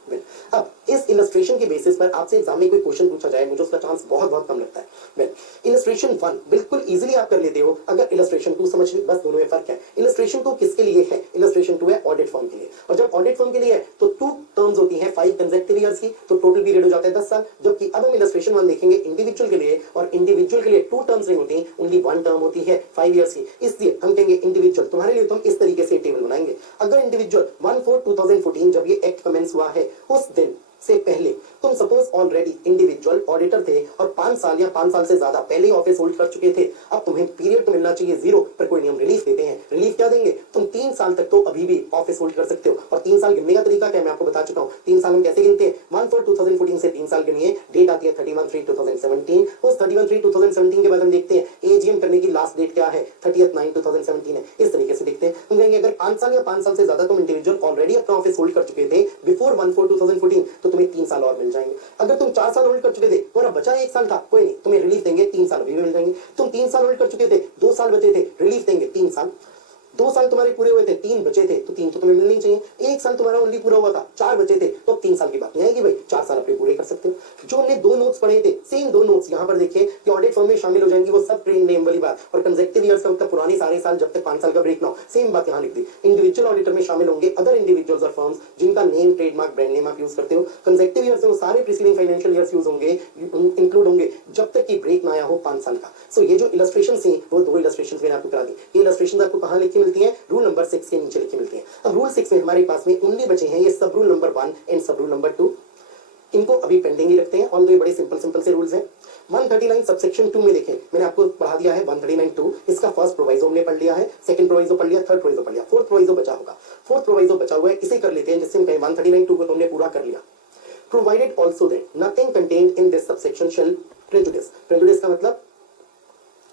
अब इस इलस्ट्रेशन के बेसिस पर आपसे एग्जाम में कोई क्वेश्चन पूछा जाए, मुझे उसका चांस बहुत बहुत कम लगता है। इलस्ट्रेशन 1 बिल्कुल इजीली आप कर लेते हो अगर इलस्ट्रेशन 2 समझ ली, बस दोनों में फर्क है। इलस्ट्रेशन 2 किसके लिए है? इलस्ट्रेशन 2 है ऑडिट फर्म के लिए, और जब ऑडिट फर्म के लिए है तो 2 टर्म्स होती हैं 5 कंसेक्टिव ईयर्स की, तो टोटल पीरियड हो जाता है 10 साल। जबकि अब हम इलस्ट्रेशन 1 देखेंगे इंडिविजुअल के लिए, और इंडिविजुअल के लिए 2 टर्म्स नहीं होती, ओनली 1 टर्म होती है 5 इयर्स की। इसलिए हम कहेंगे इंडिविजुअल तुम्हारे लिए, तो हम इस तरीके से टेबल बनाएंगे। अगर इंडिविजुअल 1/4/2014 जब ये एक्ट कमेंस हुआ है उस दिन से पहले तुम सपोज ऑलरेडी इंडिविजुअल ऑडिटर थे और 5 साल या 5 साल से ज्यादा पहले ऑफिस होल्ड कर चुके थे, अब तुम्हें पीरियड तो मिलना चाहिए 0, पर कोई नहीं, हम रिलीफ देते हैं। रिलीफ क्या देंगे? तुम 3 साल तक तो अभी भी ऑफिस होल्ड कर सकते हो। और 3 साल गिनने का तरीका क्या मैं आपको बता चुका हूँ। 3 साल हम कैसे गिनते हैं? 1/4/2014 से 3 साल गिनिए, डेट आती है 31/3/2017। उस 31/3/2017 के बाद हम देखते हैं एजीएम करने की लास्ट डेट क्या है? 30/9/2017 है। इस तरीके से देखते हैं। हम कहेंगे अगर 5 साल या 5 साल से ज्यादा तुम इंडिविजुअल ऑलरेडी अपना ऑफिस होल्ड कर चुके थे बिफोर 1/4/2014 तो तुम्हें 3 साल और मिल जाएंगे। अगर तुम 4 साल होल्ड कर चुके थे और अब बचा 1 साल था, कोई नहीं, तुम्हें रिलीफ देंगे, 3 साल अभी भी मिल जाएंगे। तुम 3 साल होल्ड कर चुके थे, 2 साल बचे थे, रिलीफ देंगे 3 साल। 2 साल तुम्हारे पूरे हुए थे, 3 बचे थे, तो 3 तो तुम्हें मिलनी चाहिए। 1 साल तुम्हारा ओनली पूरा हुआ था, 4 बचे थे, तो अब 3 साल की बात नहीं आएगी भाई, 4 साल अपने पूरे कर सकते हो। जो हमने 2 नोट्स पढ़े थे, सेम 2 नोट्स यहाँ पर देखिए कि ऑडिट फर्म में शामिल हो जाएंगी वो सब ट्रेन नेम वाली बात, और कंसेक्टिव ईयर्स का मतलब पुराने सारे साल जब तक 5 साल का ब्रेक ना हो, सेम बात यहाँ लिख दी। इंडिविजुअल ऑडिटर में शामिल होंगे अदर इंडिविजुअल्स और फर्म्स जिनका नेम, ट्रेडमार्क, ब्रांड नेम आप यूज करते हो। कंसेक्टिव ईयर्स में वो सारे प्रीसीडिंग फाइनेंशियल ईयर्स यूज होंगे, इंक्लूड होंगे जब तक कि ब्रेक ना आया हो 5 साल का। सो ये जो इलस्ट्रेशन थी वो 2 इलस्ट्रेशन मैंने आपको करा दी। ये इलस्ट्रेशन आपको कहाँ लिखी मिलती है? रूल नंबर 6 के नीचे लिखी मिलती है। अब रूल 6 में हमारे पास में ओनली बचे हैं ये सब रूल नंबर 1 एंड सब रूल नंबर 2। इनको अभी पेंडिंग ही रखते हैं, और ये बड़े सिंपल से रूल्स हैं। 139 सबसेक्शन 2 में देखें, मैंने आपको पढ़ा दिया है 139(2), इसका फर्स्ट प्रोवाइजो हमने पढ़ लिया है, सेकंड प्रोवाइजो पढ़ लिया, थर्ड प्रोवाइजो पढ़ लिया, फोर्थ प्रोवाइजो बचा होगा। फोर्थ प्रोवाइजो बचा हुआ है, इसे कर लेते हैं जिससे हम कहें 139(2) को तुमने पूरा कर लिया। Provided also that nothing contained in this subsection shall prejudice. Prejudice का मतलब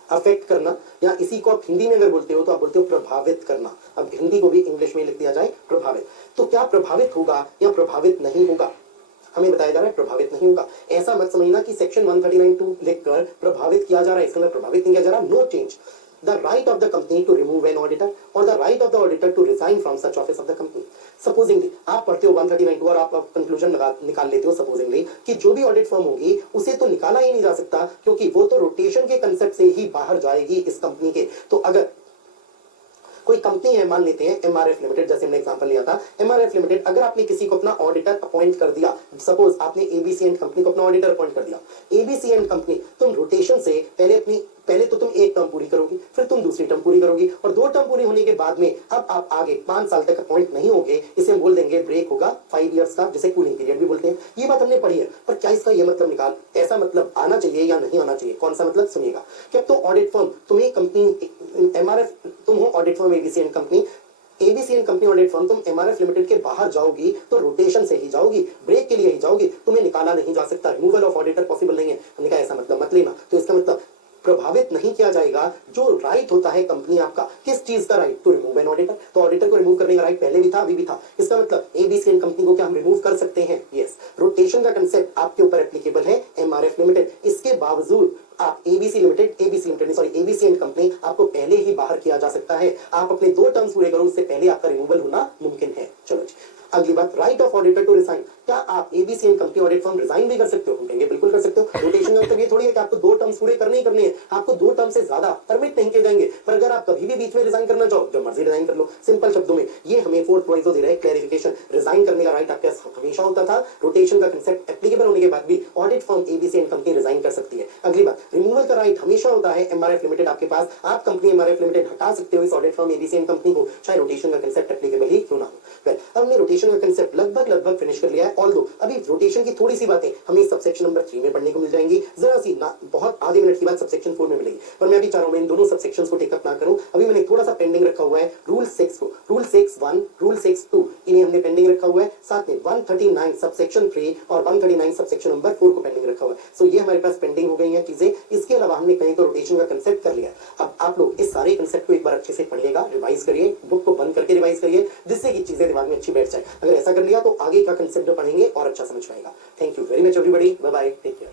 अफेक्ट करना, या इसी को आप हिंदी में अगर बोलते हो तो आप बोलते हो प्रभावित करना। अब हिंदी को भी इंग्लिश में लिख दिया जाए प्रभावित, तो क्या प्रभावित होगा या प्रभावित नहीं होगा? हमें बताया जा रहा है प्रभावित नहीं होगा। ऐसा मत समझना कि सेक्शन 139(2) लिखकर प्रभावित किया जा रहा है, इसका मतलब प्रभावित नहीं किया जा रहा। No change the right of the company to remove an auditor or the right of the auditor to resign from such office of the company. Supposingly आप पढ़ते हो 139(2) और आप कंक्लूजन निकाल लेते हो सपोजिंगली कि जो भी ऑडिट फर्म होगी उसे तो निकाला ही नहीं जा सकता, क्योंकि वो तो रोटेशन के कंसेप्ट से ही बाहर जाएगी इस कंपनी के। तो अगर कोई कंपनी है, मान लेते हैं MRF लिमिटेड, जैसे हमने एग्जांपल लिया था MRF लिमिटेड, अगर आपने किसी को अपना ऑडिटर अपॉइंट कर दिया, सपोज आपने ABC एंड कंपनी को अपना ऑडिटर अपॉइंट कर दिया, ABC एंड कंपनी तुम रोटेशन से पहले अपनी पहले तो तुम एक टर्म पूरी करोगी, फिर तुम दूसरी टर्म पूरी करोगी, और 2 टर्म पूरी होने के बाद में अब आप आगे 5 साल तक अपॉइंट नहीं होगे, इसे हम बोल देंगे ब्रेक होगा 5 इयर्स का, जिसे कूलिंग पीरियड भी बोलते हैं। ये बात हमने पढ़ी है, पर क्या इसका ये मतलब निकाल ऐसा मतलब आना चाहिए या नहीं आना चाहिए? कौन सा मतलब? सुनिएगा कि अब तो ऑडिट फर्म, तुम्हें कंपनी एमआरएफ, तुम हो audit firm ABC and company, ABC and company audit firm, तुम एमआरएफ लिमिटेड के बाहर जाओगी तो रोटेशन से ही जाओगी, ब्रेक के लिए ही जाओगी, तुम्हें निकाला नहीं जा सकता, रिमूवल ऑफ ऑडिटर पॉसिबल नहीं है। हमने कहा ऐसा मतलब मत लेना। तो इसका मतलब प्रभावित नहीं किया जाएगा जो राइट होता है कंपनी आपका, किस चीज का right? To remove an auditor. तो ऑडिटर को रिमूव करने का राइट पहले भी था, अभी भी था। इसका मतलब एबीसी एंड कंपनी को क्या हम रिमूव कर सकते हैं? यस। रोटेशन का कंसेप्ट आपके ऊपर एप्लीकेबल है एमआरएफ लिमिटेड, इसके बावजूद आप एबीसी एंड कंपनी आपको पहले ही बाहर किया जा सकता है। आप अपने 2 टर्म्स पूरे करो, उससे पहले आपका रिमूवल होना मुमकिन है। चलो जी, अगली बात, right of auditor to resign. क्या आप ABC and company audit firm resign भी कर सकते हो? हम कहेंगे बिल्कुल कर सकते हो। रोटेशन का मतलब ये थोड़ी है कि आपको 2 टर्म्स पूरे करने ही करने हैं, आपको 2 टर्म से ज्यादा परमिट नहीं किए जाएंगे। पर अगर आप कभी भी बीच में रिजाइन करना चाहो, जब मर्जी रिजाइन कर लो। सिंपल शब्दों में ये हमें 4th प्रोविजो दे रहा है, क्लैरिफिकेशन। रिजाइन करने का राइट आपके पास हमेशा होता था। रोटेशन का कंसेप्ट एप्लीकेबल होने के बाद भी audit firm ABC and company resign कर सकती है। अगली बात, रिमूवल का राइट हमेशा होता है एमआरएफ लिमिटेड आपके पास। आप कंपनी एमआरएफ लिमिटेड हटा सकते हो इस audit firm ABC and company को, चाहे रोटेशन का कंसेप्ट एप्लीकेबल ही क्यों ना हो। अब हमने रोटेशन का कंसेप्ट लगभग फिनिश कर लिया है। ऑल्दो अभी रोटेशन की थोड़ी सी बातें हमें सबसेक्शन नंबर 3 में पढ़ने को मिल जाएंगी, जरा सी ना, बहुत आधे मिनट के बाद सबसेक्शन 4 में मिलेगी। पर मैं अभी चाह रहा हूं मैं इन दोनों सबसेक्शंस को टेकअप ना करूं। अभी मैंने थोड़ा सा पेंडिंग रखा हुआ है रूल 6 को, रूल 6(1), रूल 6(2), इन्हें हमने पेंडिंग रखा हुआ है। साथ में 139 सबसेक्शन 3 और 139 सबसेक्शन नंबर 4 को पेंडिंग रखा हुआ है। सो ये हमारे पास पेंडिंग हो गई है चीजें। इसके अलावा हमने कहीं तो रोटेशन का कंसेप्ट कर लिया। अब आप लोग इस सारे कंसेप्ट को एक बार अच्छे से पढ़िएगा, रिवाइज करिए, बुक को बंद करके रिवाइज करिए, जिससे कि चीजें दिमाग में अच्छी बैठ जाए। अगर ऐसा कर लिया तो आगे का कंसेप्ट जो पढ़ेंगे और अच्छा समझ पाएगा। Thank you very much everybody, bye bye, take care.